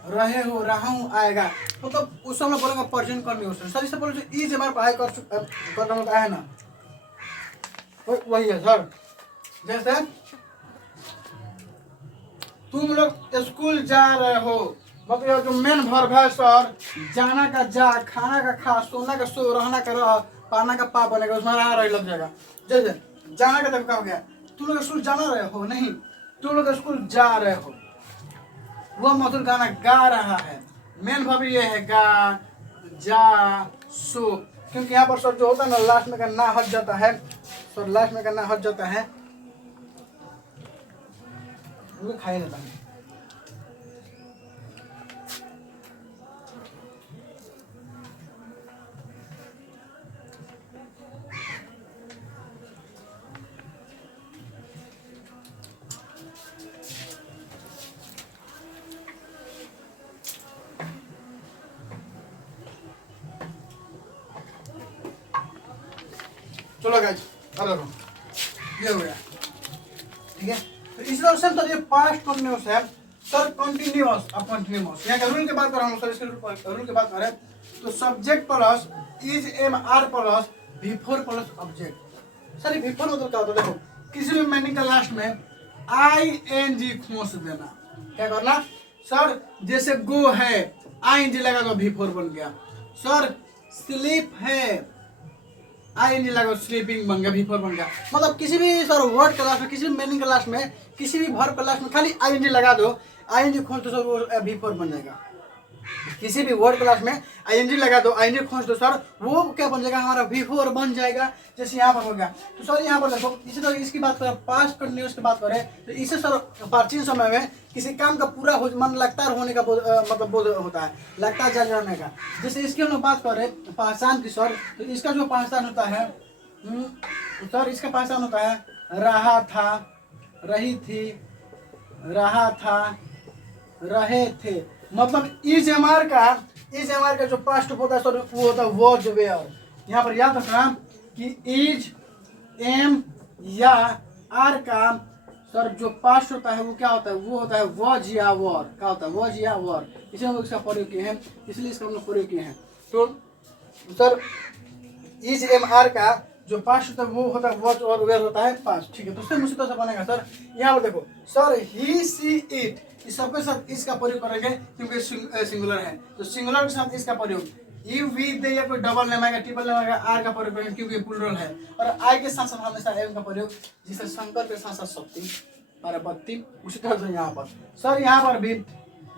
रहे हो रहा हूँ आएगा तो उस समय बोलेंगे प्रेजेंट कंटिन्यूअस सर इससे बोले जो ई हमारे पढ़ाई कर रहा है ना वही है सर जैसे तुम लोग स्कूल जा रहे हो मतलब जो मेन वर्ब है सर जाना का जा खाना का खा सोना का सो रहना का रह पाना का पा बनेगा उसमें रहा रही लग जाएगा जैसे जाना का तब क्या हो गया तुम लोग स्कूल जाना रहे हो नहीं तुम लोग स्कूल जा रहे हो वह मधुर गाना गा रहा है मेन वर्ब ये है गा जा सो क्योंकि यहाँ पर सर जो होता है ना लास्ट में का ना हट जाता है सर लास्ट में का ना हट जाता है वो खाया जाता है चलो गाइस अब देखो ये हो गया, ठीक है। तो इस तरह से तो ये पास्ट कंटिन्यूअस है सर, कंटिन्यूअस। अब कंटिन्यूअस यहाँ का रूल की बात कर रहा हूँ सर, इसके रूल की बात करें तो subject plus is am are plus before plus object. Sir ये बिफोर मतलब क्या होता है, देखो किसी भी मीनिंग का लास्ट में आई एन जी खोस देना। क्या करना सर, जैसे गो है आई एन जी लगा दो बिफोर बन गया। सर स्लीप है आई एन जी लगा स्लीपिंग बन गया, बिफोर बन गया। मतलब किसी भी सर वर्ड के लास्ट में, किसी भी मीनिंग के लास्ट में, किसी भी वर्ब के लास्ट में खाली आई एन जी लगा दो, आई एन जी खोज दो सर, वो बिफोर बन जाएगा। किसी भी वर्ड क्लास में आईएनजी लगा दो, आईएनजी खोज दो सर, वो क्या बन जाएगा हमारा बिफोर बन जाएगा। जैसे यहाँ पर हो गया तो सर यहाँ पर देखो इसी तरह इसकी बात करें, पास्ट कंटिन्यूअस की बात करें तो इससे सर प्राचीन समय में किसी काम का पूरा हो मन लगातार होने का मतलब बोध होता है, लगातार जारी रहने का। जैसे इसकी हम लोग बात करें पहचान की सर, तो इसका जो पहचान होता है सर, इसका पहचान होता है रहा था, रही थी, रहा था, रहे थे। मतलब इज एम आर का जो पास्ट होता है सर वो होता है वॉज वेयर। यहाँ पर याद रखना कि इज एम या आर का सर जो पास्ट होता है वो क्या होता है, वो होता है वॉज या वॉर। क्या होता है वॉज या वॉर, इसलिए हम लोग इसका प्रयोग किए हैं, इसलिए इसका हम लोग प्रयोग किए हैं। तो सर इज एम आर का जो पास्ट होता है वो होता है वॉज और वेयर होता है पास्ट, ठीक है। तो सेम उसी तरह से बनेगा सर। यहाँ पर देखो सर ही सी इट, इस सबके साथ इसका प्रयोग करेंगे क्योंकि सिंगुलर है, तो सिंगुलर के साथ इसका प्रयोग। यू वी दे या कोई डबल नेम आएगा, ट्रिपल नेम आएगा, आर का प्रयोग करेंगे क्योंकि प्लूरल है। और आई के साथ साथ हमेशा एम का प्रयोग, जिससे शंकर के साथ साथ शक्ति पार्वती। उसी तरह से यहाँ पर सर, यहाँ पर भी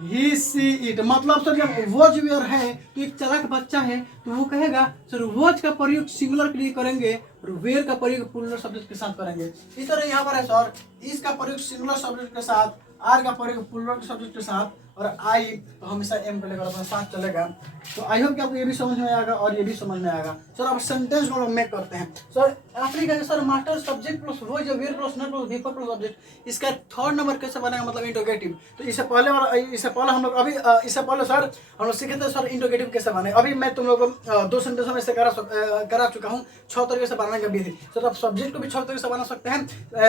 ही सी इट, मतलब सर जब वॉच वेयर है तो एक चालाक बच्चा है तो वो कहेगा सर वॉच का प्रयोग सिंगुलर के लिए करेंगे और वेयर का प्रयोग प्लूरल शब्द के साथ करेंगे। इस तरह यहाँ पर है सर, इसका प्रयोग सिंगुलर शब्द के साथ, आर का प्रयोग प्लूरल शब्द के साथ, और आई तो हमेशा एम को लेकर अपना साथ चलेगा। तो आई होप कि आपको ये भी समझ में आएगा और ये भी समझ में आएगा। सर अब सेंटेंस को हम मेक करते हैं। सर आपने कहा सर मास्टर सब्जेक्ट प्लस वो जो were plus not plus before plus object, इसका थर्ड नंबर कैसे बनेगा, मतलब इंटरोगेटिव। तो इससे पहले हम लोग अभी इससे पहले सर हम लोग सीखे थे सर इंटरोगेटिव कैसे बने। अभी मैं तुम लोग को 2 सेंटेंस में से करा चुका हूँ 6 तरीके से बनाने का विधि। सर आप सब्जेक्ट को भी 6 तरीके से बना सकते हैं,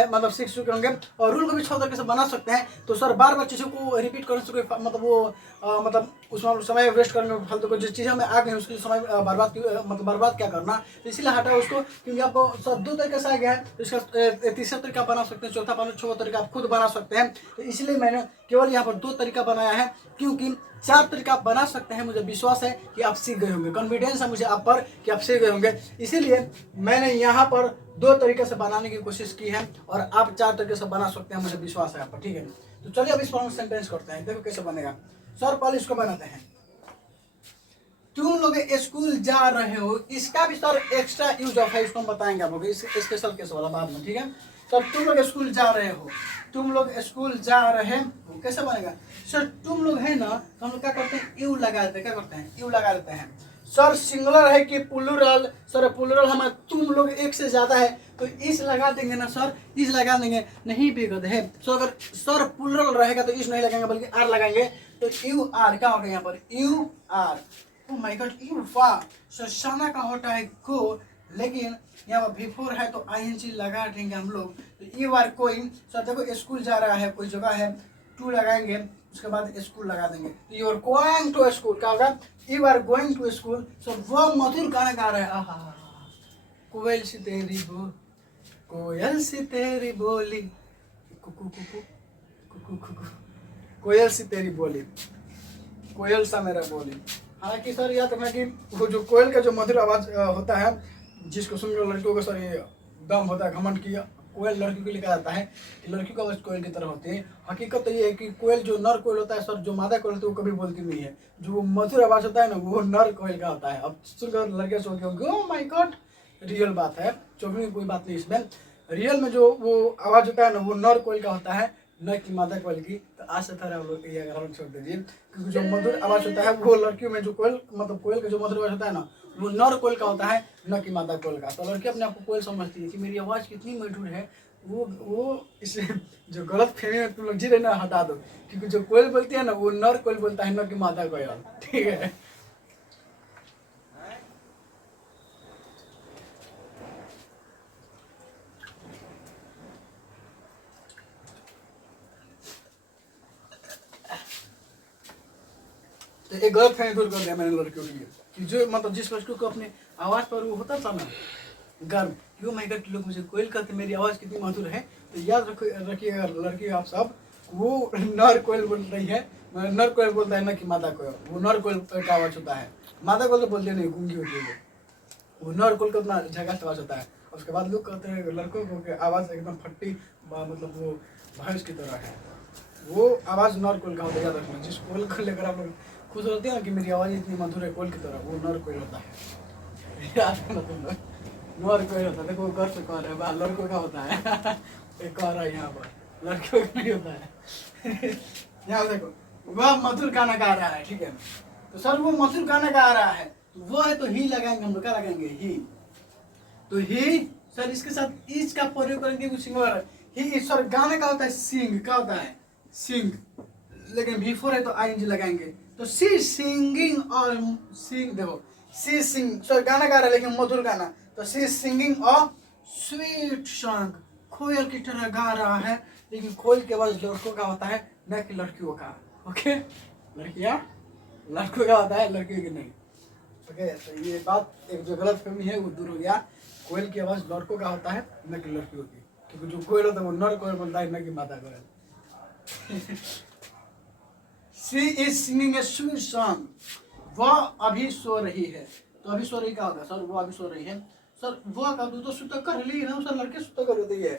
मतलब सीख चुके होंगे, और रूल को भी 6 तरीके से बना सकते हैं। तो सर बार बार चीज़ों को रिपीट करने से कोई मतलब वो मतलब उसमें समय वेस्ट करने में फालतू को जिस चीज़ हमें आ गई उसकी समय बर्बाद क्या करना, तो इसीलिए हटाओ उसको। क्योंकि आपको सब 2 तरीके से आ गया है, तो इसका तीसरा तरीका बना सकते हैं, चौथा तरीका आप खुद बना सकते हैं। तो इसलिए मैंने केवल यहाँ पर 2 तरीका बनाया है, क्योंकि 4 तरीका आप बना सकते हैं। मुझे विश्वास है कि आप सीख गए होंगे, कॉन्फिडेंस है मुझे आप पर कि आप सीख गए होंगे। इसीलिए मैंने यहाँ पर 2 तरीके से बनाने की कोशिश की है और आप 4 तरीके से बना सकते हैं, मुझे विश्वास है आप पर, ठीक है। तो चलिए अब इस पर सेंटेंस करते हैं, देखो कैसे बनेगा। सर पहले इसको बनाते हैं, तुम लोग स्कूल जा रहे हो, इसका भी सर एक्स्ट्रा यूज ऑफ है, इसको हम बताएंगे आप लोग स्पेशल केस वाला बाद में, ठीक है। सर तुम लोग स्कूल जा रहे हो, तुम लोग स्कूल जा रहे हो कैसे बनेगा सर, तुम लोग है ना, तो हम लोग क्या करते हैं यू लगा देते हैं, क्या करते हैं यू लगा देते हैं। सर सिंगुलर है कि प्लूरल, सर प्लूरल हमारा तुम लोग एक से ज्यादा है तो इस लगा देंगे ना सर, इस लगा देंगे, नहीं बेगद है। सो अगर सर प्लूरल रहेगा तो इस नहीं लगाएंगे बल्कि आर लगाएंगे, तो यू आर क्या होगा यहाँ पर you are. Oh my god you फा, सर शाना का होता है को, लेकिन यहाँ पर बिफोर है तो आईएनजी लगा देंगे हम लोग। तो यू आर गोइंग, सर देखो स्कूल जा रहा है, कोई जगह है, टू लगाएंगे, उसके बाद स्कूल लगा देंगे, तो you are going to school क्या होगा you are going to school. So वो मधुर गाना गा रहे हैं, कोयल सी तेरी बोल, कोयल सी तेरी बोली, कुकू कुकू कुकू कुकू, कोयल सी तेरी बोली, कोयल सा मेरा बोली। हालांकि सर याद रखना कि वो जो कोयल का जो मधुर आवाज होता है, जिसको सुनकर लड़कियों का सर ये दम होता है, घमंड किया कोयल लड़की को लिखा जाता है कि लड़की का आवाज कोयल की तरह होती है। हकीकत तो ये है कि कोयल जो नर कोयल होता है सर, जो मादा कोयल होती है वो कभी बोलती नहीं है, जो मधुर आवाज होता है ना वो नर कोयल का होता है। अब सुनकर लड़के सोच के होंगे ओह माय गॉड, रियल बात है, चौबीस कोई बात नहीं इसमें। रियल में जो वो आवाज होता है ना वो नर कोयल का होता है, न कि मादा कोयल की। तो आज से तरह लोग ये अगर छोड़ दीजिए, क्योंकि जो मधुर आवाज होता है वो लड़कियों में जो कोयल मतलब कोयल का जो मधुर आवाज होता है ना वो नर कोयल का होता है, न कि मादा कोयल का। तो लड़की अपने आप को कोयल समझती है कि मेरी आवाज़ कितनी मधुर है, वो इसे जो गलत फहमी में तुम लोग जी रहे ना हटा दो, क्योंकि जो कोयल बोलती है ना वो नर कोयल बोलता है, न कि मादा कोयल, ठीक है। तो एक गलत फहमी दूर कर दिया मैंने लड़कियों के लिए कि जो मतलब जिस लड़कियों को अपने आवाज़ पर वो होता था ना गर्व क्यों मैं गट लोग मुझे कोयल कहते मेरी आवाज़ कितनी मधुर है, तो याद रखिएगा लड़की आप सब, वो नर कोयल बोल रही है, नर कोयल बोलता है ना कि मादा कोयल, वो नर कोयल का आवाज़ होता है, मादा कोयल तो बोलते नहीं, गूंगी होती है वो नर कोयल का उतना झकास आवाज़ होता है। उसके बाद लोग कहते हैं लड़कों को आवाज़ एकदम फट्टी मतलब वो भैंस की तरह है, वो आवाज़ नर कोयल का होता है, याद रखना। जिस कोयल को लेकर आप लोग खुश होते हैं ना कि मेरी आवाज़ इतनी मधुर है कोयल की तरह, वो नर कोयल होता है। याद रखना तुम लोग, नर कोयल होता है। देखो कर से कह रहे हैं लड़कों का होता है एक कह रहा है यहाँ पर, लड़कियों का नहीं होता है। यहाँ देखो वह मधुर गाना गा रहा है, ठीक है, तो सर वो मधुर गाना गा रहा है, तो वो है तो ही लगाएंगे हम लोग, क्या लगाएंगे ही, तो ही सर इसके साथ इस का प्रयोग करेंगे कुछ सिंगर ही सर गाने का होता है सिंग, क्या होता है सिंग, लेकिन बिफोर है तो आईएनजी लगाएंगे, तो सी सिंगिंग और सिंग देखो सी सिंग सर गाना गा रहा है लेकिन मधुर गाना, तो सी सिंगिंग और स्वीट सॉन्ग, कोयल की तरह गा रहा है, लेकिन कोयल के आवाज लड़कों का होता है न कि लड़कियों का। ओके लड़कियां लड़कों का होता है, लड़कियों की नहीं। ओके तो ये बात एक जो गलत फहमी है वो दूर हो गया, कोयल की आवाज़ लड़कों का होता है न कि लड़कियों की, क्योंकि जो कोयल होता है वो नर कोयल बोलता है न कि मादा कोयल। She is singing a sweet song, वह अभी सो रही है, तो अभी सो रही क्या होगा सर, वो अभी सो रही है सर, वो का तो सुतक कर ली ना सर, लड़के सुतक कर होती है,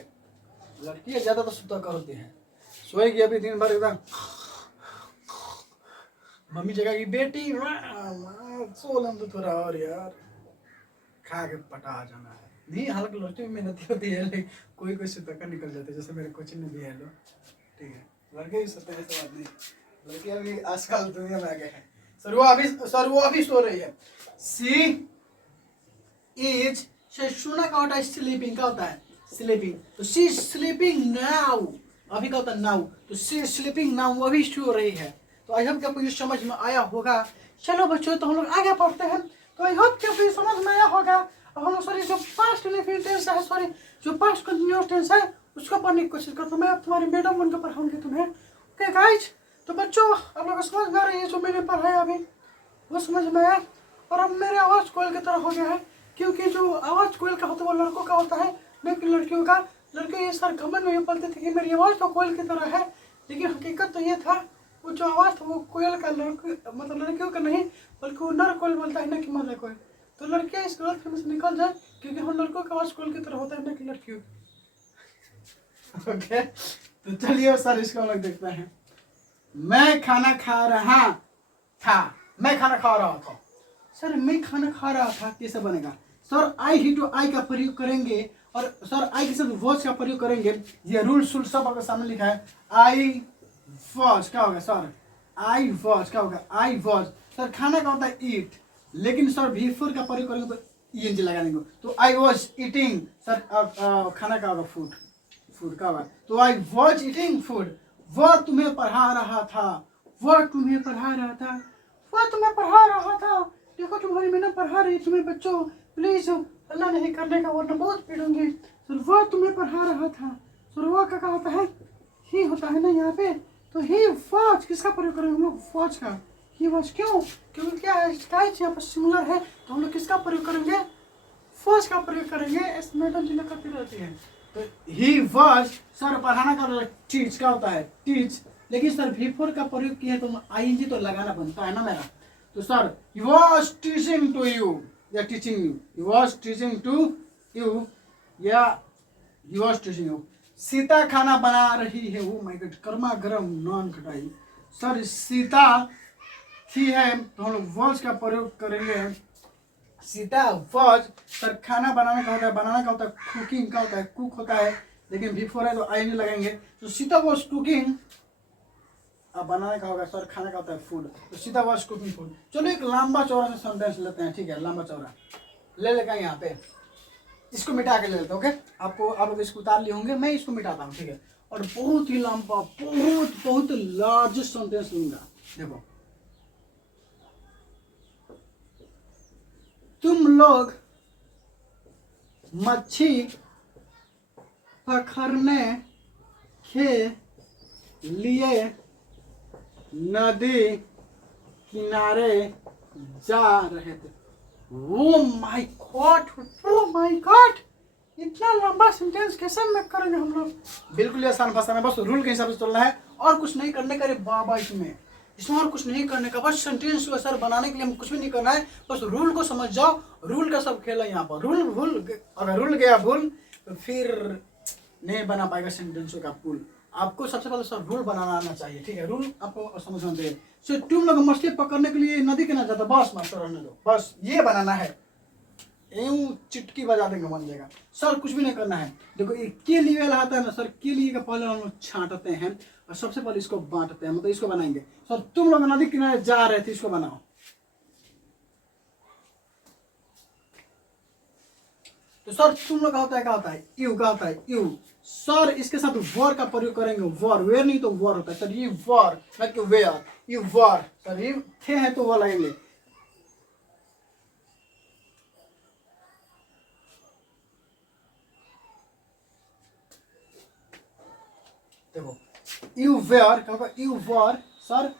लड़की ज्यादा तो सुतक कर होती है, सोएगी अभी दिन भर एकदम, मम्मी जगह बेटी सो लें तो थोड़ा और यार खा के पटा जाना है, नहीं हालांकि लड़की में मेहनती होती है, लेकिन कोई कोई सुतक निकल जाते हैं, जैसे मेरे कोचिंग में भी है लोग, ठीक है, लड़के भी सोते हैं, ऐसा बात नहीं, लड़के अभी आजकल दुनिया में आ गए हैं। सर वो अभी सो रही है, सी इज सोना का होता है स्लीपिंग, क्या होता है स्लीपिंग, तो सी स्लीपिंग नाउ, अभी का होता है नाउ, तो सी स्लीपिंग नाउ अभी सो रही है। तो आई होप कि आपको ये समझ में आया होगा। चलो बच्चों तो हम लोग आगे पढ़ते हैं, तो आई होप कि आपको ये समझ में आया होगा। अब हम लोग सॉरी जो पास्ट इंडेफिनिट टेंस है, सॉरी जो पास्ट कंटिन्यूअस टेंस है उसको पढ़ने की कोशिश करता हूँ, मैं अब तुम्हारी मैडम बनकर पढ़ाऊंगी तुम्हें। ओके गाइज, तो बच्चों आप लोग समझ में आ रही है जो मैंने पढ़ा है अभी वो समझ में आया, और अब मेरे आवाज़ कोयल की तरह हो गया है, क्योंकि जो आवाज़ कोयल का होता है वो लड़कों का होता है न कि लड़कियों का। लड़के ये सर घमंड में बोलते थे कि मेरी आवाज़ तो कोयल की तरह है, लेकिन हकीकत तो ये था वो जो आवाज़ था वो कोयल का मतलब लड़कियों का नहीं, बल्कि वो नर कोयल बोलता है न कि मादा कोयल। तो लड़कियाँ इस गलत फहमी से निकल जाए, क्योंकि हम लड़कों का आवाज़ कोयल की तरह होता है न कि लड़कियों की। ओके तो चलिए सर इसको हम लोग देखते हैं। मैं खाना खा रहा था, मैं खाना खा रहा था, सर मैं खाना खा रहा था कैसे बनेगा सर, आई ही टू आई का प्रयोग करेंगे, और सर आई के साथ वॉच का प्रयोग करेंगे, ये रूल शूल सब आपके सामने लिखा है। आई वॉच क्या होगा सर, आई वॉच क्या होगा, आई वॉच सर खाना का होता है ईट, लेकिन सर बिफोर का प्रयोग करेंगे तो ईएनजी लगा देंगे, तो आई वॉज ईटिंग सर खाना का होगा फूड, फूड का होगा, तो आई वॉज ईटिंग फूड, वह तुम्हें पढ़ा रहा था, वह तुम्हें पढ़ा रहा था, वह तुम्हें पढ़ा रहा था, देखो तुम्हारी मैडम पढ़ा रही तुम्हें बच्चों, प्लीज अल्लाह नहीं करने का वरना बहुत पीड़ूंगी। सर वह तुम्हें पढ़ा रहा था, सर वह क्या होता है ही होता है ना यहाँ पे, तो ही वॉच किसका प्रयोग करेंगे हम लोग, वॉच का, ही वॉच क्यों, क्योंकि क्या है यहाँ पर सिंगुलर है, तो हम लोग किसका प्रयोग करेंगे, वॉच का प्रयोग करेंगे, इस मैडम जी ने करती रहती है। तो ही वॉच सर पढ़ाना का टीच का होता है टीच, लेकिन सर बिफोर का प्रयोग किया तो आईएनजी तो लगाना बनता है ना मेरा, तो sir he was teaching to you या teaching you, he was teaching to you या he was teaching you। Sita खाना बना रही है, वो माय गॉड गर्मा गर्म नॉन खटाई, सर सीता थी है तो हम लोग वॉज का प्रयोग करेंगे, सीता वॉज सर खाना बनाने का होता है, बनाना का होता है, कुकिंग का होता है, कुक होता है, लेकिन बिफोर है तो आईएनजी लगाएंगे, तो सीता वॉज कुकिंग, अब बनाने का होगा सर खाने का होता है फूड, तो सीधा वॉज कुकिंग फूड। चलो एक लंबा चौड़ा से सेंटेंस लेते हैं, ठीक है, लंबा चौड़ा ले लेगा यहाँ पे, इसको मिटा के ले लेते हैं। ओके आपको आप लोग इसको उतार लिए होंगे, मैं इसको मिटाता हूँ, ठीक है, और बहुत ही लंबा बहुत लार्जेस्ट सेंटेंस लूंगा। देखो तुम लोग मच्छी पकड़ने के लिए नदी किनारे जा रहे थे। ओ my God, O my God, इतना लंबा सेंटेंस कैसे मेक करेंगे हम लोग? बिल्कुल ही आसान भाषा में, बस रूल के हिसाब से चलना है और कुछ नहीं करने का रे बाबा। इसमें इसमें और कुछ नहीं करने का, बस सेंटेंस को सर बनाने के लिए हम कुछ भी नहीं करना है, बस रूल को समझ जाओ। रूल का सब खेल है यहाँ पर। रूल भूल, अगर रूल गया भूल तो फिर नहीं बना पाएगा सेंटेंसों का पुल। आपको सबसे पहले सर रूल बनाना आना चाहिए, ठीक है? रूल आपको समझना चाहिए। सो तुम लोग मछली पकड़ने के लिए नदी के ना जाता, बस मास्टर रहने दो, बस ये बनाना है। यूं चिटकी बजा देंगे बन जाएगा। सर कुछ भी नहीं करना है। देखो ये के लिए आता है ना सर, के लिए का पहले हम लोग छांटते हैं और सबसे पहले इसको बांटते हैं, मतलब इसको बनाएंगे। सर तुम लोग नदी किनारे जा रहे थे, इसको बनाओ। तो सर तुम लोग का होता है, क्या होता है? यू का होता है, यू। सर इसके साथ वर का प्रयोग करेंगे, वर, वेयर नहीं तो वर होता है सर, ये वर ना कि वेयर, ये वर। सर ये थे हैं तो वो लगेंगे। देखो यू वेयर क्या होता है, यू वर। सर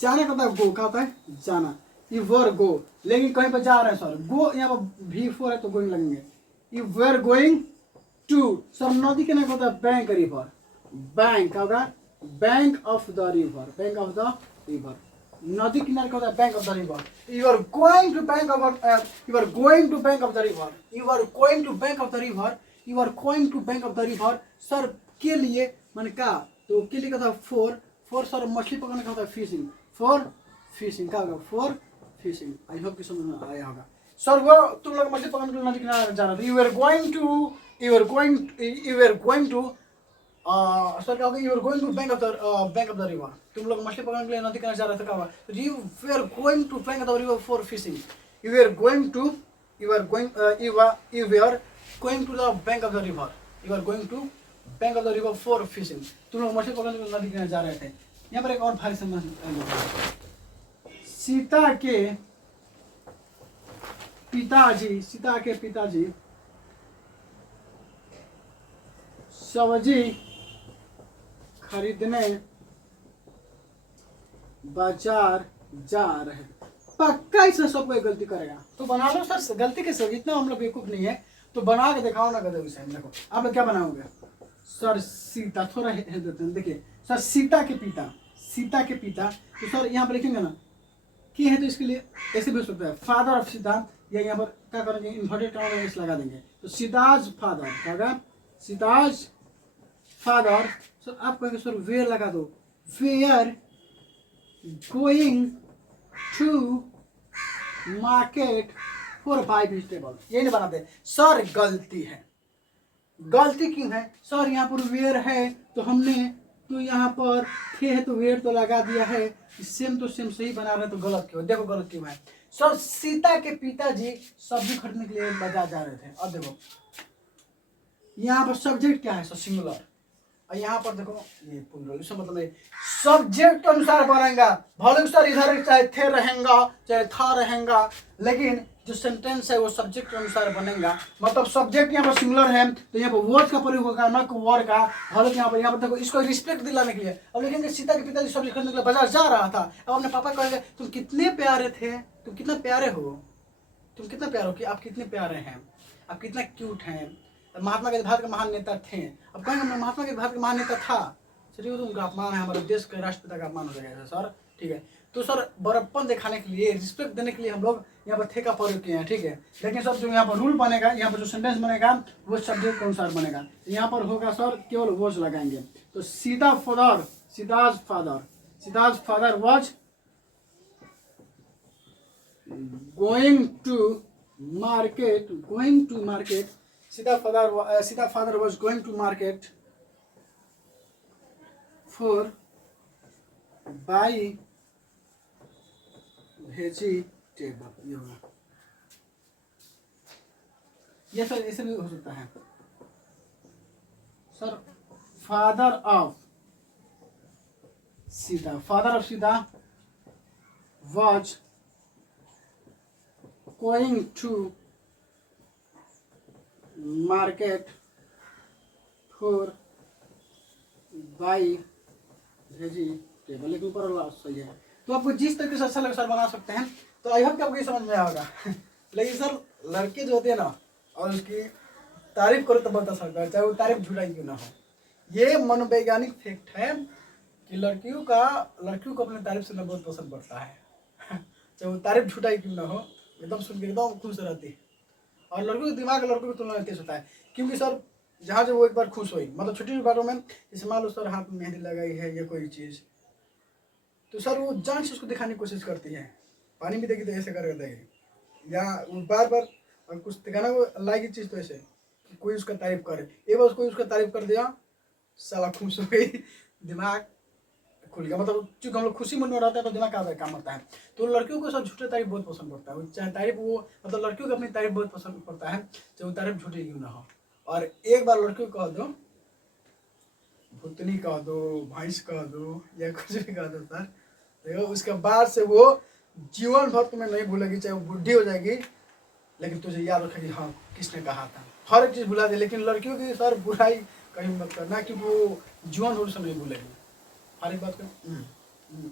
जाना का होता है गो, क्या होता है? जाना, यू वर गो। लेकिन कहीं पर जा रहे हैं सर, गो यहाँ पर V4 है तो गोइंग लगेंगे। You were going to. Sir नदी के नाम होता है बैंक रिवर, बैंक का होगा bank of the river, bank of the river. नदी किनारे का होता है bank of the river. You are going to bank of, you are going to bank of the river, you are going to bank of the river, you are going to bank of the river. Sir के लिए मैंने कहा, तो के लिए का था four, four sir मछली पकड़ने का होता है फिशिंग, फॉर फिशिंग का होगा, फॉर फिशिंग। आई होप कि समझ में आया होगा। सर वो तुम लोग मछली पकड़ने के लिए नदी किनारे जा रहे थे, you are going to, you are going to, sir क्या होगा? You are going to bank of the river. तुम लोग मछली पकड़ने के लिए नदी किनारे जा रहे थे, क्या होगा? You are going to bank of the river for fishing, you are going to, you are going, you are going to the bank of the river, you are going to bank of the river for fishing. तुम लोग मछली पकड़ने के लिए नदी किनारे जा रहे थे। यहाँ पर एक और भारी समझ, सीता के पिताजी, सीता के पिताजी सब्जी खरीदने बाजार जा रहे हैं। पक्का इसमें सब कोई गलती करेगा, तो बना लो सर। गलती कैसे होगी? इतना हम लोग बेवकूफ नहीं है, तो बना के दिखाओ ना गधे विषय में। देखो आप लोग क्या बनाओगे? सर सीता, थोड़ा हेल्प देते हैं। देखिए सर सीता के पिता, सीता के पिता, तो सर यहाँ पर लिखेंगे ना कि है, तो इसके लिए ऐसे भी हो सकता है फादर ऑफ सीता, या यहाँ पर क्या करेंगे इन्वर्टेड कॉमास लगा देंगे, तो सीताज फादर क्या होगा? सीताज फादर। सर आप कहेंगे सर वेयर लगा दो, were going to market for buy vegetable. ये नहीं बनाते सर, गलती है। गलती क्यों है सर? यहाँ पर वेयर है तो हमने, तो यहाँ पर थे है तो वेयर तो लगा दिया है, सेम तो सेम सही बना रहे, तो गलत क्यों? देखो गलत क्यों है सर। सीता के पिताजी सब्जी खरीदने के लिए बाजार जा रहे थे। अब देखो यहाँ पर सब्जेक्ट क्या है सर? सिंगुलर। और यहाँ पर देखो ये प्लूरल, इसका मतलब सब्जेक्ट के अनुसार बनेगा। भले सर इधर चाहे थे रहेगा चाहे था रहेगा, लेकिन जो सेंटेंस है वो सब्जेक्ट के अनुसार बनेगा। मतलब सब्जेक्ट यहाँ पर सिंगुलर है तो यहाँ पर वर्ड का प्रयोग होगा, न कि वर का। भले यहाँ पर देखो इसको रिस्पेक्ट दिलाने के लिए। अब लिखेंगे सीता के पिताजी सब्जी खरीदने के लिए बाजार जा रहा था। अब अपने पापा कहेंगे तुम कितने प्यारे थे, तुम कितना प्यारे हो, तुम कितना प्यारे हो, कि आप कितने प्यारे हैं, आप कितना क्यूट हैं, महात्मा गांधी भारत के महान नेता थे। अब कहेंगे महात्मा गांधी भारत के महान नेता था, चलिए तो उनका अपमान है, हमारे देश के राष्ट्रपिता का अपमान हो जाएगा सर, ठीक है? तो सर बड़प्पन दिखाने के लिए, रिस्पेक्ट देने के लिए हम लोग यहाँ पर थे का प्रयोग किए हैं, ठीक है? लेकिन सर जो यहाँ पर रूल बनेगा, यहाँ पर जो सेंटेंस बनेगा वो सब्जेक्ट के अनुसार बनेगा। यहाँ पर होगा सर केवल वॉज लगाएंगे। तो Sita father, Sita's father, Sita's father was going to market, going to market. Sita father was going to market for buy vegetable। ये होगा, ये सर ऐसे भी हो सकता है sir. Father of Sita, father of Sita was going to market for by vegetable, लेकिन ऊपर वाला सही है। तो आपको जिस तरीके से अच्छा लगे सर बना सकते हैं। तो आई होप कि आपको ये समझ में आएगा। लेकिन सर लड़के जो होते हैं ना, और उसकी तारीफ करो तो बहुत अच्छा लगता है, चाहे वो तारीफ झूठा ही क्यों ना हो। ये मनोवैज्ञानिक फैक्ट है कि लड़कियों को अपने तारीफ सुनना बहुत पसंद पड़ता है। चाहे वो तारीफ झूठा ही क्यों ना हो, एकदम सुन के एकदम खुश रहती है। और लड़कों का दिमाग लड़कों की तुलना में तेज होता है, क्योंकि सर जहाँ जब वो एक बार खुश हुई, मतलब छोटी छोटी बातों में, जैसे मान लो सर हाथ में मेहंदी लगाई है या कोई चीज़, तो सर वो जान से उसको दिखाने की कोशिश करती है। पानी भी देगी तो ऐसे करके देगी, या वो बार बार और कुछ दिखाना को लाएगी चीज़ तो ऐसे कि कोई उसका तारीफ करे। एक बार कोई उसका तारीफ कर दिया, साला खुश हो गई, दिमाग खुल गया। मतलब चूंकि हम लोग खुशी मन में रहते हैं तो दिमाग का काम होता है। तो लड़कियों को सर झूठे तारीफ बहुत पसंद पड़ता है, चाहे तारीफ वो, मतलब लड़कियों को अपनी तारीफ बहुत पसंद पड़ता है, चाहे वो तारीफ झूठी क्यों ना हो। और एक बार लड़कियों को कह दो, भूतनी कह दो, भैंस कह दो, या कुछ भी कह दो सर, देखो उसके बाद से वो जीवन भर तुम्हें नहीं भूलेगी, चाहे वो बुढ़ी हो जाएगी लेकिन तुझे याद रखेगी, हाँ किसने कहा था। हर एक चीज़ भुला दे, लेकिन लड़कियों की सर बुराई कहीं मत करना, क्योंकि वो जीवन भर से नहीं भूलेगी। हर एक बात का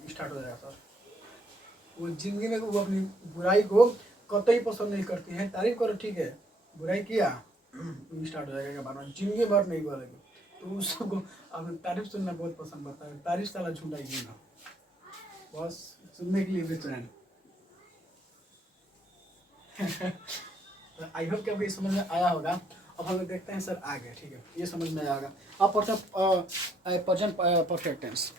स्टार्ट हो जाएगा सर। वो जिंदगी में वो अपनी बुराई को कतई पसंद नहीं करती है। तारीफ करो ठीक है, बुराई किया स्टार्ट हो जाएगा बाद में, जिंदगी भर नहीं बोलेगी। तो उसको अब तारीफ सुनना बहुत पसंद पड़ता है। तारीफ साला झूठा ही ना, बस सुनने के लिए बेचैन। आई होप कि आपको ये समझ में आया होगा। अब हम लोग देखते हैं सर आगे, ठीक है, ये समझ में आया होगा। अब प्रेजेंट परफेक्ट टेंस।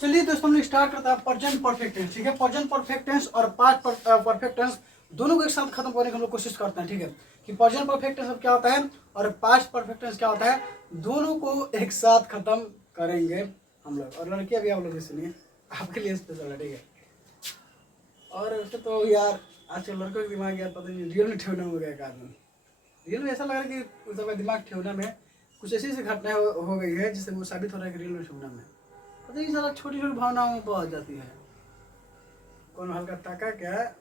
चलिए दोस्तों हम लोग स्टार्ट करते हैं प्रेजेंट परफेक्ट टेंस, ठीक है। प्रेजेंट परफेक्ट टेंस और पास्ट परफेक्ट टेंस दोनों को एक साथ खत्म करने की हम लोग कोशिश करते हैं, ठीक है, कि प्रेजेंट परफेक्ट टेंस क्या होता है और पास्ट परफेक्ट टेंस क्या होता है, दोनों को एक साथ खत्म करेंगे हम लोग। और लड़कियां भी आप लोग सुनिए, आपके लिए स्पेशल है, ठीक है। और वैसे तो यार आजकल लड़कों का दिमाग यार पता नहीं रियल में ठेवना हो गया एक आदमी। रियल में ऐसा लग रहा है कि उस समय दिमाग ठेवना में कुछ ऐसी घटनाएं हो गई है जिससे वो साबित हो रहा है कि रियल में ठेवना में पता नहीं सारा छोटी छोटी भावनाओं में पहुंच जाती है। कौन हल्का ताका क्या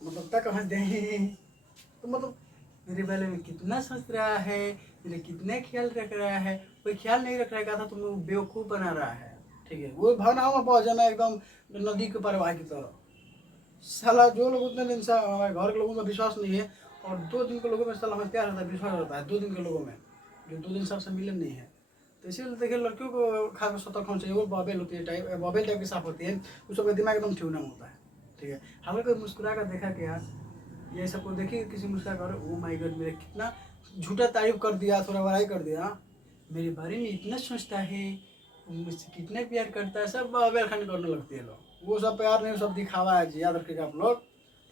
मतलब तक हंस दे, तो मतलब मेरे बारे में कितना सोच रहा है, मेरे कितने ख्याल रख रहा है, कोई ख्याल नहीं रख रहा था तो वो बेवकूफ़ बना रहा है, ठीक है। वो भावनाओं में पहुंच जाना एकदम नदी के प्रवाह की तरह। साला जो लोग उतने दिन से हमारे घर के लोगों में विश्वास नहीं है, और 2 दिन के लोगों में साला हमें प्यार होता है, विश्वास होता है 2 दिन के लोगों में, जो 2 दिन सबसे मिलन नहीं है। तो इसीलिए देखिए लड़कियों को खास सतर्क होना चाहिए। वो बॉबेल होती है टाइप, बॉबेल टाइप की साफ होती है, उस सबका दिमाग एकदम ट्यून होता है, ठीक है। हालांकि कोई मुस्कुरा कर देखा कि यार ये सबको देखिए, किसी मुस्कुरा कर ओ माय गॉड मेरे कितना झूठा तारीफ कर दिया, थोड़ा बड़ाई कर दिया, मेरे बारे में इतना सोचता है, मुझसे कितना प्यार करता है, सब बॉबेल खाने करने लगती है लोग। वो सब प्यार नहीं, सब दिखावा है जी, याद रखिएगा आप लोग,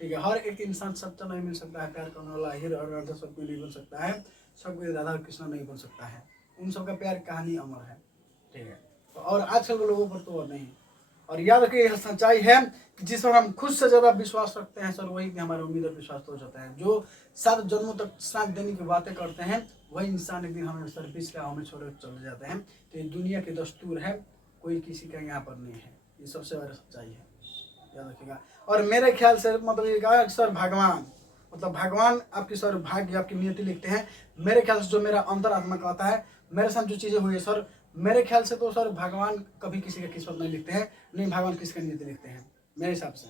ठीक है। हर एक इंसान सच्चा नहीं मिल सकता है, प्यार करने वाला हीरो और राधा सब नहीं बन सकता है, सबको राधा कृष्ण नहीं बन सकता है, उन सबका प्यार कहानी अमर है, ठीक है। तो और आजकल के लोगों पर तो नहीं। और याद रखिए यह सच्चाई है कि जिस पर हम खुद से ज़्यादा विश्वास रखते हैं सर, वही हमारा उम्मीद और विश्वास हो जाता है। जो 7 जन्मों तक साथ देने की बातें करते हैं वही इंसान एक दिन हमें सर पिछले हमें छोड़ चले जाते हैं। तो ये दुनिया की दस्तूर है, कोई किसी का यहाँ पर नहीं है, ये सबसे बड़ी सच्चाई है, याद रखिएगा। और मेरे ख्याल से मतलब ये कहा सर भगवान, मतलब भगवान आपकी सर भाग्य आपकी नियति लिखते हैं। मेरे ख्याल से जो मेरा अंतर आत्मा कहता है, मेरे साथ जो चीज़ें हुई है सर, मेरे ख्याल से तो सर भगवान कभी किसी का किस्मत नहीं लिखते हैं, नहीं भगवान किसी का नियति लिखते हैं मेरे हिसाब से।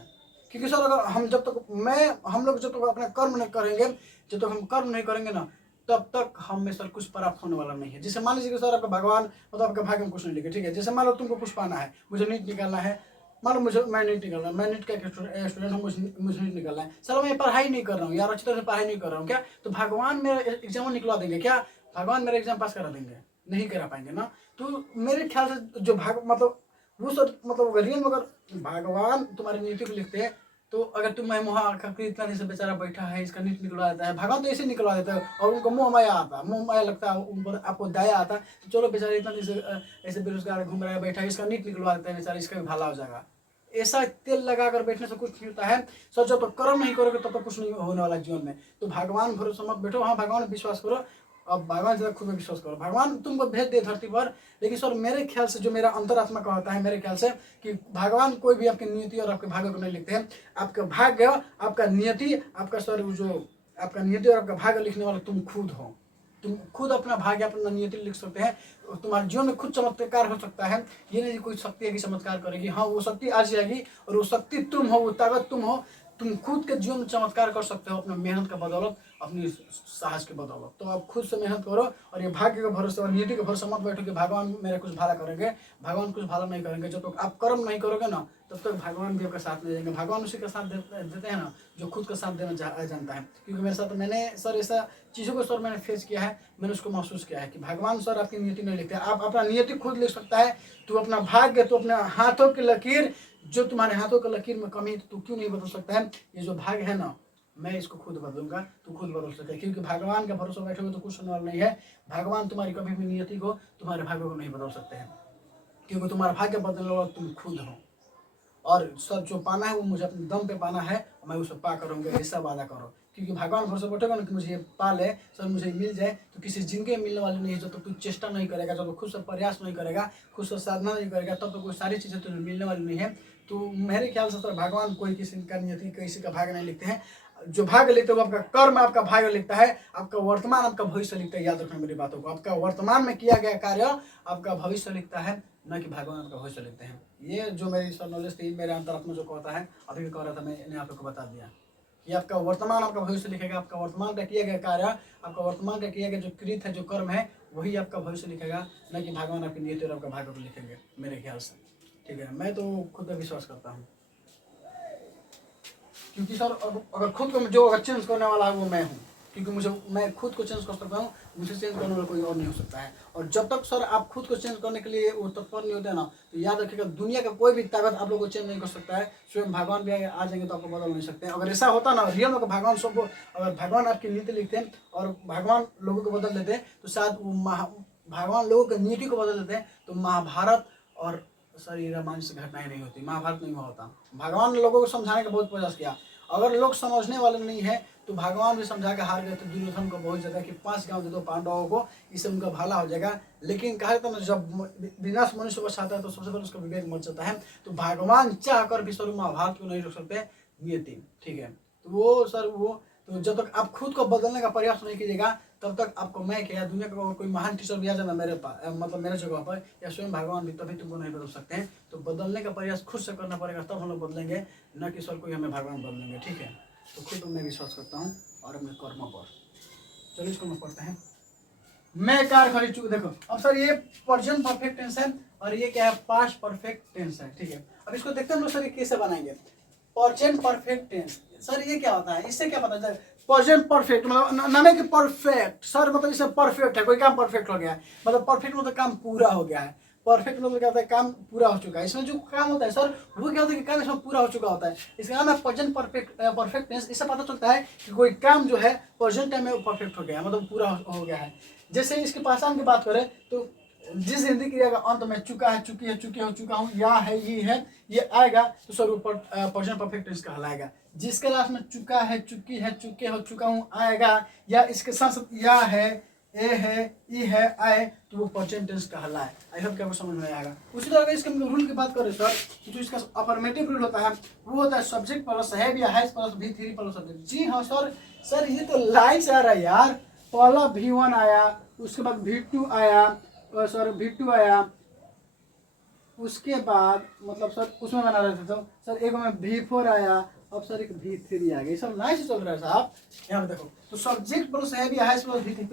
क्योंकि सर अगर हम जब तक हम लोग जब तक अपना कर्म नहीं करेंगे, जब तक हम कर्म नहीं करेंगे ना, तब तक हमें सर कुछ प्राप्त होने वाला नहीं है। जैसे मान लीजिए कि सर आपका भगवान मतलब आपका भाग्य में कुछ नहीं लिखे, ठीक है। जैसे मान लो तुमको कुछ पाना है, मुझे नीट निकालना है, मान लो मैं नीट निकाल रहा हूँ, मैं नीट का स्टूडेंट हूँ, मुझे नीट निकालना है, सर मैं पढ़ाई नहीं कर रहा हूँ यार, अच्छी तरह से पढ़ाई नहीं कर रहा हूँ क्या, तो भगवान मेरा एग्जाम निकलवा देंगे क्या, भगवान मेरा एग्जाम पास करा देंगे, नहीं करा पाएंगे ना। तो मेरे ख्याल से जो मतलब वो सर मतलब रियल में अगर भगवान तुम्हारी नीति को लिखते हैं, तो अगर तुम मैं वहाँ इतना दिन से बेचारा बैठा है, इसका नीट निकलवा देता है, भगवान तो ऐसे निकलवा देता है, और उनको मुँह माया आता, मुँह माया लगता है, उन पर आपको दया आता है, तो चलो बेचारा इतना दिन से ऐसे बेरोजगार घूम रहा है, बैठा है, इसका नीट निकलवा देता है बेचारा, इसका भी भला हो जाएगा। ऐसा तेल लगा कर बैठने से कुछ नहीं होता है सर, जब तक कर्म नहीं करोगे तब तक कुछ नहीं होने वाला जीवन में। तो भगवान भरोसा मत बैठो, हाँ भगवान विश्वास करो, अब भगवान से खुद में विश्वास करो, भगवान तुमको भेज दे धरती पर। लेकिन सर मेरे ख्याल से जो मेरा अंतरात्मा का होता है, मेरे ख्याल से कि भगवान कोई भी आपकी नियति और आपके भाग्य को नहीं लिखते हैं। आपका भाग्य, आपका नियति, आपका सर जो आपका नियति और आपका भाग्य लिखने वाला तुम खुद हो, तुम खुद अपना भाग्य अपना नियति लिख सकते हैं। तुम्हारे जीवन में खुद चमत्कार हो सकता है। ये नहीं कोई शक्ति है कि चमत्कार करेगी, हाँ वो शक्ति आ जाएगी और वो शक्ति तुम हो, वो ताकत तुम हो। तुम खुद के जीवन में चमत्कार कर सकते हो अपने मेहनत का बदौलत, अपनी साहस के बदौलत। तो आप खुद से मेहनत करो और ये भाग्य के भरोसे और नियति के भरोसे मत बैठो कि भगवान मेरा कुछ भला करेंगे। भगवान कुछ भला नहीं करेंगे। जब तक आप कर्म नहीं करोगे ना तब तक भगवान भी आपका साथ नहीं देंगे। भगवान उसी का साथ देते हैं ना जो खुद का साथ देना जानता है। क्योंकि मेरे साथ मैंने सर ऐसा चीज़ों को सर मैंने फेस किया है, मैंने उसको महसूस किया है कि भगवान सर आपकी नियति नहीं लिखते। आप अपना नियति खुद लिख सकता है। तू अपना भाग्य, तू अपने हाथों की लकीर, जो तुम्हारे हाथों की लकीर में कमी तू क्यों नहीं बदल सकता है। ये जो भाग्य है ना, मैं इसको खुद बदलूंगा, तू खुद बदल सकता है। क्योंकि भगवान के भरोसे बैठोगे तो कुछ होने वाला नहीं है। भगवान तुम्हारी कभी भी नियति को, तुम्हारे भाग्य को नहीं बदल सकते हैं। क्योंकि तुम्हारा भाग्य बदलने वाला तुम खुद हो। और सब जो पाना है वो मुझे अपने दम पे पाना है और मैं उसे पा करूँगा, ऐसा वादा करो। क्योंकि भगवान भरोसे बैठेगा ना कि मुझे ये पा ले, सर मुझे मिल जाए, तो किसी जिंदगी में मिलने वाली नहीं है। जब तक तू चेष्टा नहीं करेगा, जब तक खुद से प्रयास नहीं करेगा, खुद से साधना नहीं करेगा, तब तक कोई सारी चीज़ें तुझे मिलने वाली नहीं है। तो मेरे ख्याल से सर भगवान कोई किसी का नियति, किसी का भाग्य नहीं लिखते हैं। जो भाग्य लिखते हैं वो आपका कर्म आपका भाग्य लिखता है, आपका वर्तमान आपका भविष्य लिखता है। याद रखना मेरी बातों को। आपका वर्तमान में किया गया कार्य आपका भविष्य लिखता है, न कि भगवान आपका भविष्य लिखते हैं। ये जो मेरी सर नॉलेज थी, मेरे अंतरात्मा जो कहता है, अभी भी कह रहा था, मैंने आप लोग को बता दिया कि आपका वर्तमान आपका भविष्य लिखेगा। आपका वर्तमान का किया गया कार्य, आपका वर्तमान का किया गया जो कृत है, जो कर्म है, वही आपका भविष्य लिखेगा, न कि भगवान आपकी नियति और आपका भाग्य को लिखेंगे मेरे ख्याल से। ठीक है, मैं तो खुद पर विश्वास करता हूँ। क्योंकि सर अगर खुद को जो अगर चेंज करने वाला है वो मैं हूँ। क्योंकि मैं खुद को चेंज कर सकता हूँ, मुझे चेंज करने वाला कोई और नहीं हो सकता है। और जब तक सर आप खुद को चेंज करने के लिए वो तत्पर नहीं होते हैं ना, तो याद रखिएगा दुनिया का कोई भी ताकत आप लोग को चेंज नहीं कर सकता है। स्वयं भगवान भी आ जाएंगे तो आपको बदल नहीं सकते हैं। अगर ऐसा होता ना रियल में भगवान सबको, अगर भगवान आपकी नीति लिखते हैं और भगवान लोगों को बदल देते हैं, तो शायद वो भगवान लोगों की नीति को बदल देते हैं तो महाभारत और सर ये रामायण से घटनाएं नहीं होती, महाभारत नहीं हुआ होता। भगवान ने लोगों को समझाने का बहुत प्रयास किया। अगर लोग समझने वाले नहीं है तो भगवान भी समझा के हार गए थे दुर्योधन को बहुत ज़्यादा कि 5 गांव दे दो पांडवों को, इससे उनका भला हो जाएगा। लेकिन कहा जाता है जब विनाश मनुष्य को चाहता है तो सबसे पहले उसका विवेक मर जाता है। तो भगवान चाह कर भी सर महाभारत को नहीं रोक सकते नियति। ठीक है, तो वो सर वो तो जब तक आप खुद को बदलने का प्रयास नहीं कीजिएगा तब तक आपको मैं क्या दुनिया का कोई महान टीचर भी आ जाना मेरे पास, मतलब मेरे जगह पर, या स्वयं भगवान भी, तभी तुमको नहीं बदल सकते हैं। तो बदलने का प्रयास खुद से करना पड़ेगा, तब हम लोग बदलेंगे, न कि सर कोई हमें भगवान बदलेंगे। ठीक है, तो खुद मैं विश्वास करता हूँ और अपने कर्मों पर। चलिए इसको हम पढ़ते हैं। मैं कार खरीद चुका। देखो अब सर ये प्रेजेंट परफेक्ट टेंस है और ये क्या है, पास्ट परफेक्ट टेंस है। ठीक है, अब इसको देखते हैं हम लोग सर ये कैसे बनाएंगे। प्रेजेंट परफेक्ट टेंस सर ये क्या होता है, इससे क्या पता चलता है। प्रेजेंट परफेक्ट मतलब नाम है कि परफेक्ट सर, मतलब इसमें परफेक्ट है, कोई काम परफेक्ट हो गया है, मतलब परफेक्ट मतलब काम पूरा हो गया है। परफेक्ट मतलब क्या होता है, काम पूरा हो चुका है। इसमें जो काम होता है सर वो क्या होता है कि काम इसमें पूरा हो चुका होता है। इसका नाम है प्रेजेंट परफेक्ट टेंस। इससे पता चलता है कि कोई काम जो है प्रेजेंट टाइम में वो परफेक्ट हो गया है, मतलब पूरा हो गया है। जैसे इसकी पहचान की बात करें तो जिस हिंदी क्रिया का अंत में चुका है, चुकी है, चुके हो, चुका हूँ, या है, ये है, ये आएगा तो सर ऊपर प्रेजेंट परफेक्ट टेंस कहलाएगा। जिसके लास्ट में चुका है, चुकी है, चुके हो, चुका हूँ आएगा, या इसके साथ साथ या है, ए है, ई है, आए, तो वो प्रेजेंट टेंस कहलाए। आई होप कि आपको समझ में आएगा। उसी तरह इसके रूल की बात करें सर, तो जो इसका अफर्मेटिव रूल होता है वो होता है सब्जेक्ट प्लस हैव या has plus V3 plus subject. जी हाँ सर, सर ये तो लाइन से आ रहा है यार। पहला V1 आया, उसके बाद V2 आया, सर V2 आया, उसके बाद मतलब सर उसमें बना रहे थे तो सर एक में V4 आया, अब सर एक V3 आ गया। सब लाइन से चल रहा है साहब। यहाँ पे देखो तो सब्जेक्ट प्लस हैव या has plus V3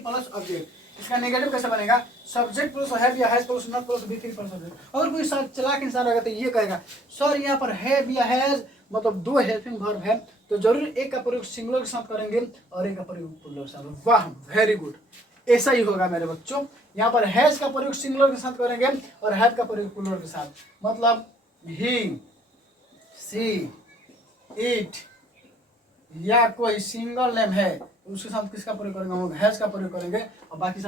plus object. इसका नेगेटिव कैसे बनेगा, सब्जेक्ट प्लस हैव या has plus not plus V3 plus object. अगर कोई सर चलाक इंसान रहेगा तो ये कहेगा सर यहाँ पर हैव या हैज मतलब दो हेल्पिंग वर्ब है तो जरूर एक का प्रयोग सिंगुलर के साथ करेंगे और एक का प्रयोग प्लूरल के साथ। वाह वेरी गुड, ऐसा ही होगा मेरे बच्चों। यहाँ पर हैज का प्रयोग सिंगुलर के साथ करेंगे और हैव का प्रयोग प्लूरल के साथ। मतलब ही, सी, इट या कोई सिंगल नेम है उसके साथ किसका प्रयोग करेंगे, हम हैज का प्रयोग करेंगे और बाकी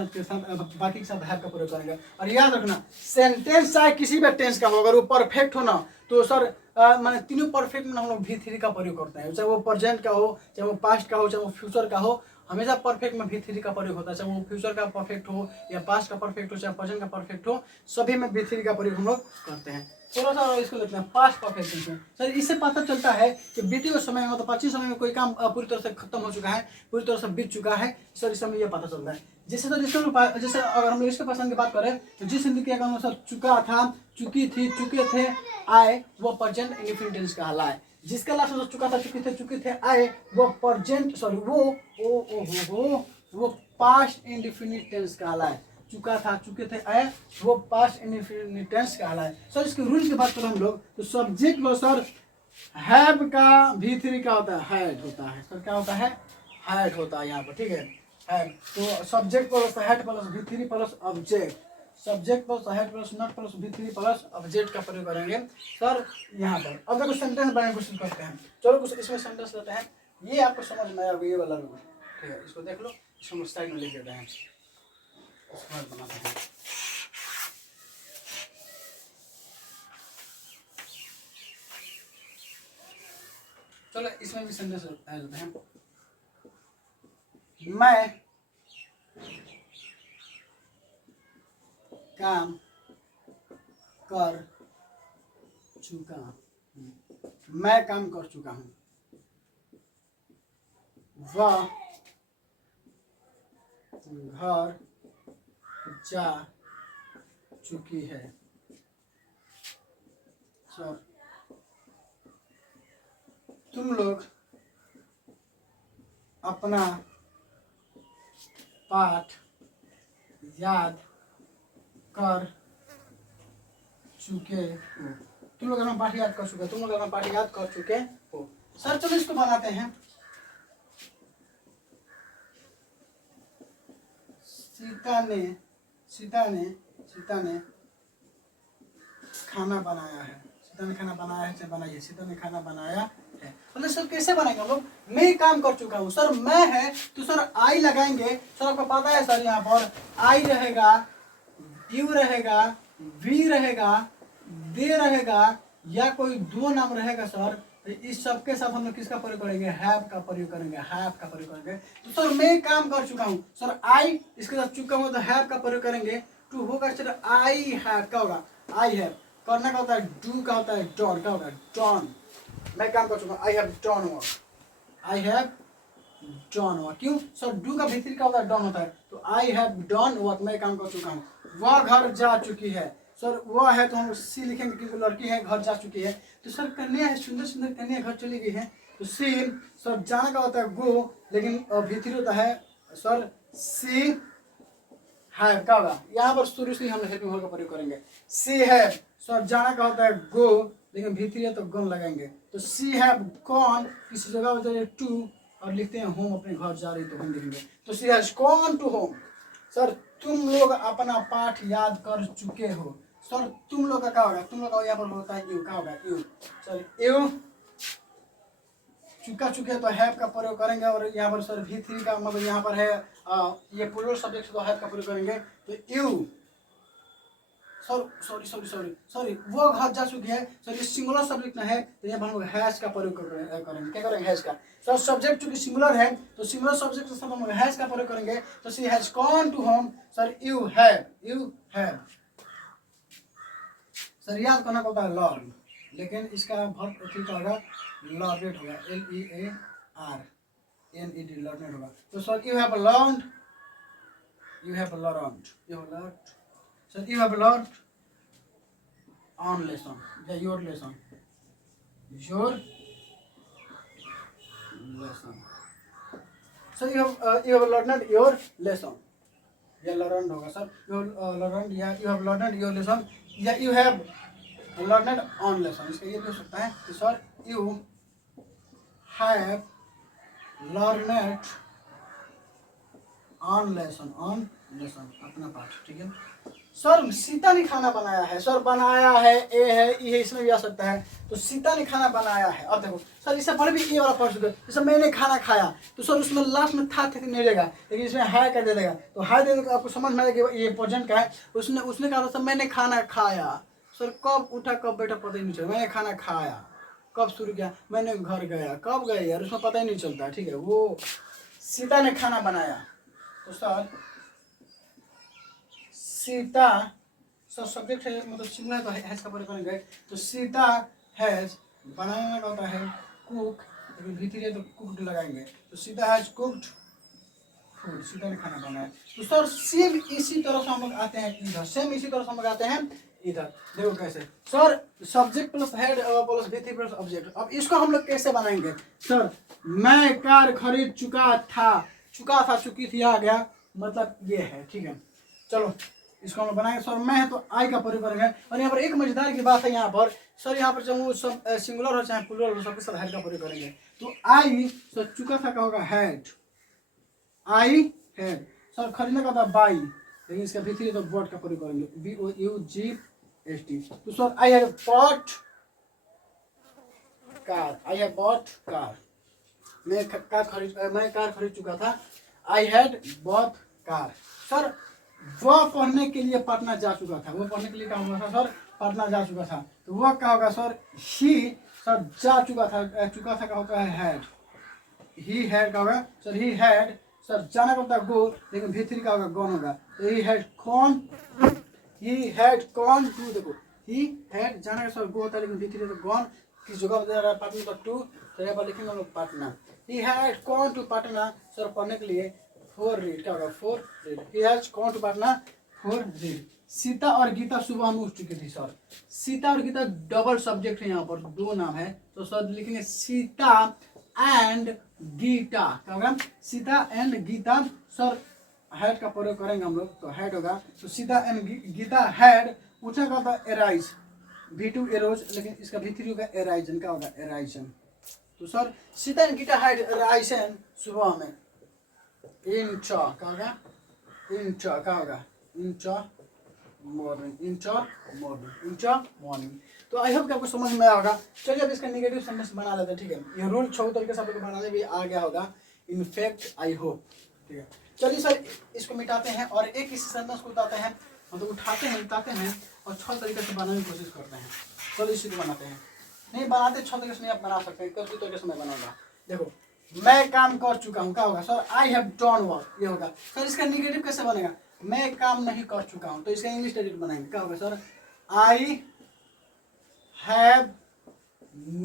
के साथ हैव का प्रयोग करेंगे। और याद रखना सेंटेंस चाहे किसी भी टेंस का हो, अगर वो परफेक्ट हो ना तो सर माने तीनों परफेक्ट में हम लोग V3 का प्रयोग करते हैं। चाहे वो प्रेजेंट का हो, चाहे वो पास्ट का हो, चाहे वो फ्यूचर का हो, हमेशा परफेक्ट में भी थ्री का प्रयोग होता है, चाहे वो फ्यूचर का परफेक्ट हो या पास्ट का परफेक्ट हो, चाहे प्रेजेंट का परफेक्ट हो, सभी में भी थ्री का प्रयोग हम लोग करते हैं। थोड़ा सा इसको देखते हैं पास्ट परफेक्ट टेंस में। सर इससे पता चलता है कि बीते हुए समय में, मतलब प्राचीन समय में कोई काम पूरी तरह से खत्म हो चुका है, पूरी तरह से बीत चुका है, सर इस समय ये पता चलता है। जैसे सर इसको, जैसे अगर हम लोग इसके पर्सन की बात करें तो जिस हिंदी के काम सर चुका था, चुकी थी, चुके थे, आए, वो प्रेजेंट इंडेफिनिट टेंस कहलाए। जिसका लास्ट में चुका था, चुके थे, आए, वो प्रेजेंट, सॉरी वो पास्ट इंडेफिनिट टेंस कहलाए। चुका था, चुके थे, आए, वो पास्ट इंडेफिनिट टेंस कहलाए। सर इसके रूल की बात करें हम लोग तो सब्जेक्ट व सर हैव का भी थ्री क्या होता है, हैड होता है। सर क्या होता है, हैड होता है यहाँ पर, ठीक है, हैड। तो सब्जेक्ट प्लस हैड प्लस भी three plus object, subject plus head plus not plus भी थ्री प्लस ऑब्जेक्ट का प्रयोग करेंगे सर यहाँ पर। अब देखो सेंटेंस बनाने की कोशिश करते हैं। चलो कुछ इसमें सेंटेंस लेते हैं, ये आपको समझ में आएगा, ये वाला रूल, ठीक है। इसको देख लो, इसको हम साइड में लिख देते हैं, इसको बनाते हैं। चलो इसमें भी सेंटेंस लेते हैं। मैं काम कर चुका हूँ, मैं काम कर चुका हूँ। वह घर जा चुकी है। सर तुम लोग अपना पाठ याद कर चुके हो। तुम लोग अपना पाठ याद कर चुके हो, तुम लोग अपना पाठ याद कर चुके हो। सर चलो इसको बनाते हैं। सीता ने खाना बनाया है। सीता ने खाना बनाया है, चाहे बनाइए, सीता ने खाना बनाया है। मतलब सर कैसे बनाएंगे हम लोग, मैं काम कर चुका हूँ। सर मैं है तो सर आई लगाएंगे। सर आपको पता है सर यहाँ पर आई रहेगा, यू रहेगा, वी रहेगा, दे रहेगा, या कोई दो नाम रहेगा सर, तो इस सब के साथ हम लोग किसका प्रयोग करेंगे, हैव का प्रयोग करेंगे, हैव का प्रयोग करेंगे। तो सर मैं काम कर चुका हूँ, सर आई इसके साथ चुका हूँ तो हैव का प्रयोग करेंगे। टू होगा सर आई हैव, क्या होगा, आई हैव। करना का होता है डू, का होता है डॉन, क्या होगा डॉन। मैं काम कर चुका हूँ, I have done work, I have done work. क्यों सर डू का भीतर का होता है डॉन होता है, तो आई हैव डॉन वर्क, मैं काम कर चुका हूँ। वह घर जा चुकी है। सर वह है तो हम सी लिखेंगे क्योंकि लड़की है, घर जा चुकी है। तो सर कन्या है, सुंदर सुंदर कन्या घर चली गई है, तो सी। सर जाना का होता है गो, लेकिन भीतर होता है सर सी हैव, क्या होगा यहाँ पर शुरू से हम हेल्पिंग वर्ब का प्रयोग करेंगे। सी हैव, सर जाना का होता है गो, लेकिन भीतर है तो गन लगाएंगे। तो सी हैव गॉन, किसी जगह होता है टू, और लिखते हैं होम, अपने घर जा रही तो होम लिखेंगे। तो she has gone to home. Sir तुम लोग अपना पाठ याद कर चुके हो। सर तुम लोग का क्या होगा, तुम लोग का यहाँ पर होता है यू, क्या होगा यू। सर यू चुका चुके तो हैव का प्रयोग करेंगे, और यहाँ पर सर भी थ्री का मतलब यहाँ पर है ये प्लूरल सब्जेक्ट तो हैव का प्रयोग करेंगे। तो यू सॉरी वो घर जा चुकी है। सर ये सिंगुलर सब्जेक्ट ना है तो यहाँ पर हम लोग हैज का प्रयोग करेंगे। क्या करेंगे, हैज का। सर सब्जेक्ट चूंकि सिंगुलर है तो सिंगुलर सब्जेक्ट के साथ हम लोग हैज का प्रयोग करेंगे। तो she has gone to home. Sir you have. Sir याद करना होता है लर्न, लेकिन इसका बहुत ठीक होगा लर्नेड होगा, LEARNED लर्नेड होगा। तो sir you have learned, sir you have learned on lesson या your lesson, sir you have learned your lesson, या लर्नड होगा सर, यू लर्नड या you have learned your lesson, या you have learned on lesson. इसका ये भी हो सकता है कि sir you have learned on lesson, अपना पाठ, ठीक है। सर सीता ने खाना बनाया है। सर बनाया है ए है, ई है, इसमें भी आ सकता है। तो सीता ने खाना बनाया है। अब देखो सर इससे पहले भी ए वाला पढ़ चुके, जैसे मैंने खाना खाया, तो सर उसमें लास्ट में था नहीं देगा, लेकिन इसमें हाय कर दे देगा। तो हाय दे देगा, आपको समझ में आएगा कि ये प्रेजेंट का है। उसने कहा था मैंने खाना खाया। सर कब उठा कब बैठा पता ही नहीं चला। मैंने खाना खाया, कब शुरू किया, मैंने घर गया, कब गए यार, उसमें पता ही नहीं चलता, ठीक है। वो सीता ने खाना बनाया। तो सर सीता सर सब्जेक्ट है, मतलब सिंगुलर तो हैज का प्रयोग करेंगे। तो सीता हैज बनाने का होता है कुक, लेकिन भीतरी तो कुक्ड लगाएंगे। तो Sita has cooked food, Sita ने खाना बनाया। तो सर सेम इसी तरह से हम लोग आते हैं इधर, सेम इसी तरह से हम लोग आते हैं इधर। देखो कैसे sir, subject plus head plus V3 plus object. अब इसको हम लोग कैसे बनाएंगे सर? मैं कार खरीद चुका था, चुकी थी आ गया, मतलब ये है, ठीक है। चलो इसको हम लोग बनाएंगे सर। मैं है तो आई का प्रयोग करेंगे। और यहाँ पर एक मजेदार की बात है यहाँ पर सर, यहाँ पर चाहे वो सब सिंगुलर हो चाहे प्लूरल हो, सबके साथ हेड का प्रयोग करेंगे। तो आई सर चुका था का होगा हेड, आई हेड। सर खरीदने का था बाई, लेकिन इसका भीतरी तो बॉट का प्रयोग करेंगे, BOUGHT। तो sir I have bought car, I have bought car. मैं कार खरीद चुका था, I had bought car. Sir वह पढ़ने के लिए पटना जा चुका था, वो पढ़ने के लिए क्या हुआ था सर? पटना जा चुका था। तो वह क्या होगा सर? ही सर जा चुका था का होता है हैड, ही हैड का होगा सर, ही हैड सर जाना का होता है गो, लेकिन भीतरी का होगा गॉन होगा। तो ही हैड गॉन टू, देखो ही हैड जाना का सर गो होता है, लेकिन भीतरी तो गॉन किस जगह बता रहा है? पटना का टू, तो यहाँ पर लिखेंगे हम लोग Patna. He had gone to Patna sir पढ़ने के लिए, फॉर रीड क्या होगा? For read. He has gone to Patna for read. Sita और गीता सुबह में उठ चुकी थी सर। सीता और गीता डबल सब्जेक्ट है, यहाँ पर दो नाम है, तो सर लिखेंगे सीता एंड गीता। क्या होगा? Sita and Gita. Sir had का प्रयोग करेंगे हम लोग, तो हैड होगा। तो सीता एंड गीता हैड उठा का था एराइज, V2 एरोज, लेकिन इसका V3 होगा एराइजन। क्या होगा? एराइजन। तो sir Sita and Gita had arisen सुबह में, इन च क्या होगा? इन च क्या होगा? इन च मॉर्निंग, इन च मॉर्निंग। तो आई होप कि आपको समझ में आएगा। चलिए अब इसका नेगेटिव सेंटेंस बना लेते हैं, ठीक है। ये रूल 6 तरीके से आप लोग बनाने भी आ गया होगा, इनफैक्ट आई होप, ठीक है। चलिए सर इसको मिटाते हैं और एक इस सेंटेंस को उठाते हैं, मतलब उठाते हैं, मिटाते हैं और 6 तरीके से बनाने की कोशिश करते हैं। चलिए इसी को बनाते हैं। नहीं बनाते 6 तरीके से नहीं आप बना सकते हैं, किसी तरीके से मैं बनाऊंगा। देखो मैं काम कर चुका हूँ, क्या होगा sir? I have done work, ये होगा। सर इसका नेगेटिव कैसे बनेगा? मैं काम नहीं कर चुका हूँ, तो इसका इंग्लिश डायरेक्ट बनाएंगे। क्या होगा sir? I have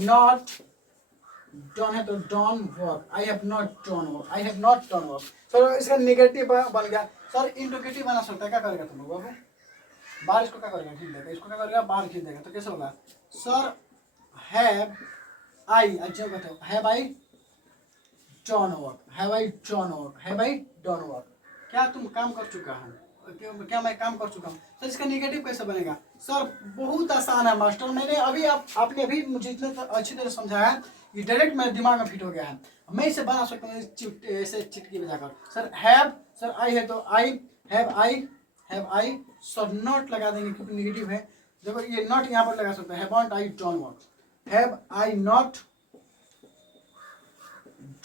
not done है तो done work, I have not done work, I have not done work. Sir इसका नेगेटिव बन गया। सर इंडिकेटिव बना सकता है, क्या करेगा तुम लोग बाबू? बाहर इसको क्या करेगा? खींच देगा, इसको क्या करेगा? बाहर खींच देगा। तो कैसे होगा सर? हैव आई, अच्छा कहते हो have I done work, have I done work, have I done work. क्या तुम काम कर चुका हूँ? क्या मैं काम कर चुका हूँ? सर इसका नेगेटिव कैसे बनेगा? सर बहुत आसान है मास्टर, मैंने अभी आपने अभी मुझे इतने अच्छी तरह समझाया है, ये डायरेक्ट मेरे दिमाग में फिट हो गया है। मैं इसे बना सकता हूँ ऐसे चिटकी बजाकर। सर हैव, सर आई है तो I have I sir not लगा देंगे क्योंकि नेगेटिव है। देखो ये नॉट यहाँ पर लगा सकते हैं, have I done work, have I not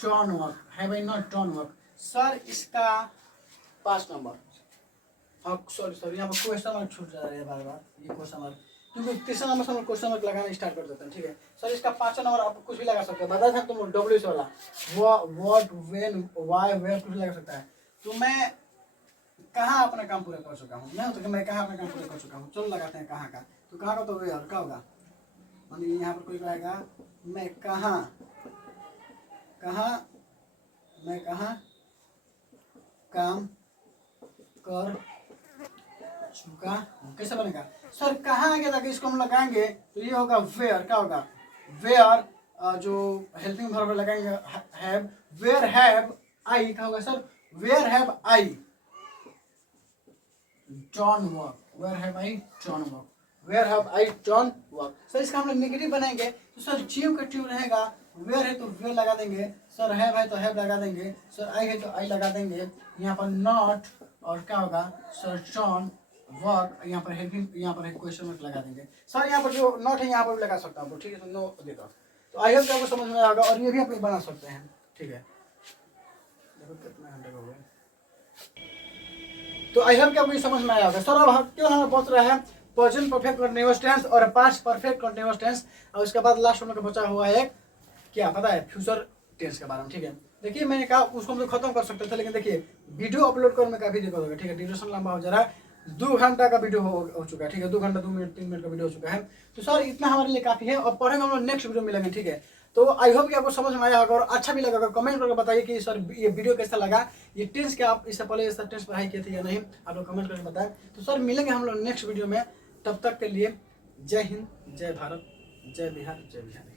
done work, have I not done work. Sir इसका 5 नंबर, हाँ सॉरी यहाँ पर क्वेश्चन मार्क छूट जा रहा है बार बार, ये क्वेश्चन मार्क, क्योंकि तीसरा नंबर से हम क्वेश्चन मार्क लगाना स्टार्ट कर देते हैं, ठीक है। सर इसका 5वां नंबर आप कुछ भी लगा सकते हैं, बता था तुम W से वाला, व्हाट व्हेन व्हाई वेयर कुछ लगा सकता है। तो मैं कहाँ अपना काम पूरा कर चुका हूँ? मैं तो मैं कहाँ अपना काम पूरा कर चुका हूँ? चलो लगाते हैं कहाँ का। तो कहाँ का तो वेयर क्या होगा? मानिए यहाँ पर कोई कहेगा मैं कहाँ काम कर चुका हूँ। कैसे बनेगा सर? कहाँ आगे जाके इसको हम लगाएंगे तो ये होगा वेयर। क्या होगा? वेयर जो हेल्पिंग वर्ब लगाएंगे हैव, वेयर हैव आई क्या होगा sir? Where have I done work, where have I done work, where have I done work. Sir इसका हम लोग नेगेटिव बनाएंगे तो सर जीव का ट्यू रहेगा, वेयर है तो वेयर लगा देंगे, सर हैव है तो हैव लगा देंगे, सर आई है तो आई लगा देंगे, यहाँ पर नॉट और क्या होगा सर डन वर्क, यहाँ पर हेल्पिंग, यहाँ पर क्वेश्चन मार्क लगा देंगे। सर यहाँ पर जो नॉट है यहाँ पर भी लगा सकता हूँ, ठीक है, तो नो देता। तो आई होप कि आपको समझ में आएगा और ये भी आप लोग बना सकते हैं, ठीक है। देखो कितना घंटे हो गए। तो आई होप कि आपको ये समझ में आया होगा। सर अब क्यों हमें पहुंच रहा है प्रेजेंट परफेक्ट कंटीन्यूअस टेंस और पास्ट परफेक्ट कंटीन्यूअस टेंस, और उसके बाद लास्ट में बचा हुआ है क्या पता है? फ्यूचर टेंस के बारे में, ठीक है। देखिए मैंने कहा उसको हम लोग खत्म कर सकते थे, लेकिन देखिए वीडियो अपलोड करने में काफ़ी दिक्कत होगा, ठीक है। ड्यूरेशन लंबा हो जा रहा है, 2 घंटा का वीडियो हो चुका है, ठीक है। 2 घंटा 2 मिनट 3 मिनट का वीडियो हो चुका है। तो सर इतना हमारे लिए काफ़ी है, और पढ़ेंगे हम लोग नेक्स्ट वीडियो मिलेंगे, ठीक है। तो आई होप कि आपको समझ में आया होगा और अच्छा भी लगा होगा। कमेंट करके बताइए कि सर ये वीडियो कैसा लगा, ये टेंस के आप इससे पहले सर टेंस पढ़ाई किए थे या नहीं, आप लोग कमेंट करके बताएं। तो सर मिलेंगे हम लोग नेक्स्ट वीडियो में, तब तक के लिए जय हिंद, जय भारत, जय बिहार, जय बिहार।